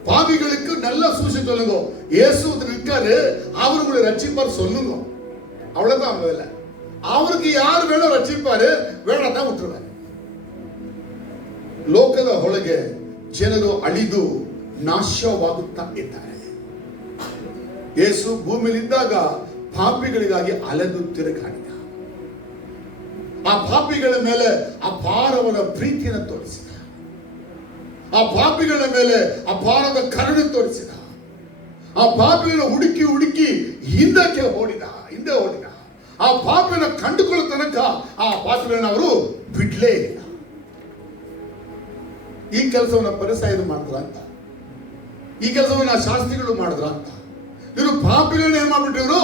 பாவிகளுக்கு நல்ல சூசி சொல்லுங்க, இயேசு இருக்காரு, அவருங்களை ரட்சிப்பார் சொல்லுங்க. அவ்வளவுதான் அவங்க வேலை. அவருக்கு ಯಾರು ಬೇಡ ರಕ್ಷಿಪಾರೆ, ಬೇಡ ವಿட்டுருவாரு. ಲೋಕದ ಒಳಗೆ ಜನರು ಅಳಿದು ನಾಶವಾಗುತ್ತಾ ಇದ್ದಾರೆ. ಯೇಸು ಭೂಮಿಯಲ್ಲಿದ್ದಾಗ ಪಾಪಿಗಳಿಗಾಗಿ ಅಲೆದು ತಿರುಗಾಡಿದ. ಆ ಪಾಪಿಗಳ ಮೇಲೆ ಅಪಾರವಾದ ಪ್ರೀತಿಯನ್ನು ತೋರಿಸಿದ. ಆ ಪಾಪಿಗಳ ಮೇಲೆ ಅಪಾರದ ಕರುಣೆ ತೋರಿಸಿದ. ಆ ಪಾಪಿಗಳನ್ನು ಹುಡುಕಿ ಹುಡುಕಿ ಹಿಂದೆ ಓಡಿದ. ಆ ಪಾಪಿನ ಕಂಡುಕೊಳ್ಳೋ ತನಕ ಆ ಪಾಪಿಗಳನ್ನು ಅವರು ಬಿಡ್ಲೇ ಇಲ್ಲ. ಈ ಕೆಲಸವನ್ನ ಪರಿಸಯರು ಮಾಡಿದ್ರ ಅಂತ, ಈ ಕೆಲಸವನ್ನ ಶಾಸ್ತ್ರಿಗಳು ಮಾಡಿದ್ರ ಅಂತ. ಇವರು ಪಾಪಿಗಳನ್ನ ಏನ್ ಮಾಡ್ಬಿಟ್ಟಿದ್ರು,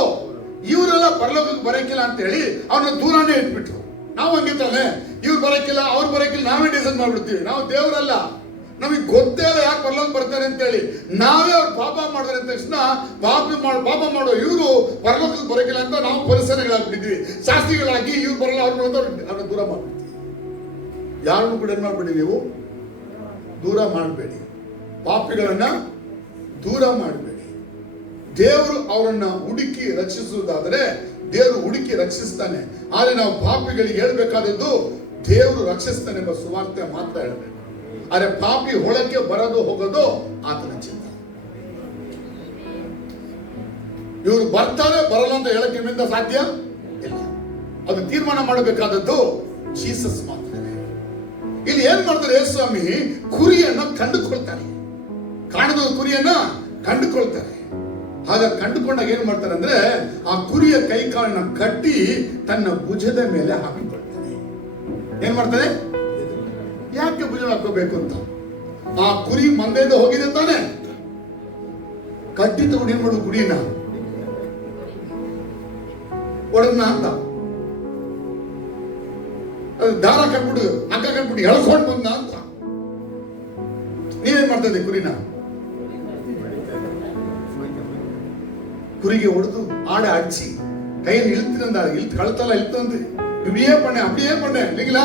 ಇವರೆಲ್ಲ ಪರಲೋಕಕ್ಕೆ ಬರಕ್ಕಿಲ್ಲ ಅಂತ ಹೇಳಿ ಅವ್ರನ್ನ ದೂರನೇ ಇಟ್ಬಿಟ್ರು. ನಾವು ಹಂಗಿದ್ದಾನೆ, ಇವ್ರು ಬರಕ್ಕಿಲ್ಲ ಅವ್ರು ಬರಕ್ಕಿಲ್ಲ, ನಾವೇ ಡಿಸೈಡ್ ಮಾಡ್ಬಿಡ್ತೀವಿ. ನಾವು ದೇವರಲ್ಲ, ನಮಗೆ ಗೊತ್ತೇ ಇಲ್ಲ ಯಾಕೆ ಪರಲೋಕ ಬರ್ತಾರೆ ಅಂತ ಹೇಳಿ. ನಾವೇ ಅವ್ರು ಪಾಪ ಮಾಡಿದ್ರೆ ಅಂದ ತಕ್ಷಣ ಪಾಪ ಮಾಡೋ ಇವರು ಪರಲೋಕಕ್ಕೆ ಬರಕ್ಕಿಲ್ಲ ಅಂತ ನಾವು ಪರಿಸರಗಳಾಗ್ಬಿಟ್ಟಿದ್ವಿ, ಶಾಸ್ತ್ರಿಗಳಾಗಿ. ಇವ್ರು ಬರಲ್ಲ ಅವ್ರು ಅವ್ರನ್ನ ದೂರ ಮಾಡ್ಬಿಡ್ತೀವಿ. ಯಾರನ್ನು ಕೂಡ ಏನ್ ಮಾಡ್ಬೇಡಿ, ನೀವು ದೂರ ಮಾಡಬೇಡಿ, ಪಾಪಿಗಳನ್ನ ದೂರ ಮಾಡಬೇಡಿ. ದೇವರು ಅವರನ್ನ ಹುಡುಕಿ ರಕ್ಷಿಸುವುದಾದರೆ ದೇವರು ಹುಡುಕಿ ರಕ್ಷಿಸ್ತಾನೆ. ಆದ್ರೆ ನಾವು ಪಾಪಿಗಳಿಗೆ ಹೇಳ್ಬೇಕಾದದ್ದು ದೇವರು ರಕ್ಷಿಸ್ತಾನೆ ಎಂಬ ಸುವಾರ್ತೆ ಮಾತ್ರ ಹೇಳಬೇಕು. ಆದ್ರೆ ಪಾಪಿ ಹೊಳಕ್ಕೆ ಬರೋದು ಹೋಗೋದು ಆತನ ಚಿಂತೆ. ಇವರು ಬರ್ತಾರೆ ಬರಲ್ಲ ಅಂತ ಹೇಳಕ್ಕೆ ನಿಮ್ಮಿಂದ ಸಾಧ್ಯ ಇಲ್ಲ. ಅದು ತೀರ್ಮಾನ ಮಾಡಬೇಕಾದದ್ದು ಜೀಸಸ್ ಮಾತ್ರ. ಇಲ್ಲಿ ಏನ್ ಮಾಡ್ತಾರೆ, ಯೇಸು ಸ್ವಾಮಿ ಕುರಿಯನ್ನ ಕಂಡುಕೊಳ್ತಾನೆ. ಕಾಣದ ಕುರಿಯನ್ನ ಕಂಡುಕೊಳ್ತಾರೆ. ಆಗ ಕಂಡುಕೊಂಡಾಗ ಏನ್ ಮಾಡ್ತಾರೆ ಅಂದ್ರೆ, ಆ ಕುರಿಯ ಕೈ ಕಾಲನ್ನ ಕಟ್ಟಿ ತನ್ನ ಭುಜದ ಮೇಲೆ ಹಾಕಿಕೊಳ್ತಾನೆ. ಏನ್ ಮಾಡ್ತಾನೆ, ಯಾಕೆ ಭುಜ ಹಾಕೋಬೇಕು ಅಂತ? ಆ ಕುರಿ ಮಂದೆಯಿಂದ ಹೋಗಿದೆ ತಾನೆ, ಕಟ್ಟಿ ತಗೊಂಡು ಏನ್ ಮಾಡು, ಕುರಿನ ಒಡನ್ನ ಅಂತ ದಾರ ಕಟ್ಬಿಡು, ಹಗ್ಗ ಕಟ್ಬಿಟ್ಟು ಎಳ್ಕೊಂಡು ಬಂದ ಅಂತ. ನೀವೇನ್ ಮಾಡ್ತಾ ಇದ್ದೆ, ಕುರಿನ ಕುರಿಗೆ ಹೊಡೆದು ಆಡ ಅಡಿಸಿ கையில் இழுத்துருந்தா, கழுத்தால இழுத்து வந்து இப்படியே பண்ண அப்படியே பண்ண இல்லைங்களா?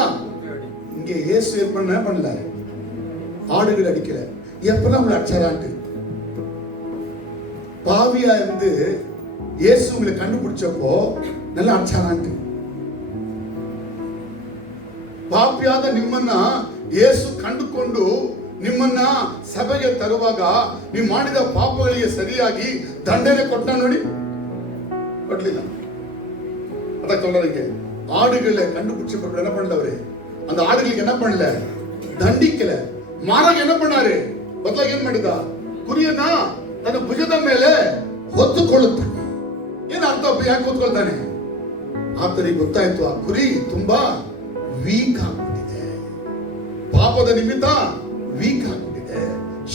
இங்க இயேசு என்ன பண்ணல, ஆடுகள் அடிக்கல. எப்பதான் உங்களை அடிச்சாரான்ட்டு பாவியா இருந்து இயேசு உங்களை கண்டுபிடிச்சப்போ நல்லா அடிச்சாரான்ட்டு. ಪಾಪಿಯಾದ ನಿಮ್ಮನ್ನ ಯೇಸು ಕಂಡುಕೊಂಡು ನಿಮ್ಮನ್ನ ಸಭೆಗೆ ತರುವಾಗ ನೀವು ಮಾಡಿದ ಪಾಪಗಳಿಗೆ ಸರಿಯಾಗಿ ದಂಡನೆ ಕೊಟ್ಟ ನೋಡಿ, ಕೊಡ್ಲಿಲ್ಲ. அதான் சொல்றீங்க, ஆடுகளை கண்டுபிடிச்சப்ப என்ன பண்ணவரு, அந்த ஆடுகளுக்கு என்ன பண்ணல, தண்டிக்கல. மாறாக என்ன பண்ணாரு, ಬದಲಾಗಿ ಏನ್ ಮಾಡಿದ, ಕುರಿಯನ್ನ ತನ್ನ ಭುಜದ ಮೇಲೆ ಹೊತ್ತುಕೊಳ್ಳುತ್ತಾನೆ. ಏನ ಅರ್ಥ, ಯಾಕೆ ಹೊತ್ಕೊಳ್ತಾನೆ? ಆತನಿಗೆ ಗೊತ್ತಾಯ್ತು ಆ ಕುರಿ ತುಂಬಾ ವೀಕ್ ಆಗ್ಬಿಟ್ಟಿದೆ, ಪಾಪದ ನಿಮಿತ್ತ ವೀಕ್ ಆಗ್ಬಿಟ್ಟಿದೆ,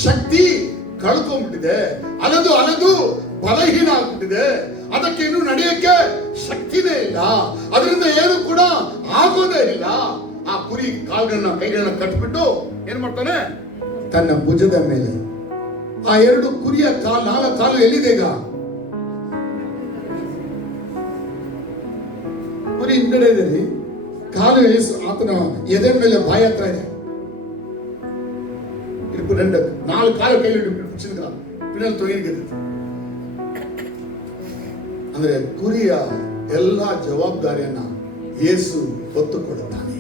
ಶಕ್ತಿ ಕಳ್ಕೊಂಡ್ಬಿಟ್ಟಿದೆ, ಅಲೆದು ಅಲೆದು ಬಲಹೀನ ಆಗ್ಬಿಟ್ಟಿದೆ, ಅದಕ್ಕೆ ಇನ್ನು ನಡೆಯಕ್ಕೆ ಶಕ್ತಿನೇ ಇಲ್ಲ, ಅದರಿಂದ ಏನು ಕೂಡ ಆಗೋದೇ ಇಲ್ಲ. ಆ ಕುರಿ ಕಾಲುಗಳನ್ನ ಕೈಗಳನ್ನ ಕಟ್ಬಿಟ್ಟು ಏನ್ ಮಾಡ್ತಾನೆ, ತನ್ನ ಭುಜದ ಮೇಲೆ ಆ ಎರಡು ಕುರಿಯ ನಾಲ್ಕು ಕಾಲು ಎಲ್ಲಿದೆ ಈಗ, ಕುರಿ ಹಿಂಗಡೆ ಇದೆ, ಕಾಲು ಆತನ ಎದೆ ಮೇಲೆ ಬಾಯಿ ಹತ್ರ ಇದೆ. ரெண்டு நாலு கால கையில் பிடிச்சிருக்கான், பின்னால் தொங்கிருக்கிறது. ಅಂದ್ರೆ ಕುರಿಯ ಎಲ್ಲಾ ಜವಾಬ್ದಾರಿಯನ್ನ ಯೇಸು ಹೊತ್ತುಕೊಳ್ಳುತ್ತಾನೆ.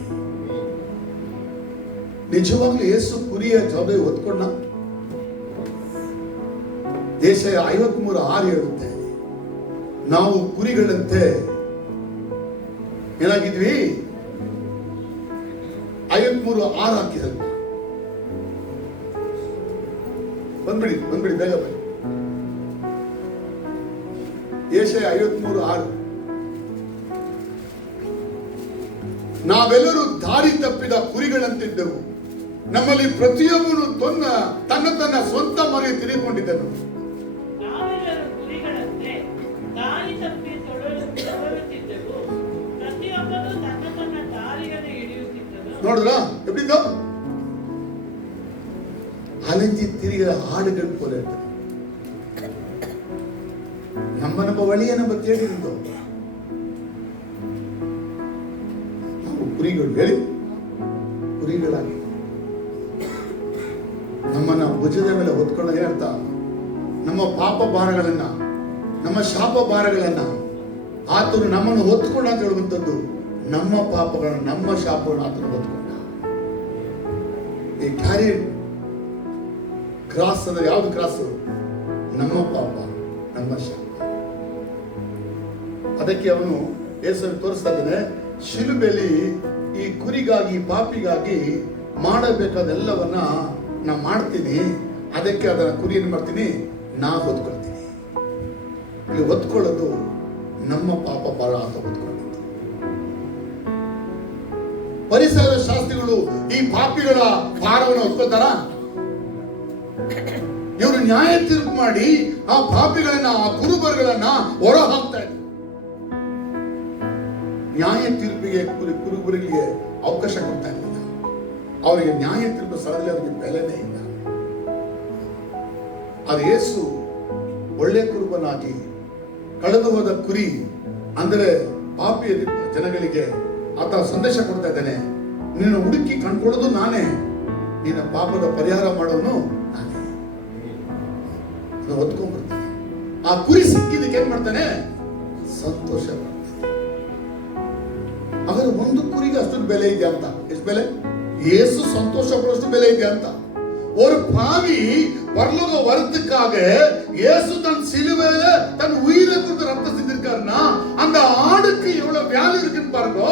ನಿಜವಾಗ್ಲೂ ಯೇಸು ಕುರಿಯ ಜವಾಬ್ದಾರಿ ಹೊತ್ಕೊಂಡ. ದೇಶ 53:6 ಹೇಳುತ್ತೆ, ನಾವು ಕುರಿಗಳಂತೆ ಏನಾಗಿದ್ವಿ, 53:6 ಹಾಕಿದ್ರು. ಬಂದ್ಬಿಡಿ ಬೇಗ ಬನ್ನಿ. ಯೆಶಾಯ 53:6, ನಾವೆಲ್ಲರೂ ದಾರಿ ತಪ್ಪಿದ ಕುರಿಗಳಂತಿದ್ದೆವು, ನಮ್ಮಲ್ಲಿ ಪ್ರತಿಯೊಬ್ಬನು ತನ್ನ ಸ್ವಂತ ಮರೆ ತಿರುಗಿಕೊಂಡಿದ್ದನು. ನಾವೆಲ್ಲರೂ ಕುರಿಗಳಂತೆ ದಾರಿ ತಪ್ಪಿ ತೊಡಲುತ್ತಿದ್ದೆವು, ಪ್ರತಿಯೊಬ್ಬನು ತನ್ನ ದಾರಿಯನ್ನು ಹಿಡಿಯುತ್ತಿದ್ದನು. ನೋಡಿದ್ರ ಎಪ್ಪಿದ್ದು, அலைஞ்சி திரிகிற ஆடுகள் போல இருக்கு. நம்ம வழியை நம்ம தேடி இருந்தோம். ಕುರಿಗಳಾಗಿ ನಮ್ಮನ್ನ ಭುಜದ ಮೇಲೆ ಹೊತ್ಕೊಳ್ಳೋದೇ ಅರ್ಥ. ನಮ್ಮ ಪಾಪ ಭಾರಗಳನ್ನ, ನಮ್ಮ ಶಾಪ ಭಾರಗಳನ್ನ ಆತನು ನಮ್ಮನ್ನು ಹೊತ್ಕೊಂಡ ಅಂತ ಹೇಳುವಂಥದ್ದು. ನಮ್ಮ ಪಾಪಗಳನ್ನ, ನಮ್ಮ ಶಾಪಗಳನ್ನು ಆತನು ಹೊತ್ಕೊಂಡ. ಈ ಕ್ಯಾರಿ ಕ್ರಾಸ್ ಅಂದ್ರೆ ಯಾವ್ದು ಕ್ರಾಸ್? ನಮ್ಮ ಪಾಪ, ನಮ್ಮ ಶಾಪ. ಅದಕ್ಕೆ ಅವನು ಯೇಸು ತೋರಿಸ್ತಾ ಇದ್ದಾನೆ, ಶಿಲುಬೆಲಿ ಈ ಕುರಿಗಾಗಿ, ಪಾಪಿಗಾಗಿ ಮಾಡಬೇಕಾದೆಲ್ಲವನ್ನ ನಾ ಮಾಡ್ತೀನಿ. ಅದಕ್ಕೆ ಅದನ್ನ ಕುರಿ ಏನ್ ಮಾಡ್ತೀನಿ, ನಾ ಹೊತ್ಕೊಳ್ತೀನಿ. ಇಲ್ಲಿ ಹೊತ್ಕೊಳ್ಳೋದು ನಮ್ಮ ಪಾಪ ಭಾರ ಆತ ಹೊತ್ಕೊಂಡಿದ್ದು. ಪರಿಸರ ಶಾಸ್ತ್ರಿಗಳು ಈ ಪಾಪಿಗಳ ಭಾರವನ್ನು ಹೊತ್ಕೊಳ್ತಾರ? ಇವರು ನ್ಯಾಯ ತೀರ್ಪು ಮಾಡಿ ಆ ಪಾಪಿಗಳನ್ನ, ಆ ಕುರುಬರುಗಳನ್ನ ಹೊರ ಹಾಕ್ತಾ ಇದ್ರು. ನ್ಯಾಯ ತೀರ್ಪಿಗೆ ಕುರುಬರಿಗೆ ಅವಕಾಶ ಕೊಡ್ತಾ ಇರಲಿಲ್ಲ. ಅವರಿಗೆ ನ್ಯಾಯ ತೀರ್ಪು ಸ್ಥಳದಲ್ಲಿ ಅವರಿಗೆ ಬೆಲೆನೇ ಇಲ್ಲ. ಅದು ಯೇಸು ಒಳ್ಳೆ ಕುರುಬನಾಗಿ ಕಳೆದು ಹೋದ ಕುರಿ ಅಂದರೆ ಪಾಪಿ ಜನಗಳಿಗೆ ಆತ ಸಂದೇಶ ಕೊಡ್ತಾ ಇದ್ದಾನೆ. ನಿನ್ನ ಹುಡುಕಿ ಕಂಡುಕೊಳ್ಳೋದು ನಾನೇ, ನಿನ್ನ ಪಾಪದ ಪರಿಹಾರ ಮಾಡೋನು ನಾನೇ. ಹೊತ್ಕೊಂಡ್ಬರ್ತಾನೆ. ಆ ಕುರಿ ಸಿಕ್ಕಿದಕ್ಕೆ ಏನ್ ಮಾಡ್ತಾನೆ? ಸಂತೋಷ ಪಡ್ತಾನೆ. ಆದರೆ ಒಂದು ಕುರಿಗೆ ಅಷ್ಟೊಂದು ಬೆಲೆ ಇದೆಯಾ ಅಂತ? ಎಷ್ಟು ಬೆಲೆ? ಯೇಸು ಸಂತೋಷ ಪಡೋಷ್ಟು ಬೆಲೆ ಇದೆಯಾ ಅಂತ? ஒரு பாவி பரலோக வரத்துக்காக இயேசு தன் சிலுவையில தன் உயிரை கொடுத்து ரத்தம் சிந்திருக்காருன்னா அந்த ஆடுக்கு எவ்வளவு வேல்யூ இருக்குன்னு பாருங்க.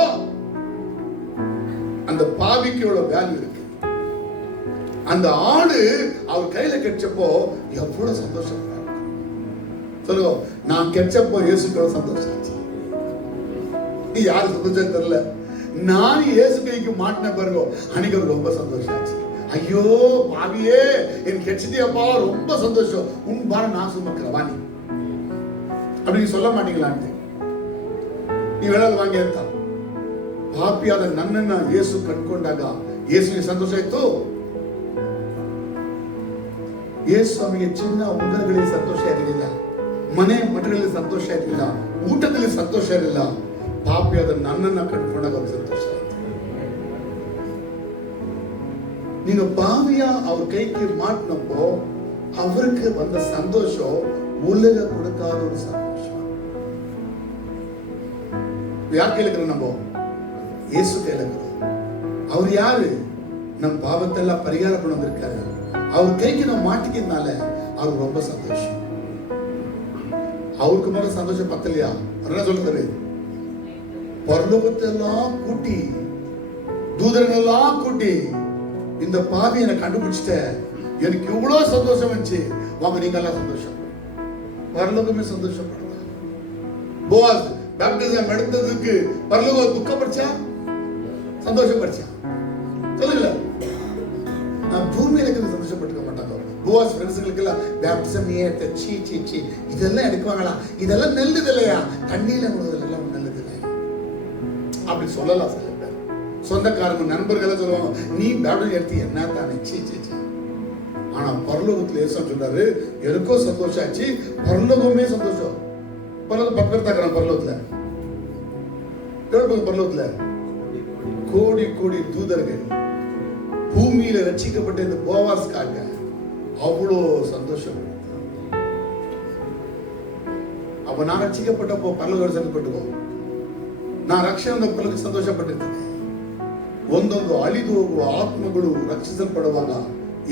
அந்த பாவிக்கு எவ்வளவு வேல்யூ இருக்கு. அந்த ஆடு அவர் கையில கிடைச்சப்போ எவ்வளவு சந்தோஷம் சொல்லுங்க. நான் கிடைச்சப்போ இயேசுக்கு எவ்வளவு சந்தோஷம் ஆச்சு. யாரு சந்தோஷம் தெரியல. நான் இயேசு கைக்கு மாட்டின பாருங்க அன்னைக்கு ரொம்ப சந்தோஷம் ஆச்சு. ஐயோ பாவியே என் கெச்சிதியப்பா ரொம்ப சந்தோஷம். உன் பாரம் நான் சுமக்கிறேன் வாணி அப்படி சொல்ல மாட்டீங்களான்னு நீ வேளாள் வாங்கி ಅಂತ ಪಾಪಿಯಾದ ನನ್ನನ್ನ ಯೇಸು ಕಂಡುಕೊಂಡಾಗ ಯೇಸುವಿಗೆ ಸಂತೋಷ ಆಯ್ತು. ಯೇಸು ಅವನಿಗೆ ಚಿನ್ನ ಉಂಗುರಗಳಲ್ಲಿ ಸಂತೋಷ ಇರಲಿಲ್ಲ, ಮನೆ ಮಠಗಳಲ್ಲಿ ಸಂತೋಷ ಇರಲಿಲ್ಲ, ಊಟದಲ್ಲಿ ಸಂತೋಷ ಇರಲಿಲ್ಲ. ಪಾಪಿಯಾದ ನನ್ನನ್ನ ಕಂಡುಕೊಂಡಾಗ ಅವ್ರಿಗೆ ಸಂತೋಷ ಆಯ್ತು. நீங்க பாவியா அவர் கைக்கு மாட்டினப்போ அவருக்கு வந்த சந்தோஷம் உலக கொடுக்காத ஒரு சந்தோஷம். யார் கையில இருக்கிறோம்? நம்ம இயேசு கையில இருக்கிறோம். அவர் யாரு? நம் பாவத்தெல்லாம் பரிகாரம் பண்ண வந்திருக்காரு. அவர் கைக்கு நம்ம மாட்டிக்கிறதுனால அவருக்கு ரொம்ப சந்தோஷம். அவருக்கு மேல சந்தோஷம் பத்தலையா? என்ன சொல்றாரு? பரலோகத்தெல்லாம் கூட்டி தூதர்களெல்லாம் கூட்டி இந்த பாவி என்னை கண்டுபிடிச்சிட்ட, எனக்கு இவ்வளவு சந்தோஷம் வந்துச்சு, வாங்க நீங்க எல்லாம் சந்தோஷம். பரலோகமே சந்தோஷப்படுதா? போவாஸ் பேப்டிசம் எடுத்ததுக்கு பரலோகம் துக்கப்படிச்சா சந்தோஷப்படுச்சா? சொல்லுங்க. நான் பூமியில இருக்கிறது சந்தோஷப்பட்டுக்க மாட்டாங்க. போவாஸ் ஃப்ரெண்ட்ஸுங்களுக்கு எல்லாம் பேப்டிசம் ஏத்த சீ சீ சீ இதெல்லாம் எடுக்குவாங்களா? இதெல்லாம் நல்லது இல்லையா? தண்ணியில முழுவதெல்லாம் நல்லது இல்லை அப்படி சொல்லலாம். சில பேர் சொந்தக்காரங்க நண்பர்கள் சொல்லுவாங்க, நீ பேப்டிசம் எடுத்து என்ன தானே சீ சீ சீ. ஆனா பரலோகத்துல ஏசு சொல்றாரு, எனக்கும் சந்தோஷம் ஆச்சு, பரலோகமே சந்தோஷம். பரலோகம் 10 பேர் தாக்குறான் பரலோகத்துல. பரலோகத்துல கோடி கோடி தூதர்கள் பூமியில ரட்சிக்கப்பட்ட இந்த போவாஸ்காக அவ்வளோ சந்தோஷம். அப்ப நான் ரட்சிக்கப்பட்டப்போ பரலோகம் சந்தோஷப்பட்டுக்கோ. நான் ರಕ್ಷಣೆ ಪರಲೋಕ ಸಂತೋಷಪಟ್ಟಿರ್ತೇನೆ. ಒಂದೊಂದು ಅಳಿದು ಹೋಗುವ ಆತ್ಮಗಳು ರಕ್ಷಿಸಲ್ಪಡುವಾಗ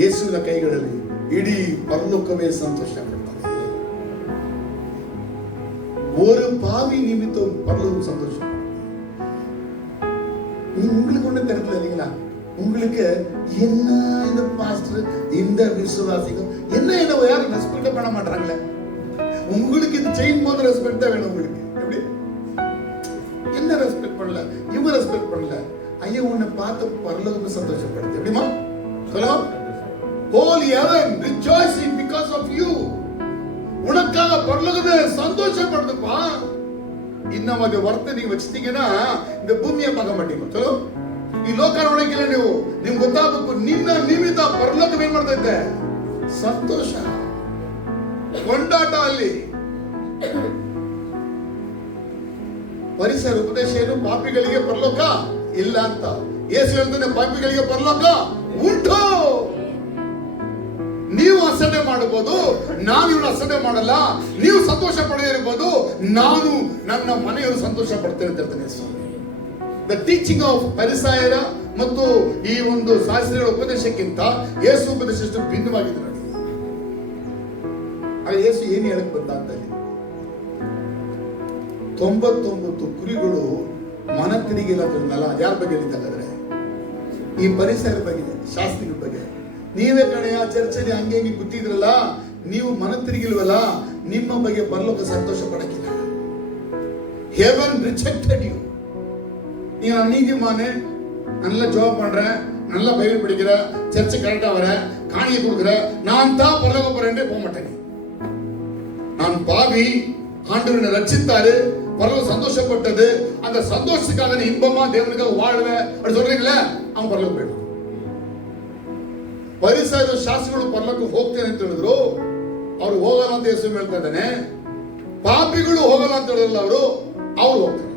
ಯೇಸುವಿನ ಕೈಗಳಲ್ಲಿ ಇಡೀ ಪರಲೋಕವೇ ಸಂತೋಷ ಪಡ್ತದೆ. ஒரு பாவி நிமித்தம் பரலோகம் சந்தோஷம். உங்களுக்கு ஒண்ணு தெரியல இல்லைங்களா? உங்களுக்கு என்ன இந்த பாஸ்டர் இந்த விசுவாசிகள் என்ன யாரும் ரெஸ்பெக்ட் பண்ண மாட்டாங்களே. உங்களுக்கு இது செய்யும் போது ரெஸ்பெக்ட் தான் வேணும். உங்களுக்கு எப்படி என்ன ரெஸ்பெக்ட் பண்ணல, இவங்க ரெஸ்பெக்ட் பண்ணல. ஐயா உன்னை பார்த்து பரலோகமே சந்தோஷப்படுது. எப்படிமா சொல்லுங்க? Holy heaven rejoicing because of you. உனக்காக பரலோகமே சந்தோஷப்படுதுப்பா. இந்த மாதிரி வார்த்தை நீங்க வச்சிட்டீங்கன்னா இந்த பூமியை பார்க்க மாட்டீங்க. சொல்லு, ಈ ಲೋಕ ನೋಡಕ್ಕಿಲ್ಲ ನೀವು. ನಿಮ್ಗೆ ಗೊತ್ತಾಗಬೇಕು, ನಿನ್ನ ನಿಮಿತ್ತ ಪರಲೋಕ ಏನ್ ಮಾಡ್ತೈತೆ? ಸಂತೋಷ, ಕೊಂಡಾಟ. ಅಲ್ಲಿ ಪರಿಸರ ಉಪದೇಶ ಏನು? ಪಾಪಿಗಳಿಗೆ ಪರಲೋಕ ಇಲ್ಲ ಅಂತ. ಯೇಸು ಹೇಳ್ತಾನೆ, ಪಾಪಿಗಳಿಗೆ ಪರಲೋಕ ಉಂಟು. ಅಸಡ್ಡೆ ಮಾಡಬಹುದು, ನಾನು ಇವನು ಅಸಡ್ಡೆ ಮಾಡಲ್ಲ. ನೀವು ಸಂತೋಷ ಪಡದೇ ಇರಬಹುದು, ನಾನು ನನ್ನ ಮನೆಯವರು ಸಂತೋಷ ಪಡ್ತೇನೆ ಅಂತ ಹೇಳ್ತಾನೆ ಯೇಸು. ದ ಟೀಚಿಂಗ್ ಆಫ್ ಫರಿಸಾಯರ ಮತ್ತು ಈ ಒಂದು ಶಾಸ್ತ್ರಿಗಳ ಉಪದೇಶಕ್ಕಿಂತ ಯೇಸು ಉಪದೇಶ ಎಷ್ಟು ಭಿನ್ನವಾಗಿದೆ ನೋಡಿ. ಆಗ ಯೇಸು ಏನು ಹೇಳಕ್ ಬಂದ ಅಂತ 99 ಕುರಿಗಳು ಮನ ತಿರುಗಿಲ್ಲ ಅಂದ್ರಲ್ಲ, ಯಾರ ಬಗ್ಗೆ ಹೇಳಿದ್ದಾಗಾದ್ರೆ ಈ ಪರಿಸರ ಬಗ್ಗೆ, ಶಾಸ್ತ್ರಿಗಳ ಬಗ್ಗೆ. ನೀವೇ ಕಡೆಯ ಚರ್ಚೆಗೆ ಹಂಗೆ ಹಿಂಗೆ ಗೊತ್ತಿದ್ರಲ್ಲ, ನೀವು ಮನ ತಿರುಗಿಲ್ವಲ್ಲ, ನಿಮ್ಮ ಬಗ್ಗೆ ಪರಲೋಕ ಸಂತೋಷ ಪಡಕ್ಕಿಲ್ಲ. Heaven rejected you. ನೀವು ನೀತಿಮಾನೆ நல்லா ஜோப் பண்றேன், நல்லா பைபிள் படிக்கிறேன், சர்ச்சை கரெக்டா வரேன், காணியை கொடுக்குறேன், நான் தான் பரலோக போறேன்டே போக மாட்டேன். நான் பாவி, ஆண்டவர் என்னை ரட்சித்தாரு, பரலோக சந்தோஷப்பட்டது, அந்த சந்தோஷத்துக்காக நீ இன்பமா தேவனுக்காக வாழ்வேன் அப்படி சொல்றீங்களே, அவன் பரலோக போயிடும். ಪರಿಸರ ಶಾಸ್ತ್ರಿಗಳು ಪರಲೋಕಕ್ಕೆ ಹೋಗ್ತೇನೆ ಅಂತ ಹೇಳಿದ್ರು, ಅವ್ರು ಹೋಗಲ್ಲ ಅಂತ ಯೇಸು ಹೇಳ್ತಾ ಇದ್ದಾನೆ. ಪಾಪಿಗಳು ಹೋಗಲ್ಲ ಅಂತ ಹೇಳಿದ್ರಲ್ಲ ಅವರು ಹೋಗ್ತಾರೆ.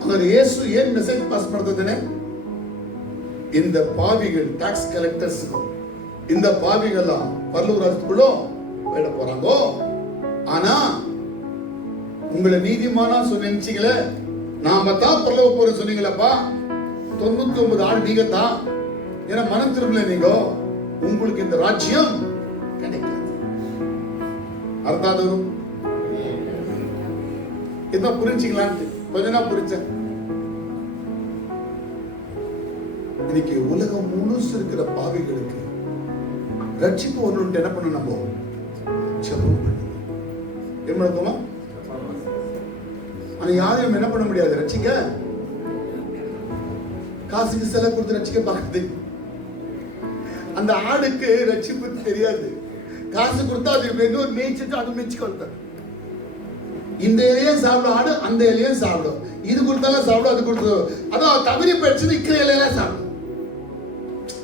ಅಂದ್ರೆ ಯೇಸು ಏನ್ ಮೆಸೇಜ್ ಪಾಸ್ ಮಾಡ್ತಾ ಇದ್ದಾನೆ? இந்த பாவிகள், டாக்ஸ் கலெக்டர்ஸ், இந்த பாவிகள்லாம் பரலோக ராஜ்யத்துக்குள்ள போயிட போறாங்க. ஆனா உங்களை நீதிமானா சொன்னீங்களே, நாம தான் பரலோக போறோம் சொன்னீங்களப்பா, 99 ஆள் நீங்க தான், ஏன்னா மனம் திரும்பல நீங்க, உங்களுக்கு இந்த ராஜ்யம் கிடைக்காது. அர்த்தாது இதான் புரிஞ்சுக்கலான்ட்டு கொஞ்ச நாள் புரிஞ்சேன். இன்னைக்கு உலகம் முழுசு இருக்கிற பாவிகளுக்கு ரட்சிப்பு ஒன்று என்ன பண்ண, நம்ம ஜெபம் பண்ணணும். என்ன பண்ணுவோமா? ஆனா யாரையும் என்ன பண்ண முடியாது ரட்சிக்க. காசுக்கு செலவு கொடுத்து ரட்சிக்க பார்க்குது. அந்த ஆடுக்கு ரட்சிப்பு தெரியாது. காசு கொடுத்தா அது இன்னொரு மேய்ச்சிட்டு அது மேய்ச்சி கொடுத்தாரு. இந்த இலையும் சாப்பிடும் ஆடு, அந்த இலையும் சாப்பிடும். இது கொடுத்தாலும் சாப்பிடும், அது கொடுத்தோம். அதான் தவறி போயிடுச்சு, இருக்கிற இலையெல்லாம் சாப்பிடும்.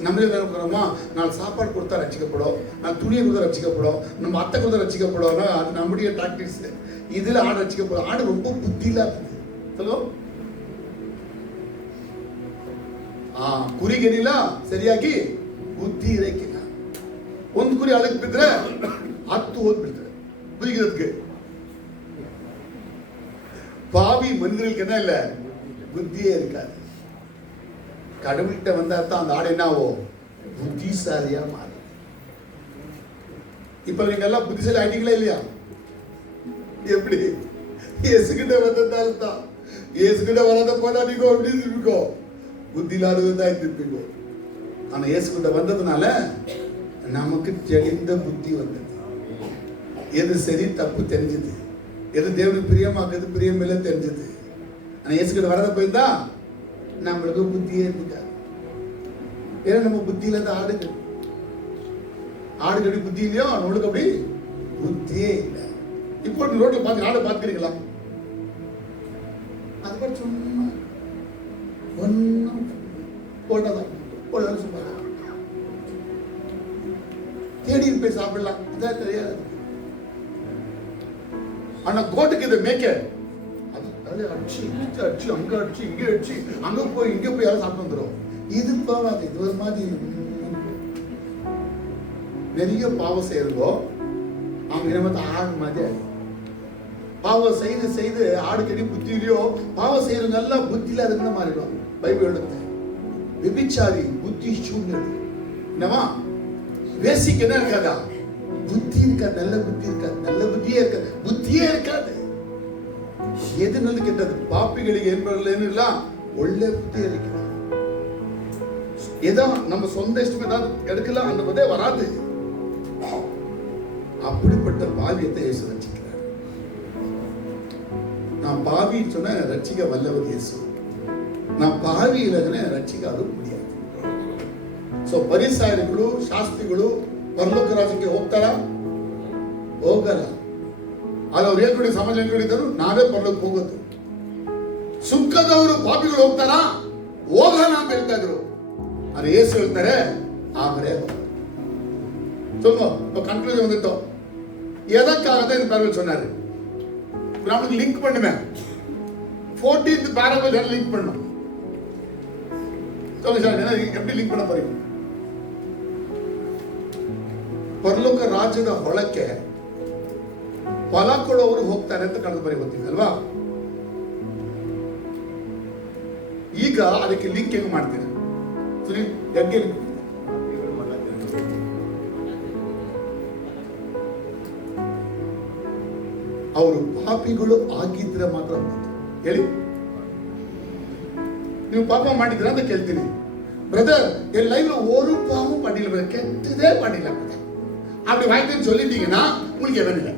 நம்மளே என்ன பண்ணுறோமா, நாலு சாப்பாடு கொடுத்தா ரசிக்கப்படும், நாலு துணியை கொடுத்தா ரசிக்கப்படும், நம்ம அத்தை கொடுத்தா ரசிக்கப்படும். அது நம்முடைய டாக்டிக்ஸ். இதுல ஆடு ரசிக்கப்படும். ஆடு ரொம்ப புத்தி இல்லாதது. சொல்லுவோம் ಕುರಿಗೆನಿಲ್ಲ ಸರಿಯಾಗಿ ಬುದ್ಧಿ ಇರಕ್ಕಿಲ್ಲ. ಒಂದು ಕುರಿ ಅಳಕ್ ಬಿದ್ರೆ 10 ಓದ್ ಬಿಡ್ತಾರೆ ಕುರಿಗಿರೋದಕ್ಕೆ. பாவி மனிதர்களுக்கு என்ன இல்ல, புத்தியே இருக்காது. கடவுள்கிட்ட வந்தாத்தான் அந்த ஆடு என்ன ஆகும், புத்திசாலியா மாறும். இப்ப நீங்க எல்லாம் புத்திசாலி ஆயிட்டீங்களா இல்லையா? எப்படி? இயேசுகிட்ட வந்ததால தான். இயேசுகிட்ட வராத போனா நீங்க எப்படி இருப்பீங்க? புத்தி இல்லாததான் இருப்பீங்க. ஆனா இயேசுகிட்ட வந்ததுனால நமக்கு தெளிந்த புத்தி வந்தது. எது சரி தப்பு தெரிஞ்சது, எது தேவனுக்கு பிரியமாக்குது பிரியமில்லை தெரிஞ்சது. ஆனா இயேசுகிட்ட வரத போயிருந்தா நம்மளுக்கு புத்தியே இருக்காது. ஏன்னா நம்ம புத்தி இல்லாத ஆடுகள். ஆடுகள் புத்தி இல்லையோ, நம்மளுக்கு அப்படி புத்தியே இல்லை. இப்போ ரோட்ல பார்த்து ஆடு பார்த்துக்கிறீங்களா? அது மாதிரி சும்மா ஒன்னும் போட்டதான் போடலாம், சும்மா தேடி போய் சாப்பிடலாம், அதான் தெரியாது. ஆனா கோட்டுக்கு இதை மேய்க்க அது அடிச்சு அடிச்சு அங்க அடிச்சு இங்க அடிச்சு அங்க போய் இங்க போய் யாரும் சாப்பிட்டு வந்துடும். இது போகாது. இது ஒரு மாதிரி நிறைய பாவம் செய்யறதோ அவங்க நம்ம ஆடு மாதிரி ஆகும். பாவம் செய்து செய்து ஆடு கடி புத்தியிலையோ பாவம் செய்யறவங்க எல்லாம் புத்தி இல்லாத மாறிடுவாங்க. பைபிள் எடுத்து விபிச்சாரி புத்தி சூன்யடி என்னவா பேசிக் என்ன இருக்காதா, புத்தி இருக்காது. நல்ல புத்தி இருக்காது, நல்ல புத்தியே இருக்காது, புத்தியே இருக்காது. எது நல்லது கெட்டது பாப்பிಗಳಿಗೆ ಏನ್ ಇಲ್ಲ, ಒಳ್ಳೆ புத்தி இருக்குது. ஏதோ நம்ம சொந்த இஷ்டம் ஏதாவது எடுக்கலாம், அந்த பதே வராது. அப்படிப்பட்ட பாவியத்தை இயேசு ரட்சிக்கிறார். நான் பாவி சொன்ன ரட்சிக்க வல்லவர் இயேசு. நான் பாவி இல்லைன்னு ரட்சிக்காது முடியாது. ಸೊ ಪರಿಸಾಯಗಳು ಶಾಸ್ತ್ರಿಗಳು ಪರಲೋಕ ರಾಜ್ಯಕ್ಕೆ ಹೋಗ್ತಾರ? ಹೋಗಲ್ಲ. ಅಲ್ಲಿ ಅವ್ರು ಹೇಳ್ಕೊಡಿ ಸಮಾಜ ಹೇಳ್ಕೊಂಡಿದ್ದರು, ನಾವೇ ಪರಲೋಕ ಹೋಗೋದು. ಸುಖದವರು ಪಾಪಿಗಳು ಹೋಗ್ತಾರ? ಹೋಗಲ್ಲ ಅಂತ ಹೇಳ್ತಾ ಇದ್ರು. ಅದು ಏಸು ಹೇಳ್ತಾರೆ அவரே சொல்லுவோம். இப்போ கன்க்ளூஷன் வந்துட்டோம். எதற்காக தான் இந்த பேரபிள் சொன்னாரு? நமக்கு லிங்க் பண்ணுவேன். 14th பேரபிள் லிங்க் பண்ணும். சொல்லுங்க சார், எப்படி லிங்க் பண்ண போறீங்க? ಪರಲೋಕ ರಾಜ್ಯದ ಹೊಳಕ್ಕೆ ಫಲ ಕೊಡೋರು ಹೋಗ್ತಾರೆ ಅಂತ ಕಳೆದು ಬರೀ ಗೊತ್ತಿದೆ ಅಲ್ವಾ? ಈಗ ಅದಕ್ಕೆ ಲಿಂಕ್ ಹೆಂಗ್ ಮಾಡ್ತೀರಾ? ಹೆಂಗೆ ಅವರು ಪಾಪಿಗಳು ಆಗಿದ್ರೆ ಮಾತ್ರ ಹೇಳಿ. ನೀವು ಪಾಪ ಮಾಡಿದ್ರ ಅಂತ ಕೇಳ್ತೀನಿ. பிரதர் என் லைஃப்ல ஒரு பாவம் பண்ணல, கெட்டதே பண்ணல பிரதர். அப்படி வாய்க்கு சொல்லிட்டீங்கன்னா உங்களுக்கு எவன் இல்லை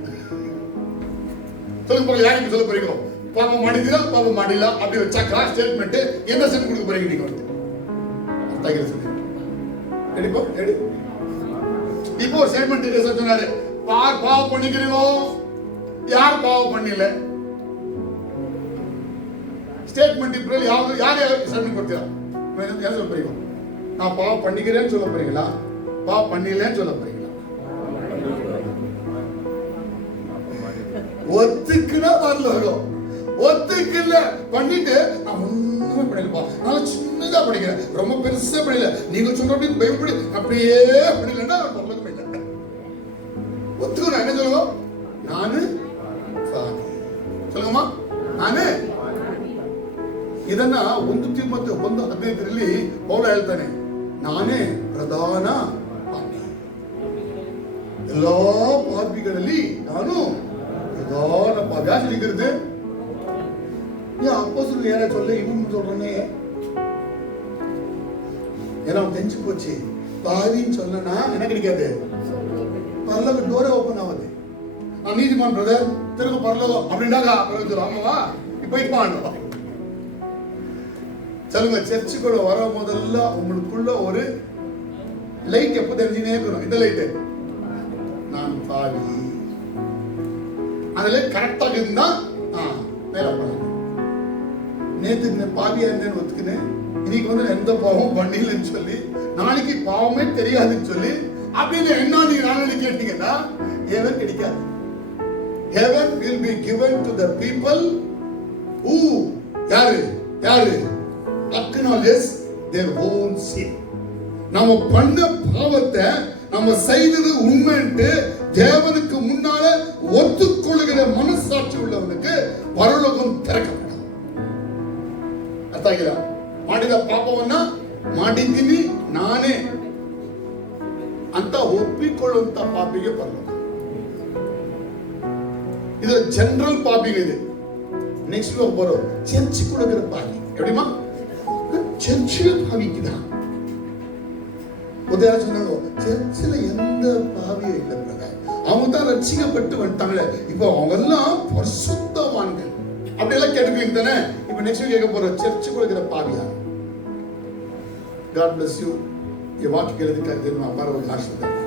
சொல்லுங்க போங்க. யாருக்கு சொல்ல போறீங்க? பாவம் ಮಾಡಿದಿರಾ பாவம் ಮಾಡಿಲ್ಲ அப்படி வச்சா கிராஸ் ஸ்டேட்மெண்ட் என்ன சென்ட் கொடுக்க போறீங்க நீங்க? வந்து அர்த்தம் சொல்லுங்க. எடுப்போ எடு. இப்போ ஒரு ஸ்டேட்மெண்ட் என்ன சொன்னாரு? பாவம் பண்ணிக்கிறீங்களோ? யார் பாவம் பண்ணல? ஸ்டேட்மெண்ட் இப்போ யார் ஸ்டேட்மெண்ட் கொடுத்தா? என்ன சொல்ல போறீங்க? நான் பாவம் பண்ணிக்கிறேன்னு சொல்ல போறீங்களா? பாவம் பண்ணலன்னு சொல்ல போறீங்களா? ஒத்துக்குனா வரலோ, ஒத்துக்கல பண்ணிட்டு நான் ஒண்ணுமே பண்ணலப்பா, நான் சின்னதா படிக்கிறேன், ரொம்ப பெருசா படிக்கல, நீங்க சொல்றீங்க பயப்படி அப்படியே படிக்கலன்னா பரலோகம் இல்லை. ஒத்துக்கணும். என்ன சொல்லுவோம்? நானு சொல்லுங்கம்மா, ನಾನೇ. ಇದನ್ನ 1 ತಿಮೋಥೆ 1:15 ಪೌಲ ಹೇಳ್ತಾನೆ, ನಾನೇ ಪ್ರಧಾನ ಪಾಪಿ, ಎಲ್ಲಾ ಪಾಪಿಗಳಲ್ಲಿ ನಾನು பிரதான பாவி. யார் சொல்லிக்கிறது? ஏன் அப்போஸ்தலர் யாரை சொல்ல இவன் சொல்றானே? ஏன்னா தெரிஞ்சு போச்சு, பாவின்னு சொல்லனா என்ன கிடைக்காது? பரலோக டோரே ஓபன் ஆகுது. நான் நீதிமான் பிரதர் திரும்ப பரலோகம் அப்படின்னாக்கா பிரதர் ஆமாவா இப்போ இருப்பான். சொல்லுங்க, சர்ச்சுக்குள்ள வர முதல்ல உங்களுக்குள்ள ஒரு லைட் எப்போ தெரிஞ்சுனே இருக்கணும். இந்த லைட்டு நான் பாவி, அந்த லைட் கரெக்டாக இருந்தா மேல போகலாம். நேற்று பாவியா இருந்தேன்னு ஒத்துக்கினேன், இன்னைக்கு வந்து எந்த பாவம் பண்ணலன்னு சொல்லி, நாளைக்கு பாவமே தெரியாதுன்னு சொல்லி அப்படின்னு என்ன நீங்க நாளைக்கு கேட்டீங்கன்னா heaven கிடைக்காது. Heaven will be given to the people who யாரு acknowledge their own sin. நம்ம பண்ண பாவத்தை நம்ம செய்தது உண்மைன்ட்டு தேவனுக்கு முன்னால ஒத்துக்கொள்ளுகிற மனசாட்சி உள்ளவனுக்கு பரலோகம் திறக்கப்படும். ಅರ್ಥಾಗಿಲ್ಲ? ಮಾಡಿದ ಪಾಪವನ್ನ ಮಾಡಿದ್ದೀನಿ ನಾನೇ ಅಂತ ಒಪ್ಪಿಕೊಳ್ಳುವಂತ ಪಾಪಿಗೆ ಪರಲೋಕ. ಇದು ಜನರಲ್ ಪಾಪಿಗೆ ಇದೆ. ನೆಕ್ಸ್ಟ್ ಬರೋ ಚರ್ಚ್ ಕೊಡುಗಿற பாவி. எப்படிமா? சர்ச்சில் பாவிக்குதான். உதயா சொன்னாங்க, சர்ச்சில் எந்த பாவியும் இல்லை பிரதர், அவங்க தான் ரட்சிக்கப்பட்டு வந்துட்டாங்களே, இப்போ அவங்க எல்லாம் பரிசுத்தவான்கள் அப்படியெல்லாம் கேட்டுக்கிறீங்க தானே? இப்போ நெக்ஸ்ட் கேட்க போறோம், சர்ச்சு கொடுக்கிற பாவியா? God bless you. ये वाक्य के लिए कहते हैं, हमारा आशीर्वाद